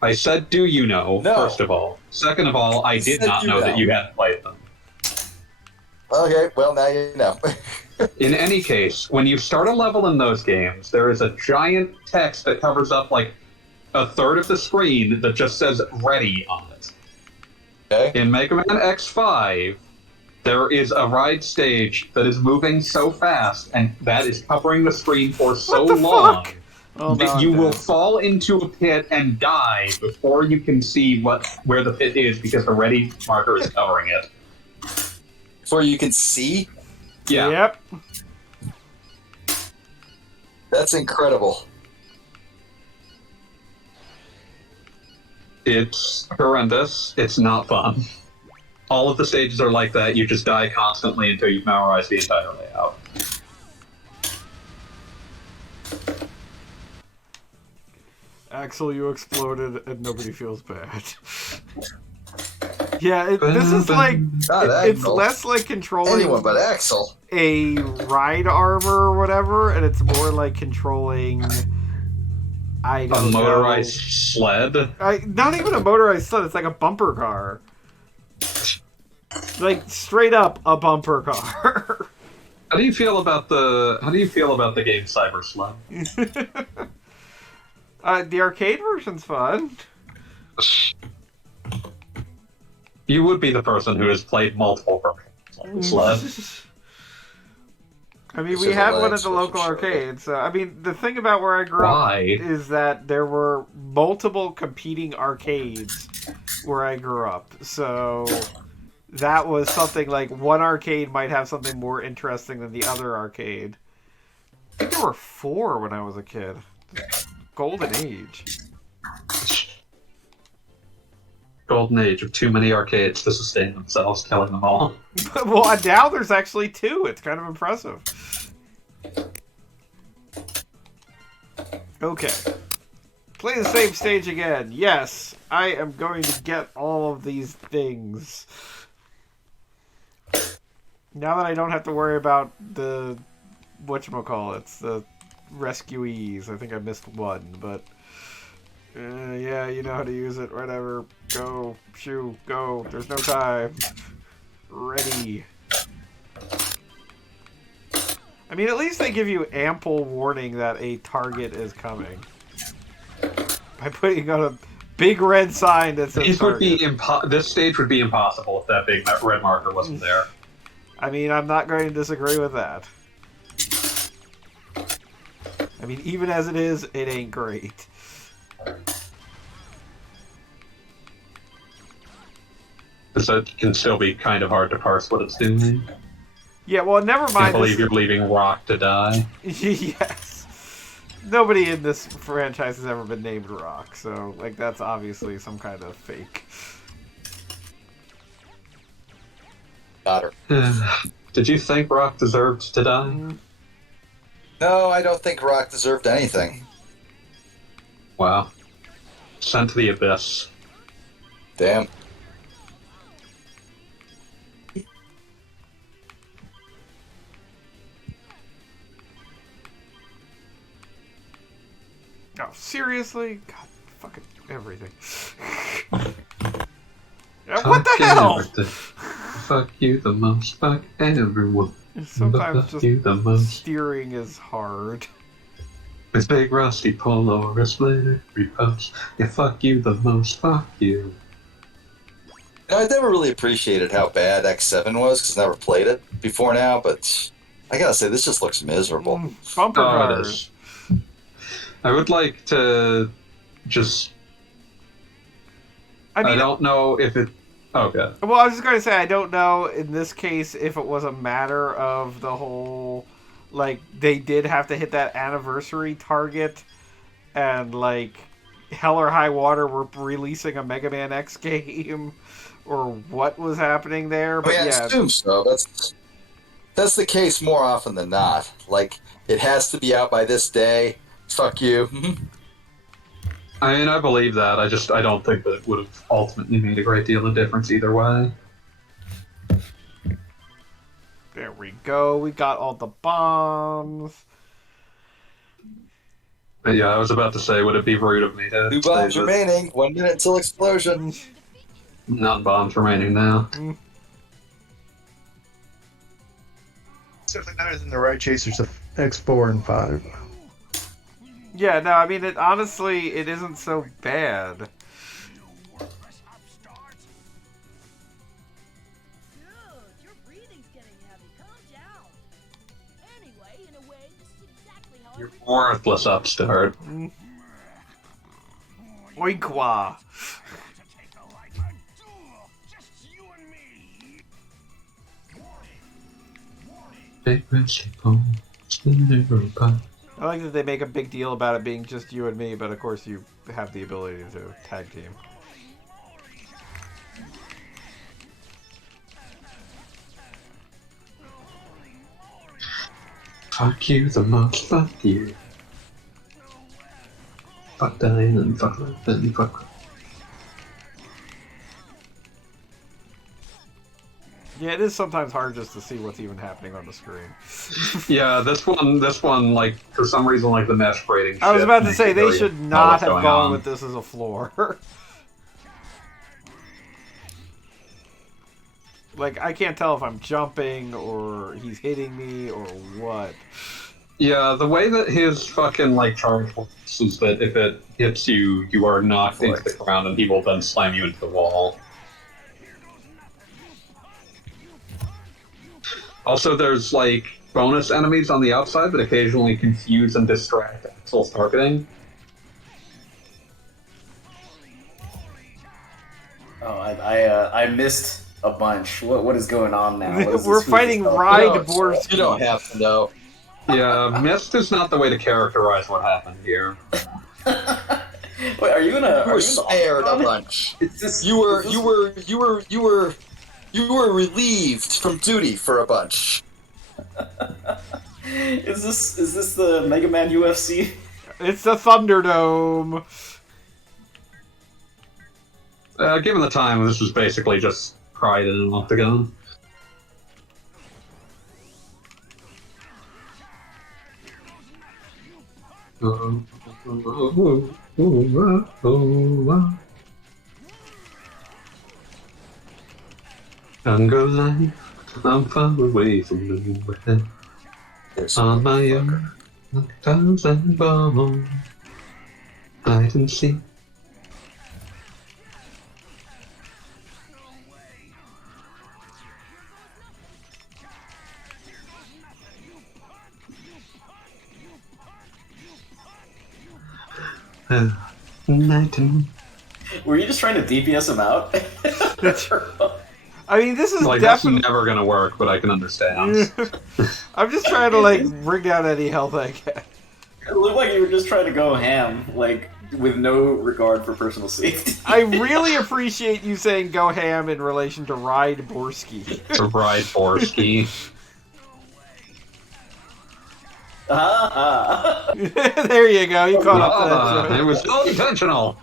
I said, do you know, No. first of all. Second of all, I did said not you know that know. you hadn't played them. Okay, well now you know. In any case, when you start a level in those games, there is a giant text that covers up like a third of the screen that just says ready on it. Okay. In Mega Man X5, there is a ride stage that is moving so fast and that is covering the screen for so What the long fuck? Oh, that no, you I'm will dead. fall into a pit and die before you can see where the pit is because the ready marker is covering it. Before you can see? Yeah. Yep. That's incredible. It's horrendous. It's not fun. All of the stages are like that. You just die constantly until you've memorized the entire layout. Axel, you exploded and nobody feels bad. Yeah, this is like God, it's Axel. less like controlling Anyone but Axel. a ride armor or whatever, and it's more like controlling I A don't motorized sled. not even a motorized sled. It's like a bumper car, like straight up a bumper car. How do you feel about the game Cyber Sled? The arcade version's fun. You would be the person who has played multiple versions of Cyber Sled. I mean, It's we just had a one lag at the local switch, sure. arcade. So, I mean, the thing about where I grew Why? up is that there were multiple competing arcades where I grew up. So that was something like one arcade might have something more interesting than the other arcade. I think there were 4 when I was a kid. Golden Age. Golden age of too many arcades to sustain themselves, killing them all. Well, now there's actually 2. It's kind of impressive. Okay. Play the same stage again. Yes, I am going to get all of these things. Now that I don't have to worry about the whatchamacallits, the rescuees. I think I missed one, but yeah, you know how to use it. Whatever. Go. Shoo. Go. There's no time. Ready. I mean, at least they give you ample warning that a target is coming. By putting on a big red sign that says It would be target. this stage would be impossible if that big red marker wasn't there. I mean, I'm not going to disagree with that. I mean, even as it is, it ain't great. So it can still be kind of hard to parse what it's doing. Yeah, well, never I mind. can't believe this- you're leaving Rock to die. Yes. Nobody in this franchise has ever been named Rock, so, like, that's obviously some kind of fake. Got her. Did you think Rock deserved to die? No, I don't think Rock deserved anything. Wow. Sent to the abyss. Damn. Oh, seriously? God, fucking everything. What the Fucking hell? everything. fuck you the most. Fuck everyone. Sometimes Fuck just you the most. steering is hard. With big rusty pole or a splitter post. Yeah, fuck you the most. Fuck you. I never really appreciated how bad X7 was because I never played it before now, but I gotta say, this just looks miserable. Bumper Oh, it cars. is. I would like to just. I I mean, don't know if it. Oh, God. well, I was just going to say, I don't know in this case if it was a matter of the whole, like, they did have to hit that anniversary target, and, like, hell or high water were releasing a Mega Man X game, or what was happening there. But I yeah, assume so. That's the case more often than not. Like, it has to be out by this day. Fuck you. I mean, I believe that. I don't think that it would have ultimately made a great deal of difference either way. there we go. We got all the bombs. But yeah, I was about to say, would it be rude of me to 2 say bombs that remaining. 1 minute until explosion. none bombs remaining now? It's definitely better than the Right Chasers of X4 and 5. Yeah, no, I mean, honestly, it isn't so bad. Dude, your breathing's getting heavy. Calm down. Anyway, in a way, this is exactly how You're worthless upstart. Oinkwa. Big rusty pole, splitter pop. I like that they make a big deal about it being just you and me, but of course you have the ability to tag team. Fuck you the most, fuck you. Fuck dying and fuck life and fuck. Yeah, it is sometimes hard just to see what's even happening on the screen. Yeah, this one, like, for some reason, like, the mesh braiding I was shit about to makes say, it they really should know not what's have going gone on. with this as a floor. Like, I can't tell if I'm jumping, or he's hitting me, or what. Yeah, the way that his fucking, like, charge works is that if it hits you, you are knocked into the ground and he will then slam you into the wall. Also, there's, like, bonus enemies on the outside that occasionally confuse and distract Axel's targeting. Oh, I missed a bunch. What is going on now? What is We're this? Who's fighting this? Ride You don't- Borsky. You don't have to know. Yeah, mist is not the way to characterize what happened here. Wait, are you in a? You were spared a bunch. Is this, You were is this- you were relieved from duty for a bunch. Is this the Mega Man UFC? It's the Thunderdome. Given the time, this was basically just Pride in an octagon. Younger life, I'm far away from nowhere. There's On my own, 1,000 bombs. Hide and seek. Night and Were you just trying to DPS him out? I mean, this is like that's definitely. never gonna work, but I can understand. I'm just trying to, like, bring down any health I can. It looked like you were just trying to go ham, like with no regard for personal safety. I really appreciate you saying go ham in relation to Ride Borsky. To ride Borsky. There you go. You caught up to that It joke. was unintentional.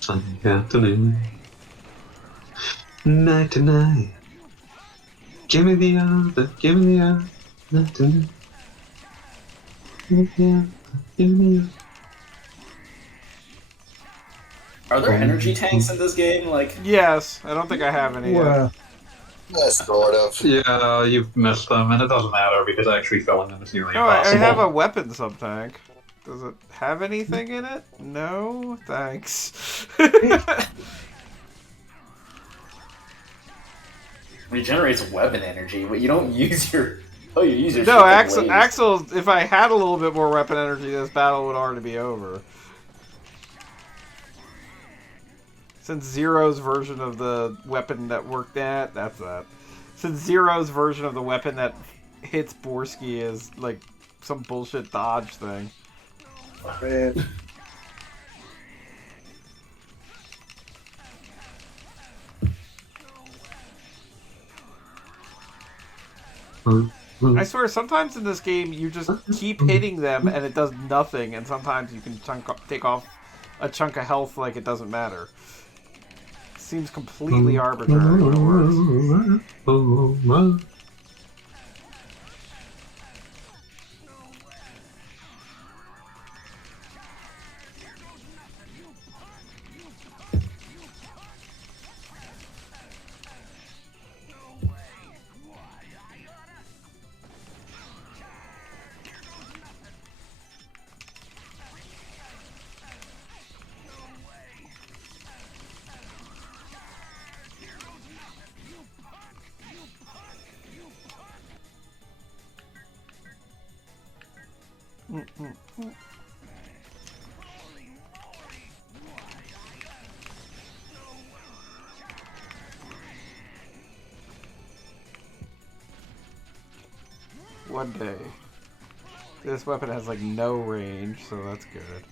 Sunny afternoon. Night to night. Give me the other, give me the other. Night to night. Give me the other, give me the other. Are there energy tanks in this game? Like, Yes, I don't think I have any yet. Well, Yeah, sort of. Yeah, you've missed them, and it doesn't matter because actually filling them is nearly Oh, I impossible. have a weapon sub-tank. Does it have anything in it? No? Thanks. regenerates weapon energy, but you don't use your. Oh, you use your. No, shit to blaze. Axel, if I had a little bit more weapon energy, this battle would already be over. Since Zero's version of the weapon that worked that's that. Since Zero's version of the weapon that hits Borsky is like some bullshit dodge thing. man. I swear, sometimes in this game you just keep hitting them and it does nothing, and sometimes you can take off a chunk of health like it doesn't matter. Seems completely arbitrary when it works. One day. This weapon has like no range, so that's good.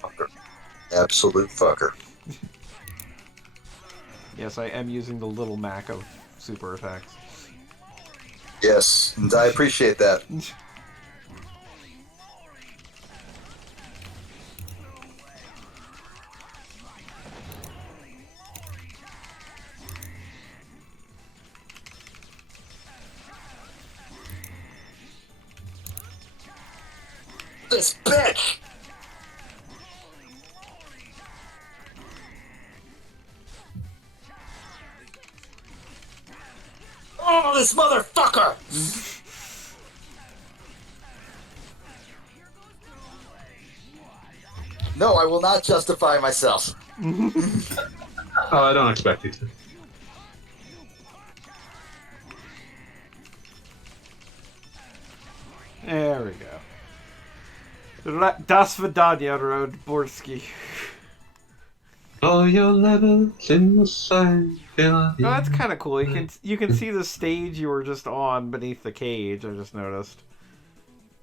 Fucker. Absolute fucker. Yes, I am using the little Mac of super attacks. Yes, and I appreciate that. This bitch! Oh, this motherfucker! No, I will not justify myself. Oh, I don't expect you to. There we go. Das Vidania Road, Borsky. All your levels in the sand. Oh, that's kind of cool. You can see the stage you were just on beneath the cage. I just noticed.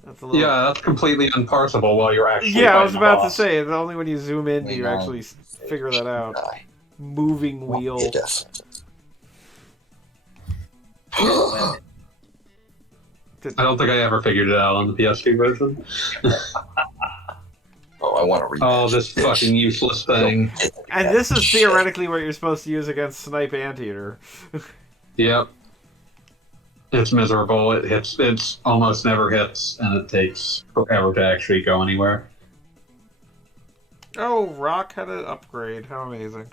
That's a little... Yeah, that's completely unparsable while you're actually. Yeah, I was fighting the about to boss. say. Only when you zoom in do you Hang on. actually figure that out. Die. Moving wheel. Yes. I don't think I ever figured it out on the PS2 version. Oh, I want to read. Oh, this fucking useless thing. And this is theoretically what you're supposed to use against Snipe Anteater. Yep. It's miserable. It hits. It's almost never hits, and it takes forever to actually go anywhere. Oh, Rock had an upgrade. How amazing.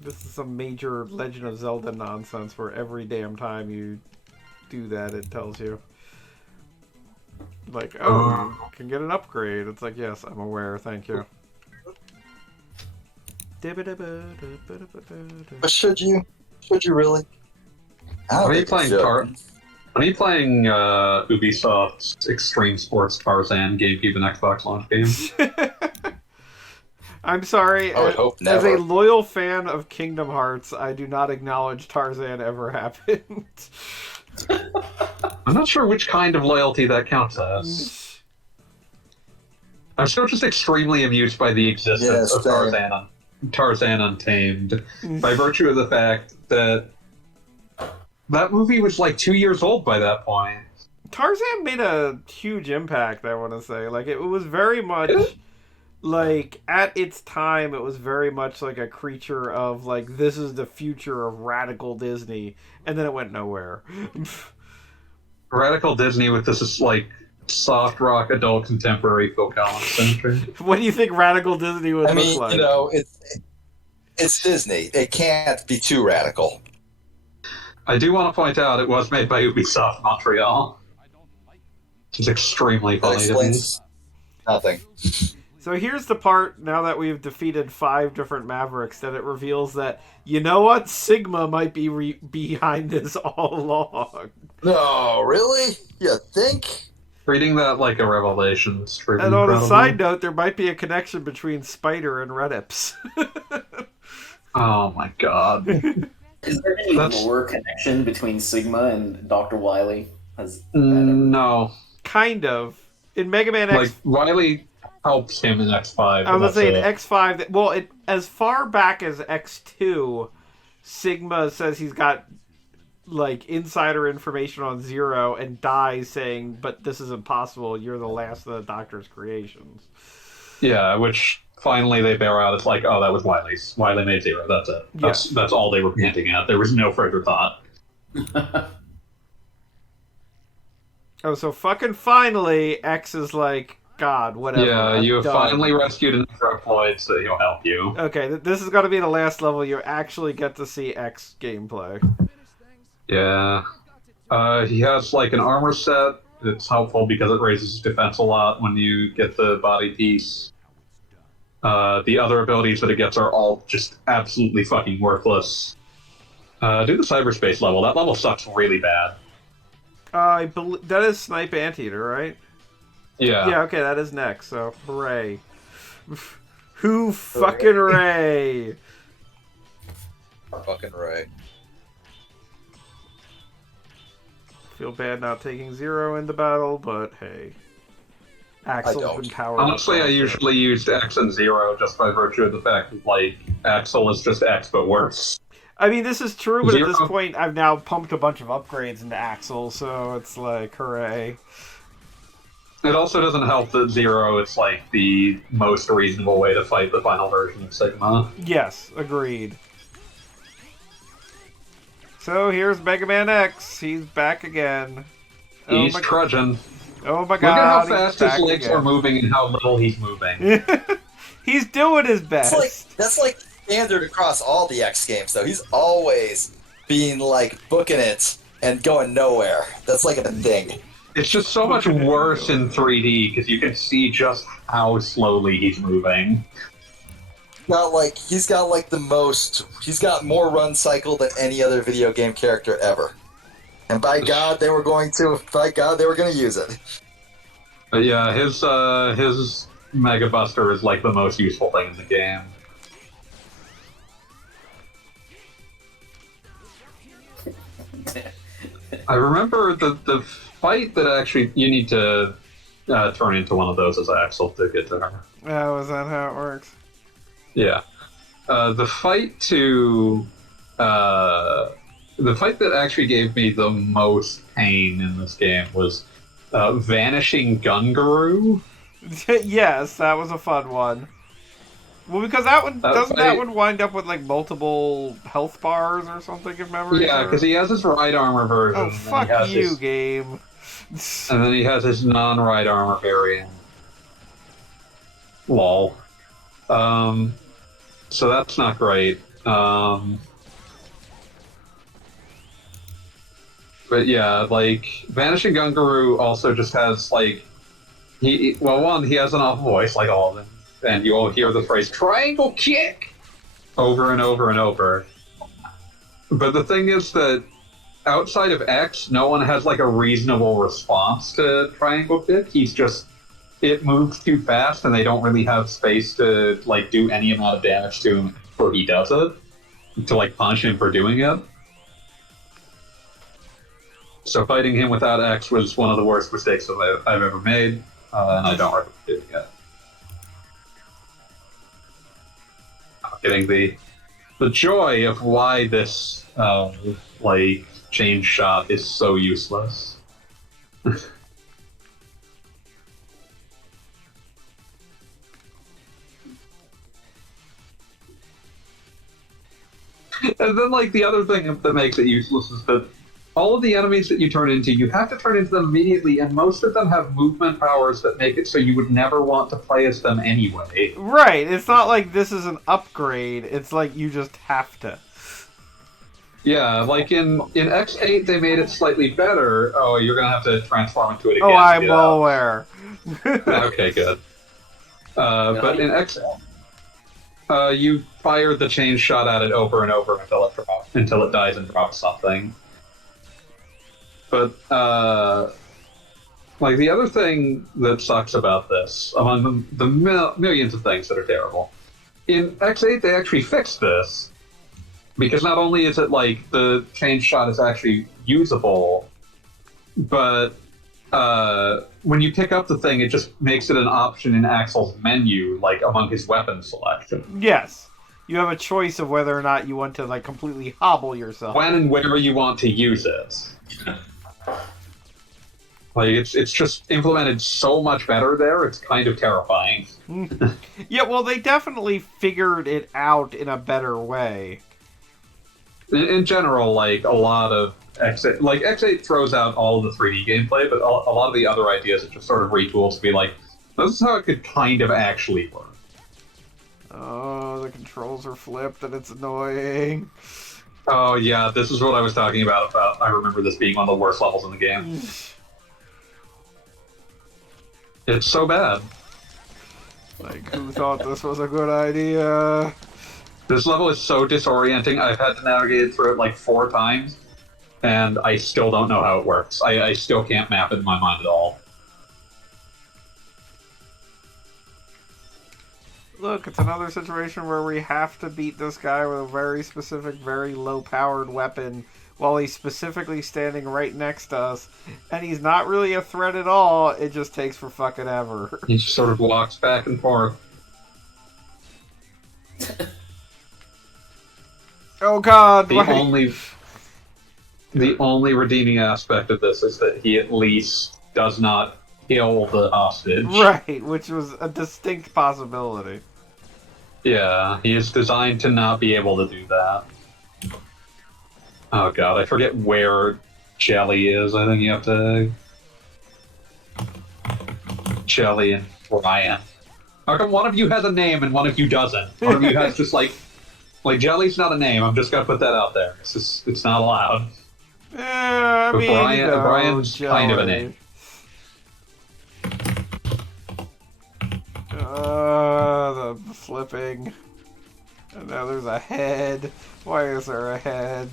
This is some major Legend of Zelda nonsense where every damn time you do that, it tells you. Like, oh, you can get an upgrade. It's like, yes, I'm aware, thank you. But should you? Should you really? I don't When are you think playing should. When are you playing Ubisoft's Extreme Sports Tarzan GameCube and Xbox launch game? I'm sorry, I would hope as a never. loyal fan of Kingdom Hearts, I do not acknowledge Tarzan ever happened. I'm not sure which kind of loyalty that counts as. I'm still just extremely amused by the existence Yeah, of same. Tarzan Untamed, by virtue of the fact that that movie was like 2 years old by that point. Tarzan made a huge impact, I want to say. Like, it was very much, like, at its time, it was very much like a creature of, like, this is the future of radical Disney, and then it went nowhere. Radical Disney with this is like soft rock adult contemporary Phil Collins century. What do you think Radical Disney would I mean, look like? you know, it's Disney. It can't be too radical. I do want to point out it was made by Ubisoft Montreal, which is extremely That funny to me. explains nothing. So here's the part, now that we've defeated 5 different Mavericks, that it reveals that, you know what? Sigma might be behind this all along. No, really? You think? Reading that like a revelation is truly And on a incredible. side note, there might be a connection between Spider and Redips. Oh my god. Is there any That's- lore connection between Sigma and Dr. Wily? Has that No. Kind of. In Mega Man X... Like, Wily helps him in X5. I was but saying that's it. X5. Well, as far back as X2, Sigma says he's got like insider information on Zero, and dies saying, "But this is impossible. You're the last of the Doctor's creations." Yeah, which finally they bear out. It's like, oh, that was Wily's. Wily made Zero. That's it. That's all they were hinting at. There was no further thought. Oh, so fucking finally, X is like, God, whatever. Yeah, I'm you have done." finally rescued an Necroploid, so he'll help you. Okay, this is going to be the last level you actually get to see X gameplay. Yeah. He has like an armor set. It's helpful because it raises his defense a lot when you get the body piece. The other abilities that it gets are all just absolutely fucking worthless. Do the cyberspace level. That level sucks really bad. I believe that is Snipe Anteater, right? Yeah. Yeah, okay, that is next, so hooray. Who fucking hooray? Fucking right. Feel bad not taking Zero in the battle, but hey. Axel's don't. been powered Honestly, up I usually used X and Zero just by virtue of the fact that, like, Axel is just X but worse. I mean, this is true, but at this Zero. point, I've now pumped a bunch of upgrades into Axel, so it's like, hooray. It also doesn't help that Zero is, like, the most reasonable way to fight the final version of Sigma. Yes, agreed. So here's Mega Man X. He's back again. He's my, trudging. oh my Look god. at how he's fast back his legs again. are moving and how little he's moving. He's doing his best. That's like standard across all the X games, though. He's always being like booking it and going nowhere. That's like a thing. It's just so much worse in 3D because you can see just how slowly he's moving. He's got more run cycle than any other video game character ever. And by God, they were going to use it. But yeah, his Mega Buster is like the most useful thing in the game. I remember the fight that actually you need to turn into one of those as Axel to get to her. Oh, is that how it works? Yeah, the fight that actually gave me the most pain in this game was Vanishing Gun Guru. Yes, that was a fun one. Well, because that one doesn't that one wind up with like multiple health bars or something, if memory Yeah, because he has his right armor version. Oh, and then he fuck has you, his- game. And then he has his non-right armor variant. Lol. So that's not great. But yeah, like, Vanishing Gun Guru also just has, like, he has an awful voice, like all of them, and you will hear the phrase, triangle kick, over and over and over. But the thing is that outside of X, no one has, like, a reasonable response to triangle kick. It moves too fast, and they don't really have space to, like, do any amount of damage to him before he does it, to, like, punish him for doing it. So fighting him without X was one of the worst mistakes that I've ever made, and I don't recommend doing it. Getting the joy of why this like change shot is so useless. And then, like, the other thing that makes it useless is that all of the enemies that you turn into, you have to turn into them immediately, and most of them have movement powers that make it so you would never want to play as them anyway. Right. It's not like this is an upgrade. It's like you just have to. Yeah, like in X8, they made it slightly better. Oh, you're gonna have to transform into it again. Oh, to I'm get well out. aware. Okay, good. But in X, you fire the chain shot at it over and over until it dies and drops something. But like the other thing that sucks about this, among the millions of things that are terrible, in X8 they actually fixed this. Because not only is it like the chain shot is actually usable, but when you pick up the thing, it just makes it an option in Axel's menu, like among his weapon selection. Yes. You have a choice of whether or not you want to like completely hobble yourself. When and where you want to use it. Like it's just implemented so much better there, it's kind of terrifying. Yeah, well, they definitely figured it out in a better way. In general, like a lot of X8, like X8 throws out all of the 3D gameplay, but a lot of the other ideas it just sort of retools to be like, this is how it could kind of actually work. Oh, the controls are flipped and it's annoying. Oh yeah, this is what I was talking about. I remember this being one of the worst levels in the game. It's so bad. Like, who thought this was a good idea? This level is so disorienting. I've had to navigate through it like 4 times, and I still don't know how it works. I still can't map it in my mind at all. Look, it's another situation where we have to beat this guy with a very specific, very low-powered weapon while he's specifically standing right next to us, and he's not really a threat at all. It just takes for fucking ever. He just sort of walks back and forth. Oh god! The only redeeming aspect of this is that he at least does not kill the hostage. Right, which was a distinct possibility. Yeah, he is designed to not be able to do that. Oh god, I forget where Jelly is. I think you have to... Jelly and Brian. How come one of you has a name and one of you doesn't? One of you has just like Jelly's not a name. I'm just gonna put that out there. It's not allowed. I But mean, Brian's kind of a name. The flipping. And now there's a head. Why is there a head?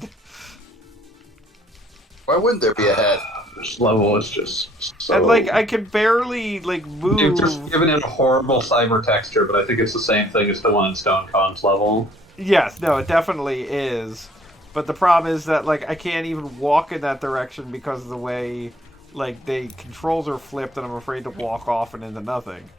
Why wouldn't there be a head? This level is just so... And like, I can barely like move. You've just given it a horrible cyber texture, but I think it's the same thing as the one in Stone Kong's level. Yes, no, it definitely is. But the problem is that like I can't even walk in that direction because of the way like the controls are flipped, and I'm afraid to walk off and into nothing.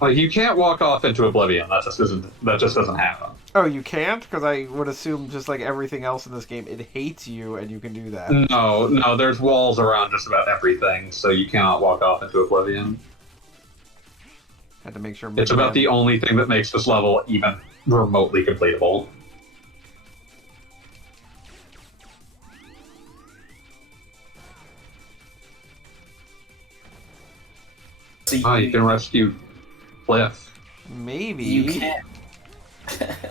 Like you can't walk off into oblivion. That just doesn't happen. Oh, you can't? Because I would assume just like everything else in this game, it hates you, and you can do that. No, there's walls around just about everything, so you cannot walk off into oblivion. Had to make sure. It's about the only thing that makes this level even remotely completable. Oh, you can rescue Cliff. Maybe. You can't.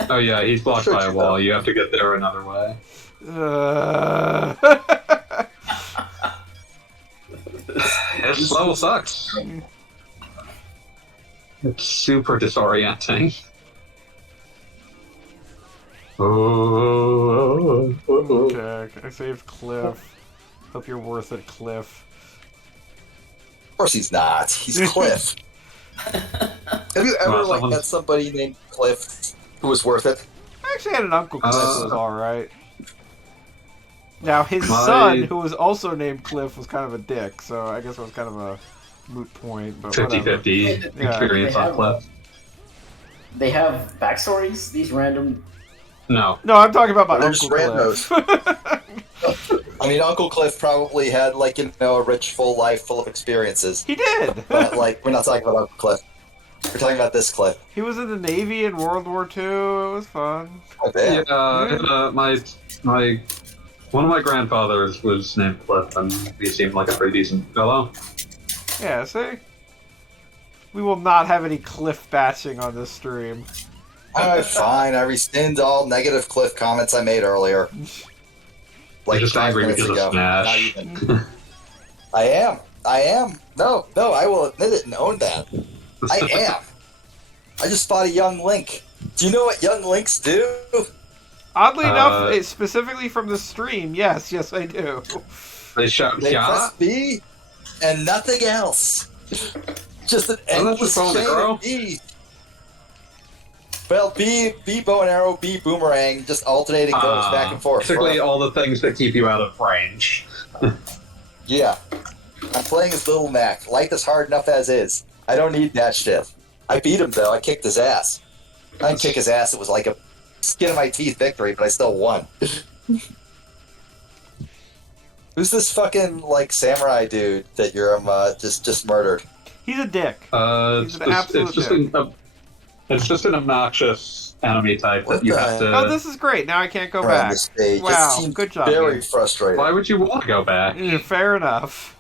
Oh yeah, he's blocked by a wall. You have to get there another way. This level sucks. It's super disorienting. Okay, I saved Cliff. Hope you're worth it, Cliff. Of course he's not. He's Cliff. Have you ever Well, met somebody named Cliff who was worth it? I actually had an Uncle Cliff who was alright. Now, his My- son, who was also named Cliff, was kind of a dick, so I guess it was kind of a moot point. But 50-50 Yeah. experience on Cliff. They have backstories. These random. No. No, I'm talking about my They're Uncle just Cliff. I mean, Uncle Cliff probably had, like, you know, a rich, full life full of experiences. He did! But, like, we're not talking about Uncle Cliff. We're talking about this Cliff. He was in the Navy in World War II. It was fun. Oh, damn. Yeah, my One of my grandfathers was named Cliff, and he seemed like a pretty decent fellow. Yeah, see? We will not have any cliff bashing on this stream. Alright, fine. I rescind all negative Cliff comments I made earlier. You're just 5 angry minutes because ago. of Not Smash. even. I am. No, I will admit it and own that. I am. I just fought a young Link. Do you know what young Links do? Oddly enough, specifically from the stream, yes, I do. They shout, They yeah? press B and nothing else. Just an Oh, that's endless your phone to chain grow? of B. Well, B bow and arrow, B boomerang, just alternating those back and forth. Basically, all the things that keep you out of range. Yeah. I'm playing as Little Mac. Life is hard enough as is. I don't need that shit. I beat him, though. I kicked his ass. I didn't kick his ass. It was like a skin of my teeth victory, but I still won. Who's this fucking, like, samurai dude that you're just murdered? He's a dick. It's He's an absolute dick. It's just an obnoxious enemy type that you have to... Oh, this is great. Now I can't go Around back. this stage. Wow, It seems good job, very you. frustrating. Why would you want to go back? Fair enough.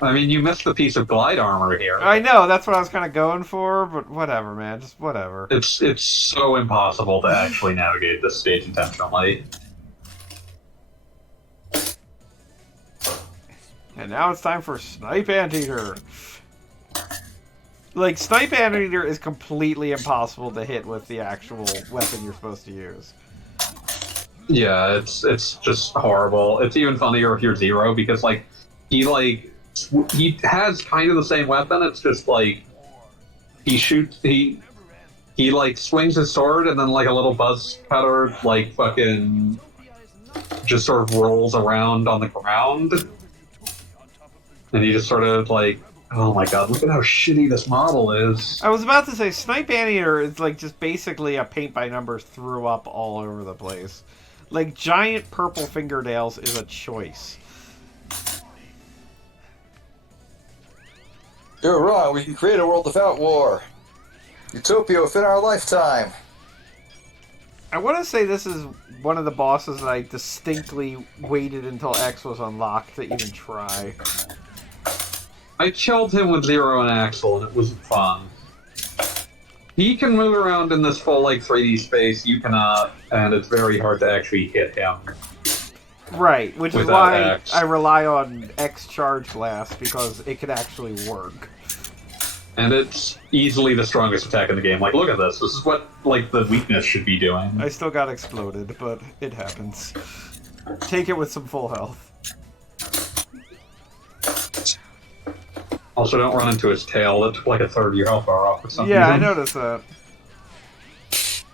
I mean, you missed the piece of glide armor here. I know, that's what I was kind of going for, but whatever, man. Just whatever. It's so impossible to actually navigate this stage intentionally. And now it's time for Snipe Anteater. Like, Snipe Anteater is completely impossible to hit with the actual weapon you're supposed to use. Yeah, it's just horrible. It's even funnier if you're Zero, because, like, he has kind of the same weapon, it's just, like, he like, swings his sword, and then, like, a little buzz cutter, like, fucking just sort of rolls around on the ground. And he just sort of, like, oh my god, look at how shitty this model is. I was about to say, Snipe Anteater is, like, just basically a paint-by-numbers threw up all over the place. Like, giant purple fingernails is a choice. You're wrong. We can create a world without war. Utopia within our lifetime. I want to say this is one of the bosses that I distinctly waited until X was unlocked to even try. I killed him with Zero and Axel, and it was fun. He can move around in this full, like, 3D space, you cannot, and it's very hard to actually hit him. Right, which is Without why X. I rely on X Charge Blast, because it could actually work. And it's easily the strongest attack in the game. Like, look at this. This is what, like, the weakness should be doing. I still got exploded, but it happens. Take it with some full health. Also, don't run into his tail. That took like a third of your health bar off or something. Yeah, I noticed that. Does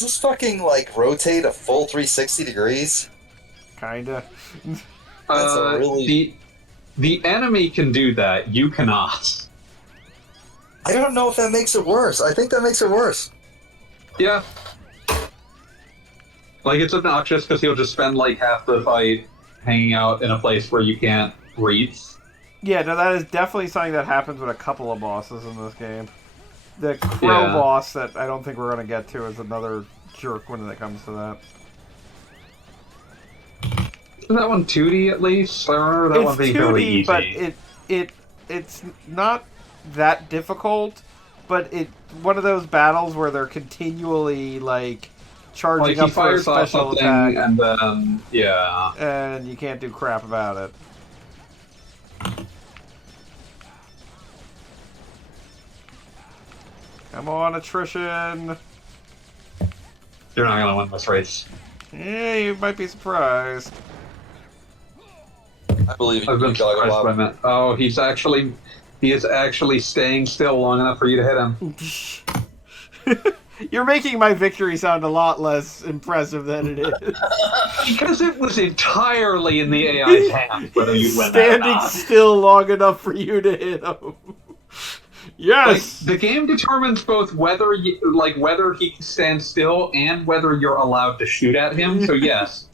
this fucking, like, rotate a full 360 degrees? Kinda. That's a really... The enemy can do that. You cannot. I don't know if that makes it worse. I think that makes it worse. Yeah. Like, it's obnoxious because he'll just spend, like, half the fight hanging out in a place where you can't reach. Yeah, no, that is definitely something that happens with a couple of bosses in this game. The crow Yeah. boss that I don't think we're going to get to is another jerk when it comes to that. Isn't that one 2D at least? I remember that one It's being fairly 2D, easy. but it's not that difficult, but it one of those battles where they're continually, like, charging like, up he for a fires off special something, attack, and then, yeah. and you can't do crap about it. Come on, attrition! You're not gonna win this race. Yeah, you might be surprised. I believe I've you, been Goggle surprised by Bob. that. Oh, he is actually staying still long enough for you to hit him. You're making my victory sound a lot less impressive than it is. Because it was entirely in the AI's hands whether you win that or Standing not. still long enough for you to hit him. Yes! Like, the game determines both whether he stands still and whether you're allowed to shoot at him. So yes,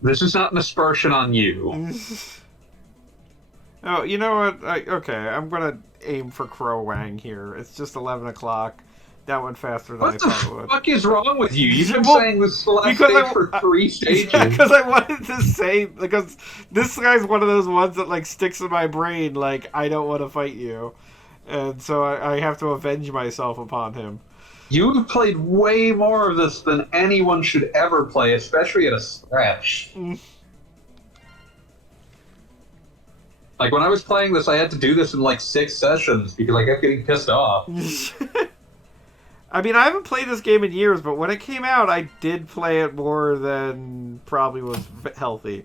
this is not an aspersion on you. Oh, you know what? Okay, I'm gonna aim for Crow Wang here. It's just 11 o'clock. That went faster than I What the thought it would. fuck is wrong with you? You've been Well, saying this the last because stage for 3 stages. Yeah, because I wanted to say, because this guy's one of those ones that like sticks in my brain, like I don't want to fight you, and so I have to avenge myself upon him. You have played way more of this than anyone should ever play, especially at a scratch. Like, when I was playing this, I had to do this in, like, 6 sessions because I kept getting pissed off. I mean, I haven't played this game in years, but when it came out, I did play it more than probably was healthy.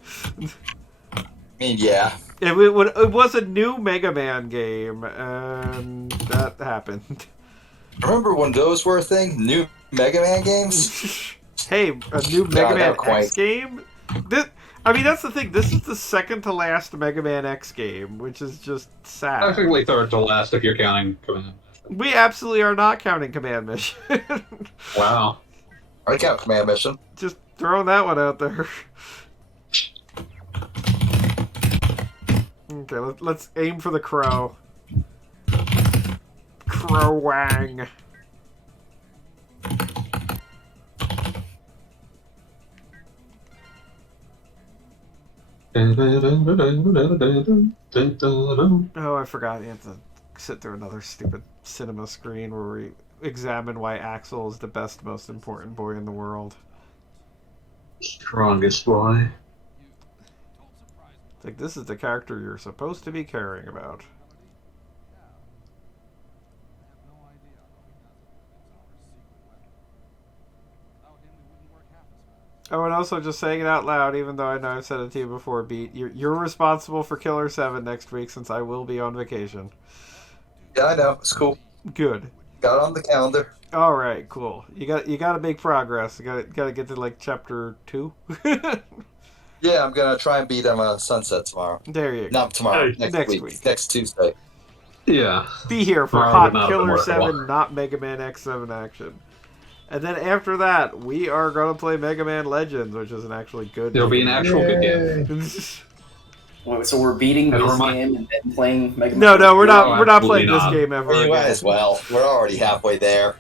I mean, yeah. It was a new Mega Man game, and that happened. Remember when those were a thing? New Mega Man games? Hey, a new Mega not Man quite. X game? I mean, that's the thing. This is the second to last Mega Man X game, which is just sad. Technically third to last if you're counting Command. We absolutely are not counting Command Mission. Wow. I count Command Mission. Just throwing that one out there. Okay, let's aim for the crow. Crow Wang. Oh, I forgot. You have to sit through another stupid cinema screen where we examine why Axel is the best, most important boy in the world. Strongest boy. It's like, this is the character you're supposed to be caring about. Oh, and also just saying it out loud, even though I know I've said it to you before, Beat, you're responsible for Killer 7 next week since I will be on vacation. Yeah, I know. It's cool. Good. Got it on the calendar. All right, cool. You got to make progress. You got to get to like chapter 2. Yeah, I'm gonna try and beat him Sunset tomorrow. There you go. Not tomorrow. Hey, Next week. Next Tuesday. Yeah. Be here for Tomorrow would Hot not have been Killer worthwhile. 7, not Mega Man X7 action. And then after that, we are going to play Mega Man Legends, which is an actually good It'll be an actual good game. game. Wait, so we're beating And this remind- game and then playing Mega Man? No, we're not. No, We're not absolutely playing this not. game ever Well, you might again. as well. We're already halfway there.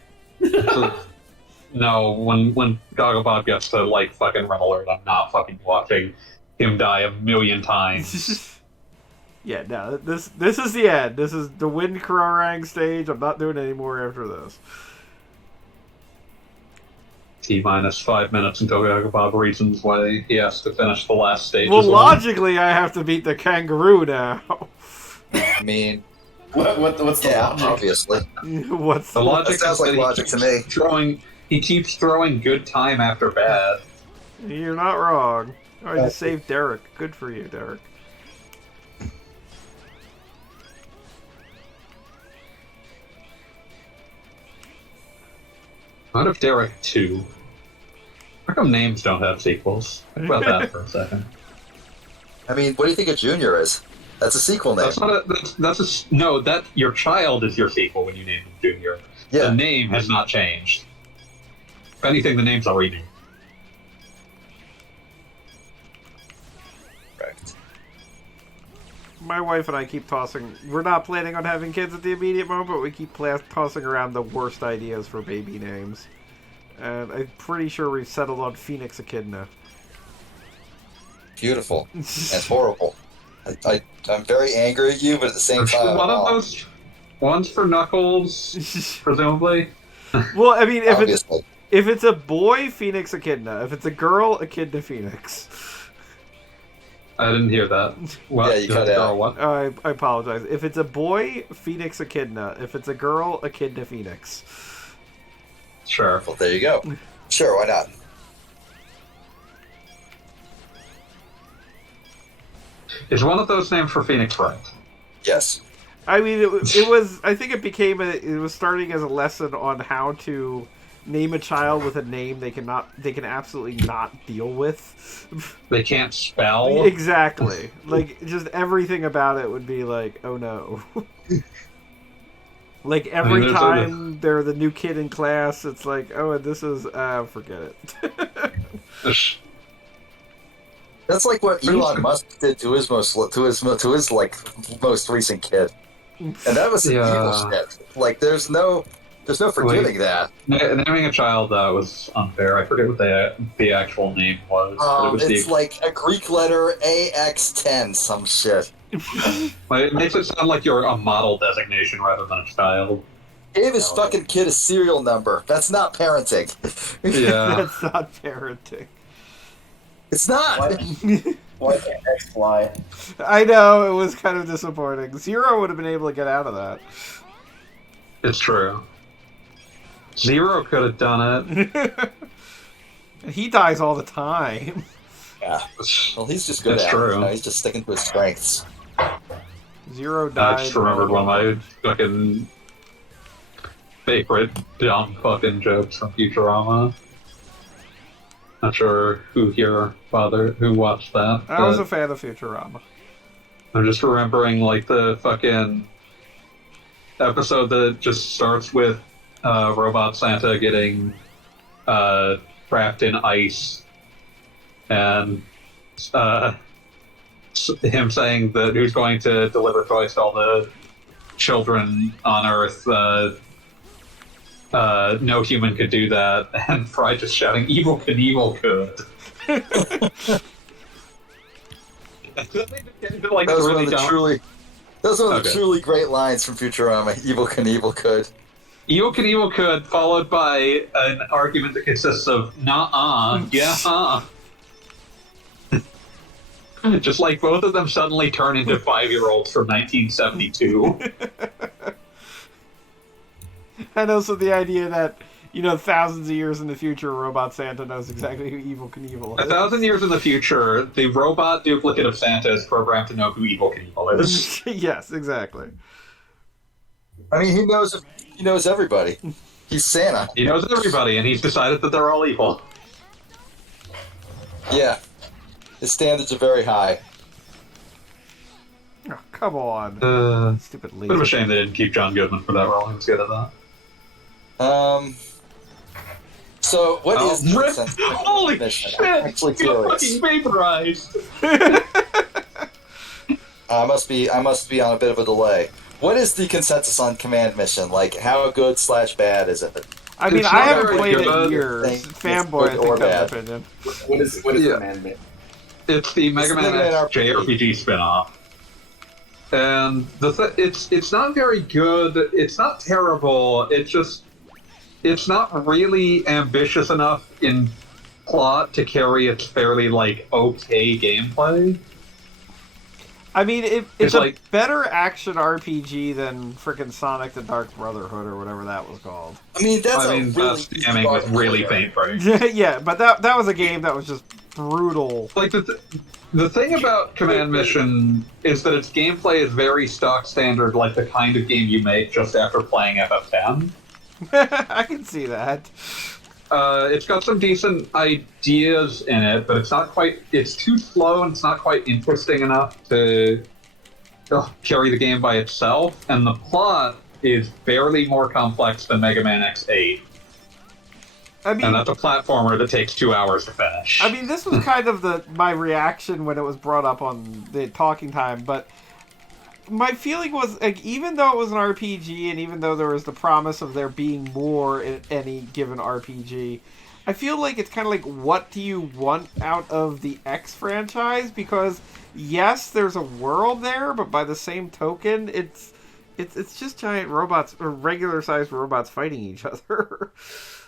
No, when Goggle Bob gets to, like, fucking Red Alert, I'm not fucking watching him die a million times. Yeah, no. This is the end. This is the Wind Krorang stage. I'm not doing any more after this. T-minus 5 minutes until Goggle Bob reasons why he has to finish the last stage. Well, as well. logically, I have to beat the kangaroo now. I mean, What's the yeah, logic? obviously. What's The logic That sounds is like that he logic to keeps me. He keeps throwing good time after bad. You're not wrong. Oh, I just saved Derek. Good for you, Derek. What if Derek 2? How come names don't have sequels? Think about that for a second. I mean, what do you think a Junior is? That's a sequel name. That's not a. No. That your child is your sequel when you name him Junior. Yeah. The name has not changed. If anything, the name's already new. Correct. My wife and I keep tossing. We're not planning on having kids at the immediate moment, but we keep tossing around the worst ideas for baby names. And I'm pretty sure we've settled on Phoenix Echidna. Beautiful and horrible. I'm very angry at you, but at the same time, One of those. One's for Knuckles, presumably. Well, I mean, obviously. if it's a boy, Phoenix Echidna. If it's a girl, Echidna Phoenix. I didn't hear that. What? Yeah, you cut Girl, out. What? I apologize. If it's a boy, Phoenix Echidna. If it's a girl, Echidna Phoenix. Sure. Well, there you go. Sure, why not? Is one of those names for Phoenix right? Yes. I mean, it was. I think it was starting as a lesson on how to name a child with a name they can absolutely not deal with. They can't spell. Exactly. Like, just everything about it would be like, oh no. Like, every there's time they're the new kid in class, it's like, oh, and this is, forget it. That's like what Elon Musk did to his most recent kid, and that was some Yeah. evil shit. Like, there's no There's no forgiving that. Naming a child was unfair. I forget what the actual name was. But it was It's like a Greek letter AX10, some shit. It makes it sound like you're a model designation rather than a child. Gave his fucking kid a serial number. That's not parenting. Yeah. That's not parenting. It's not. Why can't X fly? I know, it was kind of disappointing. Zero would have been able to get out of that. It's true. Zero could have done it. He dies all the time. Yeah. Well, he's just good That's at true. it. You know, he's just sticking to his strengths. Zero died. I just remembered one of my fucking favorite dumb fucking jokes from Futurama. Not sure who watched that. I was but a fan of Futurama. I'm just remembering like the fucking episode that just starts with Robot Santa getting trapped in ice, and him saying that who's going to deliver toys to all the children on Earth. No human could do that, and Fry just shouting, "Evil Knievel could." Like, That was really one of the dumb. truly. That was one of the Okay. truly great lines from Futurama. Evil Knievel could. Evil Knievel could, followed by an argument that consists of "Nah, yeah." Just like both of them suddenly turn into 5-year-olds from 1972. And also the idea that, thousands of years in the future, Robot Santa knows exactly who Evil Knievel is. 1,000 years in the future, the robot duplicate of Santa is programmed to know who Evil Knievel is. Yes, exactly. I mean, he knows everybody. He's Santa. He knows everybody, and he's decided that they're all evil. Yeah. His standards are very high. Oh, come on. Stupid Bit of a laser. shame they didn't keep John Goodman for that role. He was good at that. So what is the Rip! sense of Holy mission? shit! I'm actually He got curious. fucking vaporized! I must be on a bit of a delay. What is the consensus on command mission? Like, how good / bad is it? I mean, It's I not haven't very played it good. in years. It's Fanboy, I good or think, has bad. an opinion. What is Yeah. command mission? It's the Mega Man Mega Man X JRPG spin-off. And it's not very good, it's not terrible, it's not really ambitious enough in plot to carry its fairly, okay gameplay. I mean, it's It's a like- better action RPG than frickin' Sonic the Dark Brotherhood or whatever that was called. I mean, that's a really that's easy damning with start. really faint praise. Yeah, but that was a game that was just brutal. Like, the thing about Command Mission is that its gameplay is very stock standard, like the kind of game you make just after playing FF10. I can see that. It's got some decent ideas in it, but it's too slow and it's not quite interesting enough to carry the game by itself, and the plot is barely more complex than Mega Man X8. I mean, And that's a platformer that takes 2 hours to finish. I mean, this was kind of my reaction when it was brought up on the Talking Time, but my feeling was, like, even though it was an RPG and even though there was the promise of there being more in any given RPG, I feel like it's kind of like, what do you want out of the X franchise? Because, yes, there's a world there, but by the same token, it's just giant robots, or regular-sized robots fighting each other.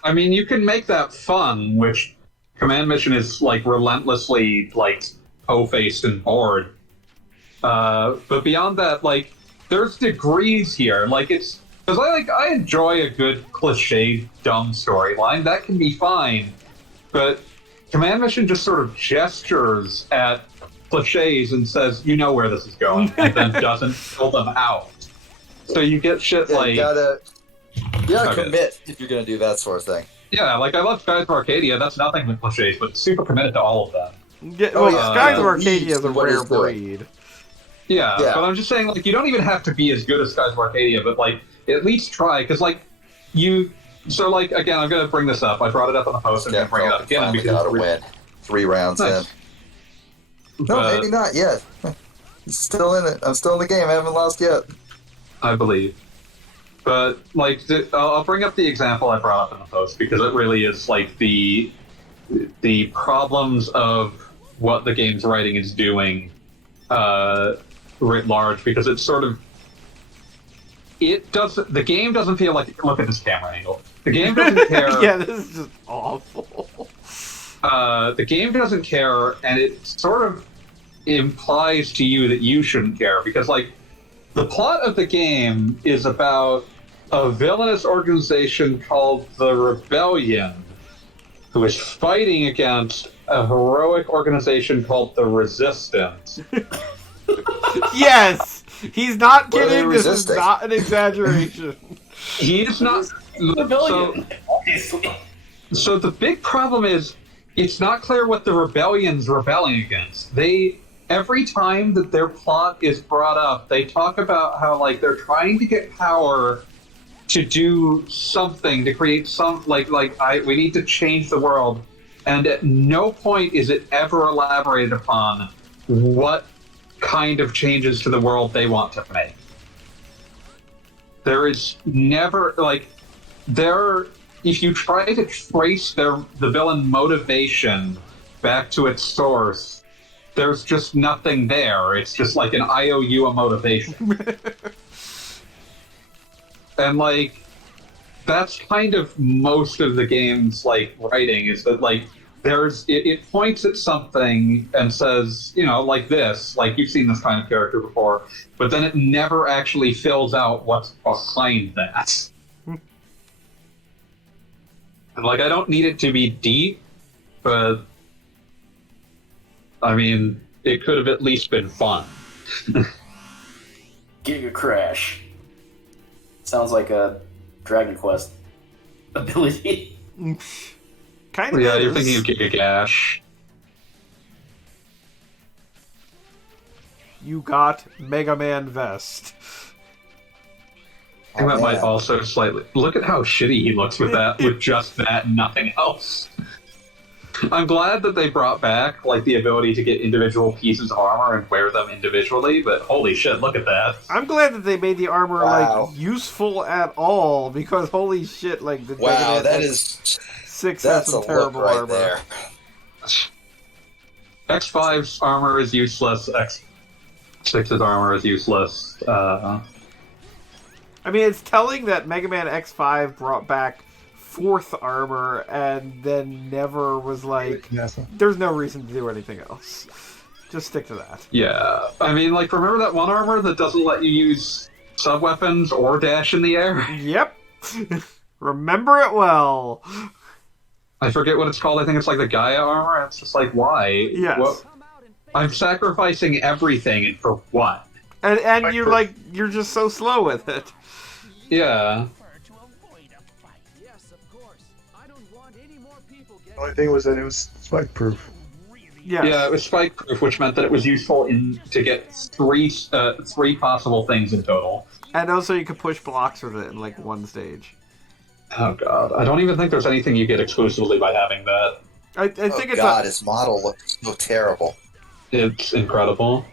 I mean, you can make that fun, which Command Mission is, relentlessly, po-faced and bored. But beyond that, there's degrees here. Because I enjoy a good cliched, dumb storyline. That can be fine. But Command Mission just sort of gestures at cliches and says, you know where this is going, and then doesn't fill them out. So you get shit Yeah, like... you gotta Okay. commit if you're gonna do that sort of thing. Yeah, I love Skies of Arcadia. That's nothing but cliches, but super committed to all of them. Yeah, Oh, well, yeah. Skies of Uh, Arcadia is a what rare it's doing. breed. Yeah, Yeah. but I'm just saying, you don't even have to be as good as Skies of Arcadia, but, at least try, because, So, again, I'm going to bring this up. I brought it up on the post, and I'm going to bring it up again, finally got a win. 3 rounds Nice. in. No, maybe not yet. He's still in it. I'm still in the game. I haven't lost yet. I believe. But like, I'll bring up the example I brought up in the post because it really is like the problems of what the game's writing is doing writ large, because it's sort of the game doesn't feel like, look at this camera angle. The game doesn't care. Yeah, this is just awful. The game doesn't care, and it sort of implies to you that you shouldn't care, because like the plot of the game is about a villainous organization called the Rebellion, who is fighting against a heroic organization called the Resistance. Yes! He's not What are they kidding, this is resisting? not an exaggeration. He's not. Rebellion, obviously. So the big problem is it's not clear what the Rebellion's rebelling against. Every time that their plot is brought up, they talk about how like they're trying to get power to do something, to create some we need to change the world, and at no point is it ever elaborated upon what kind of changes to the world they want to make. There is never if you try to trace the villain motivation back to its source, there's just nothing there. It's just like an IOU of motivation. And like that's kind of most of the game's like writing, is that like it points at something and says, like this, like you've seen this kind of character before, but then it never actually fills out what's behind that. And like I don't need it to be deep, but I mean it could have at least been fun. Giga Crash. Sounds like a Dragon Quest ability. Kind of. Yeah, you're thinking of Giga Gash. You got Mega Man Vest. I think that might man. also slightly... Look at how shitty he looks with that, with just that and nothing else. I'm glad that they brought back like the ability to get individual pieces of armor and wear them individually, but holy shit, look at that. I'm glad that they made the armor Wow. like useful at all, because holy shit, like the Mega Wow, Man that X6 is has that's a some look terrible right armor. there. X5's armor is useless, X6's armor is useless. I mean, it's telling that Mega Man X5 brought back 4th armor and then never was like, NASA. there's no reason to do anything else. Just stick to that. Yeah, I mean, like, remember that one armor that doesn't let you use sub-weapons or dash in the air? Yep. Remember it well. I forget what it's called. I think it's like the Gaia armor. It's just like, why? Yes. What? I'm sacrificing everything, and for what? And you're just so slow with it. Yeah. To avoid a fight. Yes, of course. I don't want any more people The only thing was that it was spike proof. Yes. Yeah, it was spike proof, which meant that it was useful to get three possible things in total. And also you could push blocks with it in like one stage. Oh god, I don't even think there's anything you get exclusively by having that. I think it's God, his model looks so terrible. It's incredible.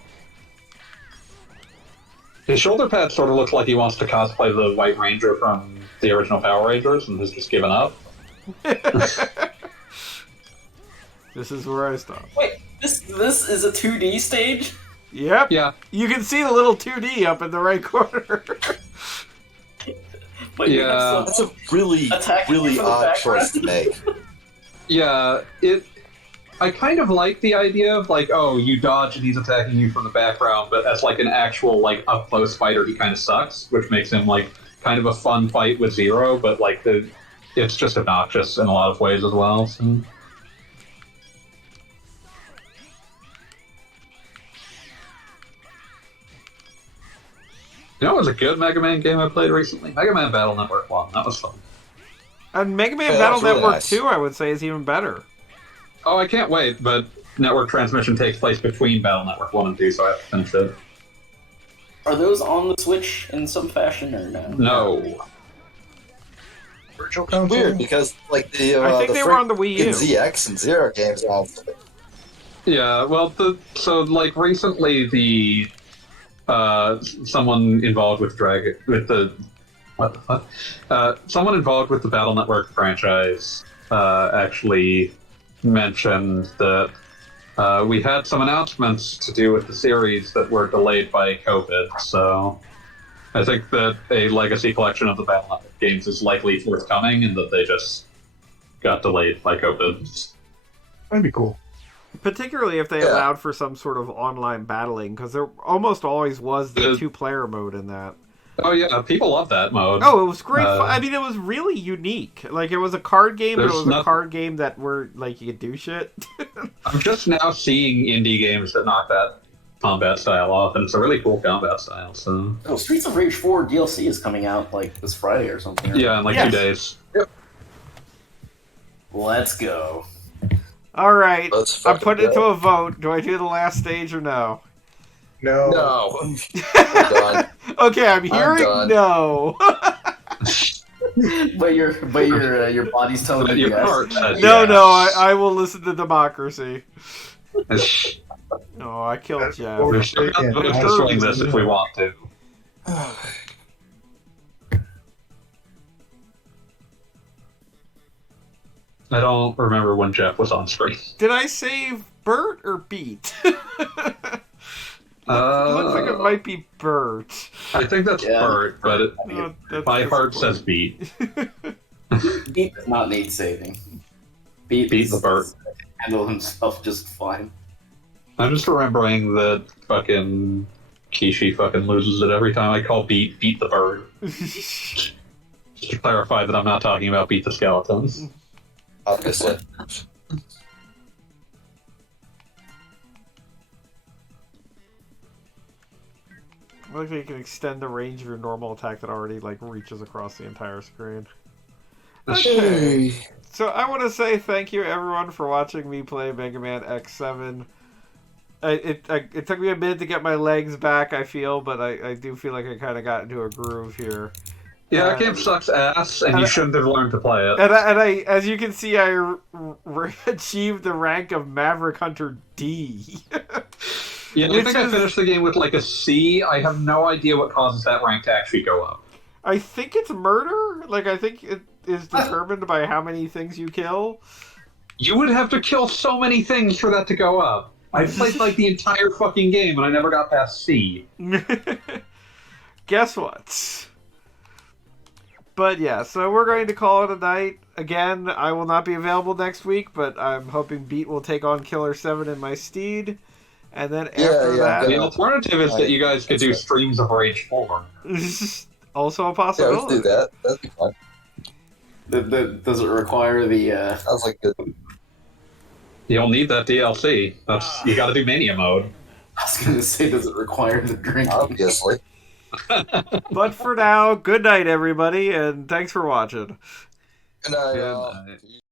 His shoulder pad sort of looks like he wants to cosplay the White Ranger from the original Power Rangers and has just given up. This is where I stop. Wait, this is a 2D stage? Yep. Yeah. You can see the little 2D up in the right corner. But you Yeah. have That's some a really, attacking really you from the odd background. choice to make. Yeah, I kind of like the idea of like, oh, you dodge and he's attacking you from the background, but as like an actual like up close fighter, he kind of sucks, which makes him like kind of a fun fight with Zero, but like it's just obnoxious in a lot of ways as well. So. You know, it was a good Mega Man game I played recently. Mega Man Battle Network 1. That was fun. And Mega Man Yeah, that Battle was really Network nice. 2, I would say, is even better. Oh, I can't wait, but network transmission takes place between Battle Network 1 and 2, so I have to finish it. Are those on the Switch in some fashion or no? No. Virtual console? Weird because like the I think the they were on the Wii U. frickin' ZX and Zero games are all. Yeah, well, like recently the someone involved with What the fuck? Someone involved with the Battle Network franchise actually mentioned that we had some announcements to do with the series that were delayed by COVID, so I think that a legacy collection of the Battle Network games is likely forthcoming, and that they just got delayed by COVID. That'd be cool. Particularly if they allowed for some sort of online battling, because there almost always was the two-player mode in that. Oh yeah, people love that mode. Oh, it was great fun. I mean, it was really unique. Like, it was a card game, but it was a card game that where, like, you could do shit. I'm just now seeing indie games that knock that combat style off, and it's a really cool combat style, so... Oh, Streets of Rage 4 DLC is coming out, like, this Friday or something. Right? Yeah, in like 2 days. Yep. Let's go. Alright, Let's I'm fucking putting it to go. a vote. Do I do the last stage or no? No. No. I'm done. Okay, I'm hearing done. no. But your body's telling you Your yes. heart says No, yes. no, I will listen to democracy. Oh, I killed That's Jeff. bullshit. We're still And destroying this if we want to. I don't remember when Jeff was on screen. Did I save Bert or Beat? It looks like it might be Bert. I think that's Yeah. Bert, but That's my heart disappointing. says Beat. Beat does not need saving. Beat the bird. handle himself just fine. I'm just remembering that fucking Kishi fucking loses it every time I call Beat the bird. Just to clarify that I'm not talking about Beat the skeleton. Obviously. Looks like you can extend the range of your normal attack that already like reaches across the entire screen. Okay. So I want to say thank you everyone for watching me play Mega Man X7. It took me a minute to get my legs back, I feel, but I do feel like I kind of got into a groove here. Yeah, that game sucks ass, and you shouldn't have learned to play it. And I as you can see, I achieved the rank of Maverick Hunter D. Yeah, I think I finished the game with like a C. I have no idea what causes that rank to actually go up. I think it's murder. Like, I think it is determined by how many things you kill. You would have to kill so many things for that to go up. I played like the entire fucking game, and I never got past C. Guess what? But yeah, so we're going to call it a night. Again, I will not be available next week, but I'm hoping Beat will take on Killer 7 in my steed. And then after that... The alternative is that you guys could do streams of Rage 4. Also a Yeah, possibility. let's do that. That'd be fun. Does it require the... Sounds like good. You'll need that DLC. You gotta do Mania mode. I was going to say, does it require the drinking? Obviously. But for now, good night, everybody, and thanks for watching. Good night, Good y'all. night.